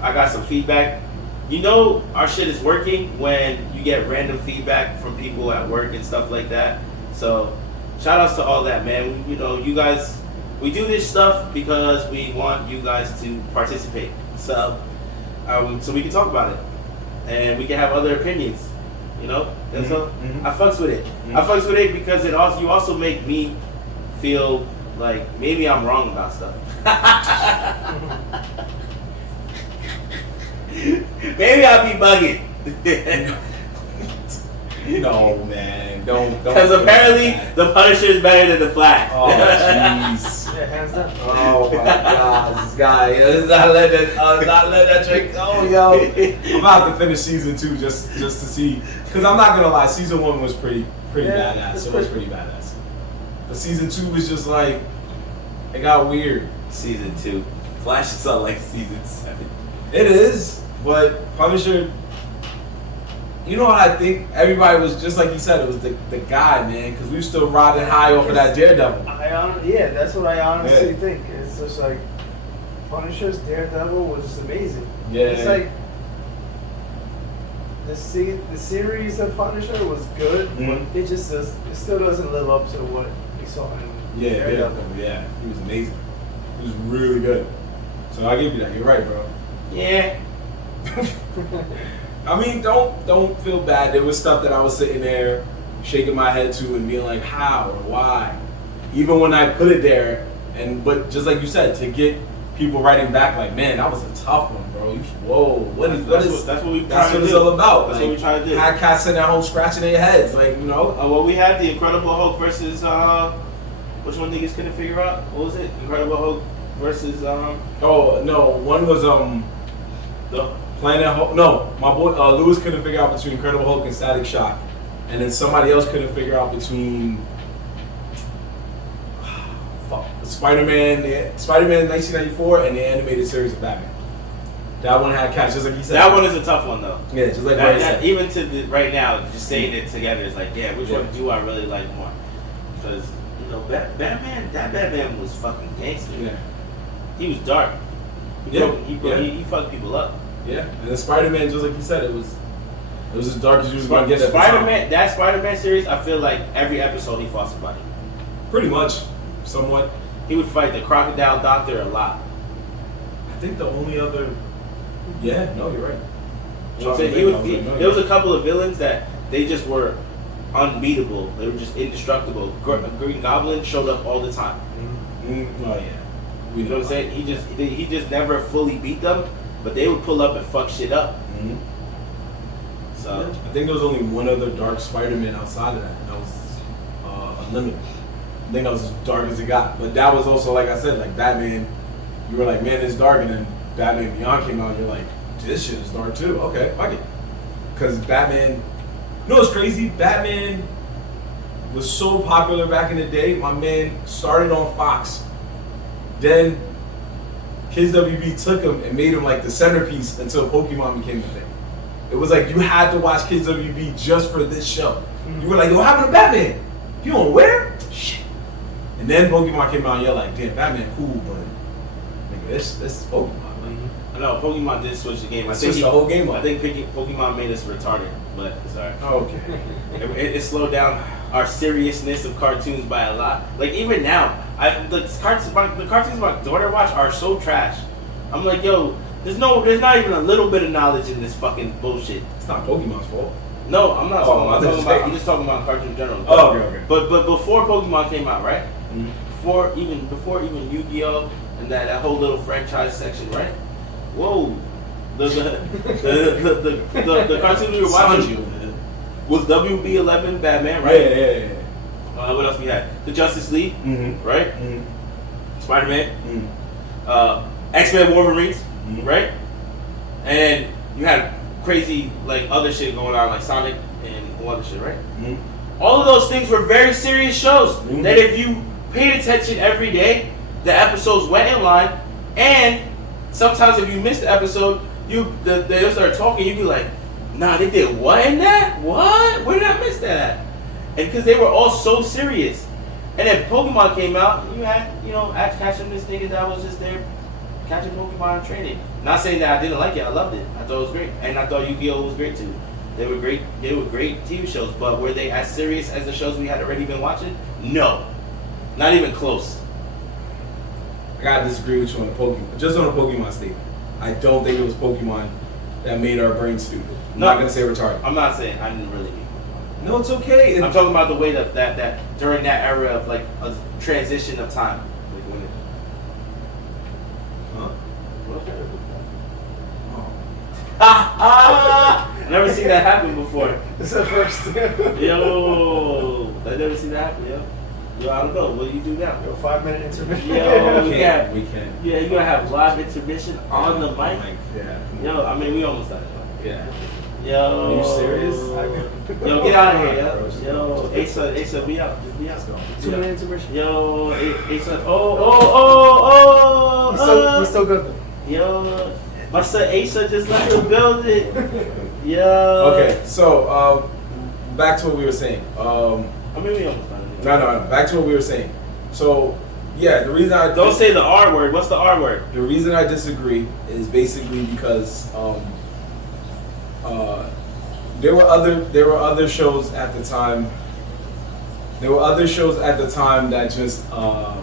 I got some feedback. Our shit is working when you get random feedback from people at work and stuff like that. So shout outs to all that, man. You guys, we do this stuff because we want you guys to participate. So we can talk about it and we can have other opinions. That's all. I fucks with it. I fucks with it because you also make me feel like maybe I'm wrong about stuff. Maybe I'll be bugging. No, man, don't. Because apparently the Punisher is better than the Flash. Oh, jeez. Yeah, hands down. Oh my God, this guy. Let's not let that drink. Oh, yo, I'm about to finish season 2 just to see. Because I'm not gonna lie, season 1 was pretty badass. It was pretty badass. But season 2 was just like, it got weird. Season 2, Flash is on like season 7. It is, but Punisher. You know what I think? Everybody was just like you said. It was the guy, man, because we were still riding high off of that Daredevil. That's what I honestly think. It's just like Punisher's Daredevil was just amazing. Yeah. It's like the series of Punisher was good, but it still doesn't live up to what we saw in Daredevil. Yeah, he was amazing. He was really good. So I give you that. You're right, bro. Yeah. I mean, don't feel bad. There was stuff that I was sitting there shaking my head to and being like, how or why? Even when I put it there, but just like you said, to get people writing back like, man, that was a tough one, bro. That's what it's all about. That's like, what we try to do. Had cats sitting at home scratching their heads, like, you know. Well, we had the Incredible Hulk versus which one niggas couldn't figure out? What was it? Incredible Hulk versus Oh no, one was the Planet Hulk. No, my boy Lewis couldn't figure out between Incredible Hulk and Static Shock, and then somebody else couldn't figure out between Spider-Man 1994 and the animated series of Batman. That one had cats, just like he said. That one is a tough one though. Yeah, just like what he said. Even to right now, just saying it together is like, yeah, which one do I really like more? Because you know, Batman was fucking gangster. Yeah. He was dark. He fucked people up. Yeah, and then Spider-Man, just like you said, it was as dark as you was going to get at the time. That Spider-Man series, I feel like every episode he fought somebody. Pretty much, somewhat. He would fight the Crocodile Doctor a lot. I think the only other. Yeah, no, you're right. You know what I'm saying? There was a couple of villains that they just were unbeatable. They were just indestructible. Green Goblin showed up all the time. Mm-hmm. Oh yeah. You know what I'm saying? He just never fully beat them, but they would pull up and fuck shit up. Mm-hmm. So I think there was only one other dark Spider-Man outside of that, and that was Unlimited. I think that was as dark as it got. But that was also, like I said, like Batman. You were like, man, it's dark, and then Batman Beyond came out, and you're like, this shit is dark too. Okay, fuck it. Because Batman, you know what's crazy? Batman was so popular back in the day. My man started on Fox. Then Kids WB took him and made him like the centerpiece until Pokemon became the thing. It was like you had to watch Kids WB just for this show. You were like, yo, what happened to Batman? You on where? Shit. And then Pokemon came out and you're like, damn, Batman cool, but nigga, this is Pokemon. I know Pokemon did switch the game. I think the whole game up. I think Pokemon made us retarded, but sorry. Oh, okay. It slowed down our seriousness of cartoons by a lot. Like even now, the cartoons my daughter watch are so trash. I'm like, yo, there's not even a little bit of knowledge in this fucking bullshit. It's not Pokemon's fault. No, I'm not talking about. I'm just talking about cartoons in general. Oh, okay. But before Pokemon came out, right? Mm-hmm. Before even Yu-Gi-Oh and that whole little franchise section, right? Whoa, the cartoon we were watching was WB11 Batman, right? Yeah. What else we had? The Justice League, right? Mm-hmm. Spider-Man, X-Men Wolverines, right? And you had crazy like other shit going on, like Sonic and other shit, right? Mm-hmm. All of those things were very serious shows that if you paid attention every day, the episodes went in line, and sometimes if you missed the episode, they'll start talking, you'd be like, nah, they did what in that? What? Where did I miss that at? And because they were all so serious. And then Pokemon came out, you had, catching this nigga that was just there catching Pokemon and training. Not saying that I didn't like it, I loved it. I thought it was great. And I thought Yu-Gi-Oh! Was great too. They were great TV shows, but were they as serious as the shows we had already been watching? No. Not even close. I gotta disagree with you on the Pokemon. Just on the Pokemon statement. I don't think it was Pokemon that made our brains stupid. I'm not gonna say retarded. I'm not saying I didn't really mean Pokemon. No, it's okay. I'm talking about the way that during that era of like a transition of time. Like when it, I never seen that happen before. It's the first. Yo, I never seen that happen, yo. Yo, I don't know. What do you do now? Yo, 5-minute intermission. Yo, we can. Yeah, you're gonna have live intermission on the mic. Yeah. Yo, I mean, we almost done it. Yeah. Yo. Are you serious? Yo, get out of here, yo. Yo, Asa, be out. Just be out. 2-minute intermission. Yo, Asa. He's so good though. Yo, my son Asa just left the building. Yo. Okay, so back to what we were saying. I mean, we almost done it. No. Back to what we were saying. So, yeah, the reason I don't say the R word. What's the R word? The reason I disagree is basically because there were other shows at the time. There were other shows at the time that just I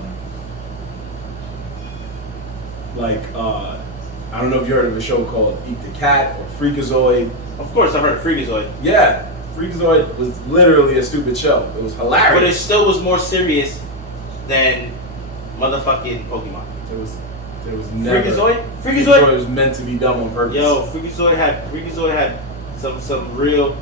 don't know if you heard of a show called Eat the Cat or Freakazoid. Of course, I heard of Freakazoid. Yeah, Freakazoid was literally a stupid show. It was hilarious. But it still was more serious than motherfucking Pokemon. There was never. Freakazoid was meant to be done on purpose. Yo, Freakazoid had some real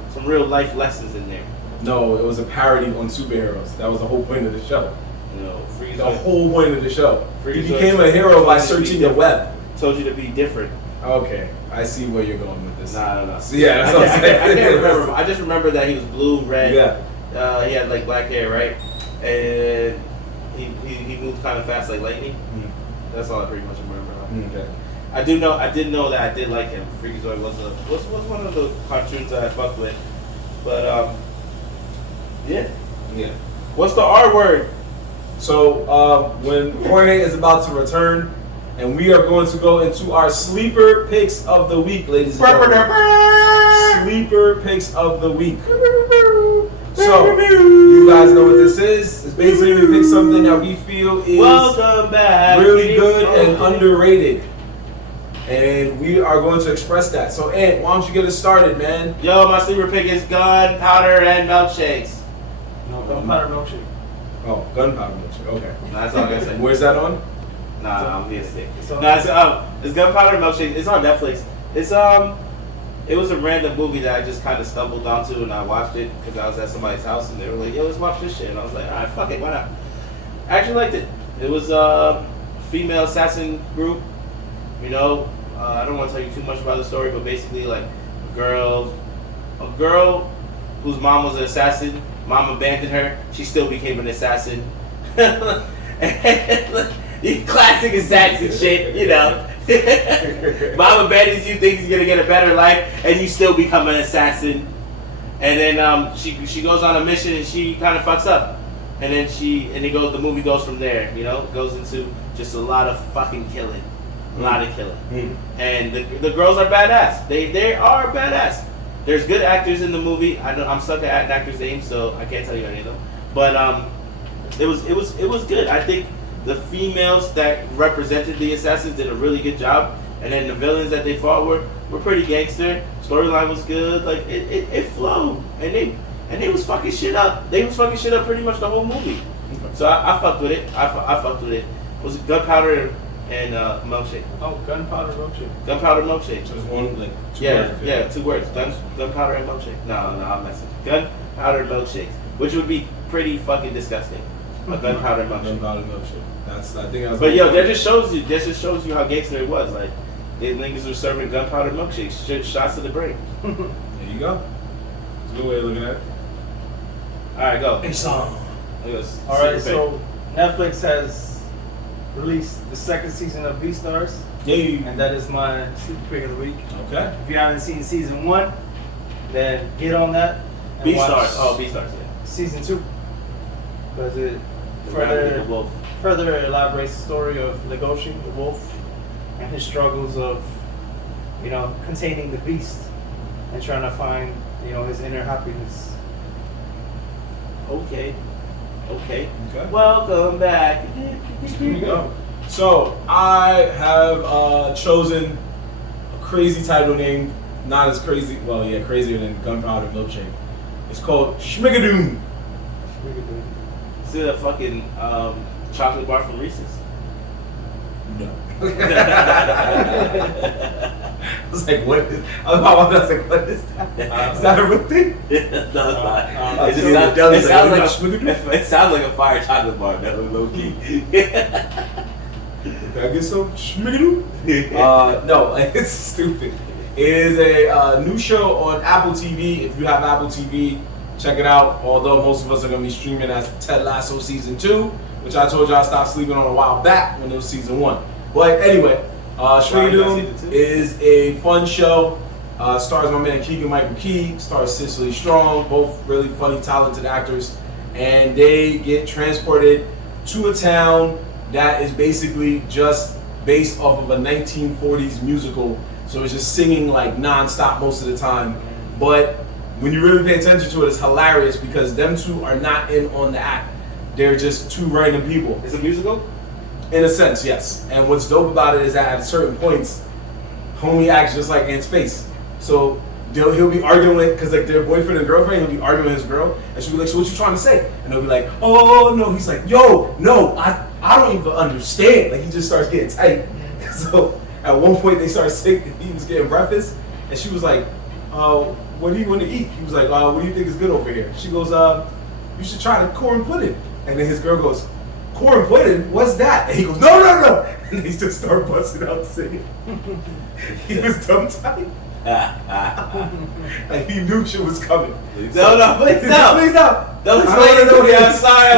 life lessons in there. No, it was a parody on superheroes. That was the whole point of the show. No, Freakazoid. The whole point of the show. He Freakazoid became a hero by searching the web. Told you to be different. Okay, I see where you're going with this. Nah. So, yeah, that's what I'm saying. I can't remember. I just remember that he was blue, red. Yeah. He had like black hair, right? And he moved kind of fast like lightning. That's all I pretty much remember. Okay. I did know that I did like him. Freakazoid was one of the cartoons that I fucked with. But yeah. What's the R word? So when Jorge is about to return, and we are going to go into our sleeper picks of the week, ladies and gentlemen. Sleeper picks of the week. So you guys know what this is. It's basically we pick something that we feel is Welcome back. really good and underrated. And we are going to express that. So Ant, why don't you get us started, man? Yo, my sleeper pick is gunpowder and milkshakes. No, gunpowder milkshake. Oh, gunpowder milkshake. Okay. That's all I gotta say. Where's that on? Nah, I'm being sick. So- It's gunpowder milkshake. It's on Netflix. It's it was a random movie that I just kind of stumbled onto and I watched it because I was at somebody's house and they were like, "Yo, let's watch this shit." And I was like, "All right, fuck it, why not?" I actually liked it. It was a female assassin group. You know, I don't want to tell you too much about the story, but basically, like, a girl whose mom was an assassin. Mom abandoned her. She still became an assassin. Classic assassin shit, you know. Mom abandons you, thinks you're gonna get a better life, and you still become an assassin. And then she goes on a mission and she kind of fucks up. And then the movie goes from there, you know, goes into just a lot of fucking killing. A lot of killing. And the girls are badass. They are badass. There's good actors in the movie. I'm stuck at actors' names, so I can't tell you any of them. But it was good. I think the females that represented the assassins did a really good job, and then the villains that they fought were pretty gangster. Storyline was good. Like it flowed, and they was fucking shit up. They was fucking shit up pretty much the whole movie. So I fucked with it. I fucked with it. Was it gunpowder and milkshake? Oh, gunpowder milkshake. Gunpowder milkshake. So it's one, like, two Yeah, words. yeah, 2 words. Gunpowder and milkshake. No, I'm messing. Gunpowder milkshakes, which would be pretty fucking disgusting. A gunpowder milkshake. Gunpowder milkshake. I think that's. But yo, that just shows you how gangster it was. Like, they niggas were serving gunpowder milkshakes, shots to the brain. There you go. It's a good way of looking at it. All right, go. All right, so Netflix has released the second season of Beastars, Yay. and that is my sleeper pick of the week. Okay. If you haven't seen season 1, then get on that. And watch Beastars. Oh, Beastars. Yeah. Season 2, because it The Rabbit and the Wolf. further elaborates the story of Legoshi, the wolf, and his struggles of, you know, containing the beast and trying to find, you know, his inner happiness. Okay. Okay. Welcome back. Here you go. So I have chosen a crazy title name, not as crazy. Well, yeah, crazier than Gunpowder Milkshake. It's called Schmigadoon. Is it a fucking chocolate bar from Reese's? No. I was like, what is? I was like, what is that? Is that a real thing? No, it's not. It It sounds like a fire chocolate bar. That was low key. Can I get some Schmigadoon? No, it's stupid. It is a new show on Apple TV. If you have Apple TV, check it out. Although most of us are going to be streaming as Ted Lasso Season 2, which I told you I stopped sleeping on a while back when it was Season 1. But anyway, Schmigadoon is a fun show. Stars my man Keegan Michael Key, stars Cicely Strong, both really funny, talented actors. And they get transported to a town that is basically just based off of a 1940s musical. So it's just singing like non-stop most of the time. But when you really pay attention to it, it's hilarious because them two are not in on the act. They're just two random people. It's a musical? In a sense, yes. And what's dope about it is that at certain points, homie acts just like Ant's face. So he'll be arguing because like their boyfriend and girlfriend, he'll be arguing with his girl, and she'll be like, so what you trying to say? And they'll be like, oh no. He's like, yo, no, I don't even understand. Like he just starts getting tight. So at one point they started sick. He was getting breakfast, and she was like, what do you want to eat? He was like, what do you think is good over here? She goes, you should try the corn pudding. And then his girl goes, corn pudding? What's that? And he goes, no. And they just start busting out singing. He was dumb tight. And he knew shit was coming. No, please no. Please no. Don't explain it to me. I'm sorry.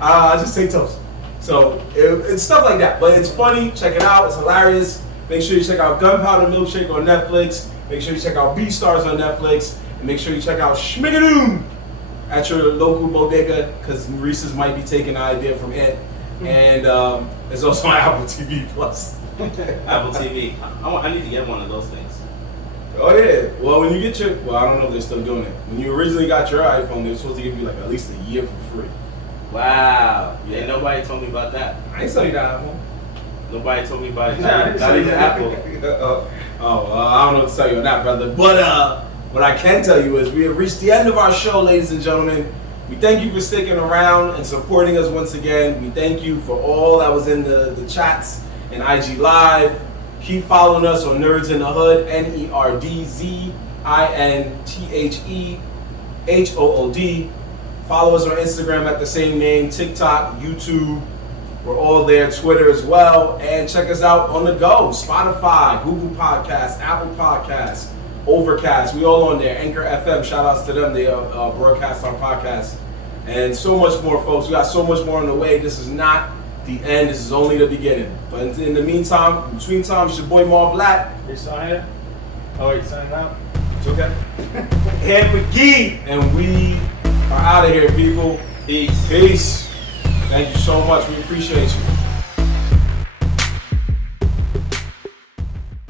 I just say toast. So it's stuff like that. But it's funny. Check it out. It's hilarious. Make sure you check out Gunpowder Milkshake on Netflix. Make sure you check out B-Stars on Netflix. And make sure you check out Schmigadoon at your local bodega, because Reese's might be taking the idea from it. And it's also on Apple TV Plus. Apple TV. I need to get one of those things. Oh yeah. Well, when you get your, I don't know if they're still doing it. When you originally got your iPhone, they were supposed to give you like at least a year for free. Wow. Yeah, nobody told me about that. I ain't tell you that iPhone. Nobody told me about it. Not even Apple. I don't know what to tell you on that, brother. But what I can tell you is we have reached the end of our show, ladies and gentlemen. We thank you for sticking around and supporting us once again. We thank you for all that was in the chats and IG Live. Keep following us on Nerdz in the Hood, NerdZintheHehood. Follow us on Instagram at the same name, TikTok, YouTube. We're all there, Twitter as well. And check us out on the go. Spotify, Google Podcasts, Apple Podcasts, Overcast. We all on there. Anchor FM, shout outs to them. They broadcast our podcast. And so much more, folks. We got so much more on the way. This is not the end. This is only the beginning. But in the meantime, between time, it's your boy Marv Latt. You're still here? Oh, you're signing out? It's okay. And McGee. And we are out of here, people. Peace. Peace. Thank you so much. We appreciate you.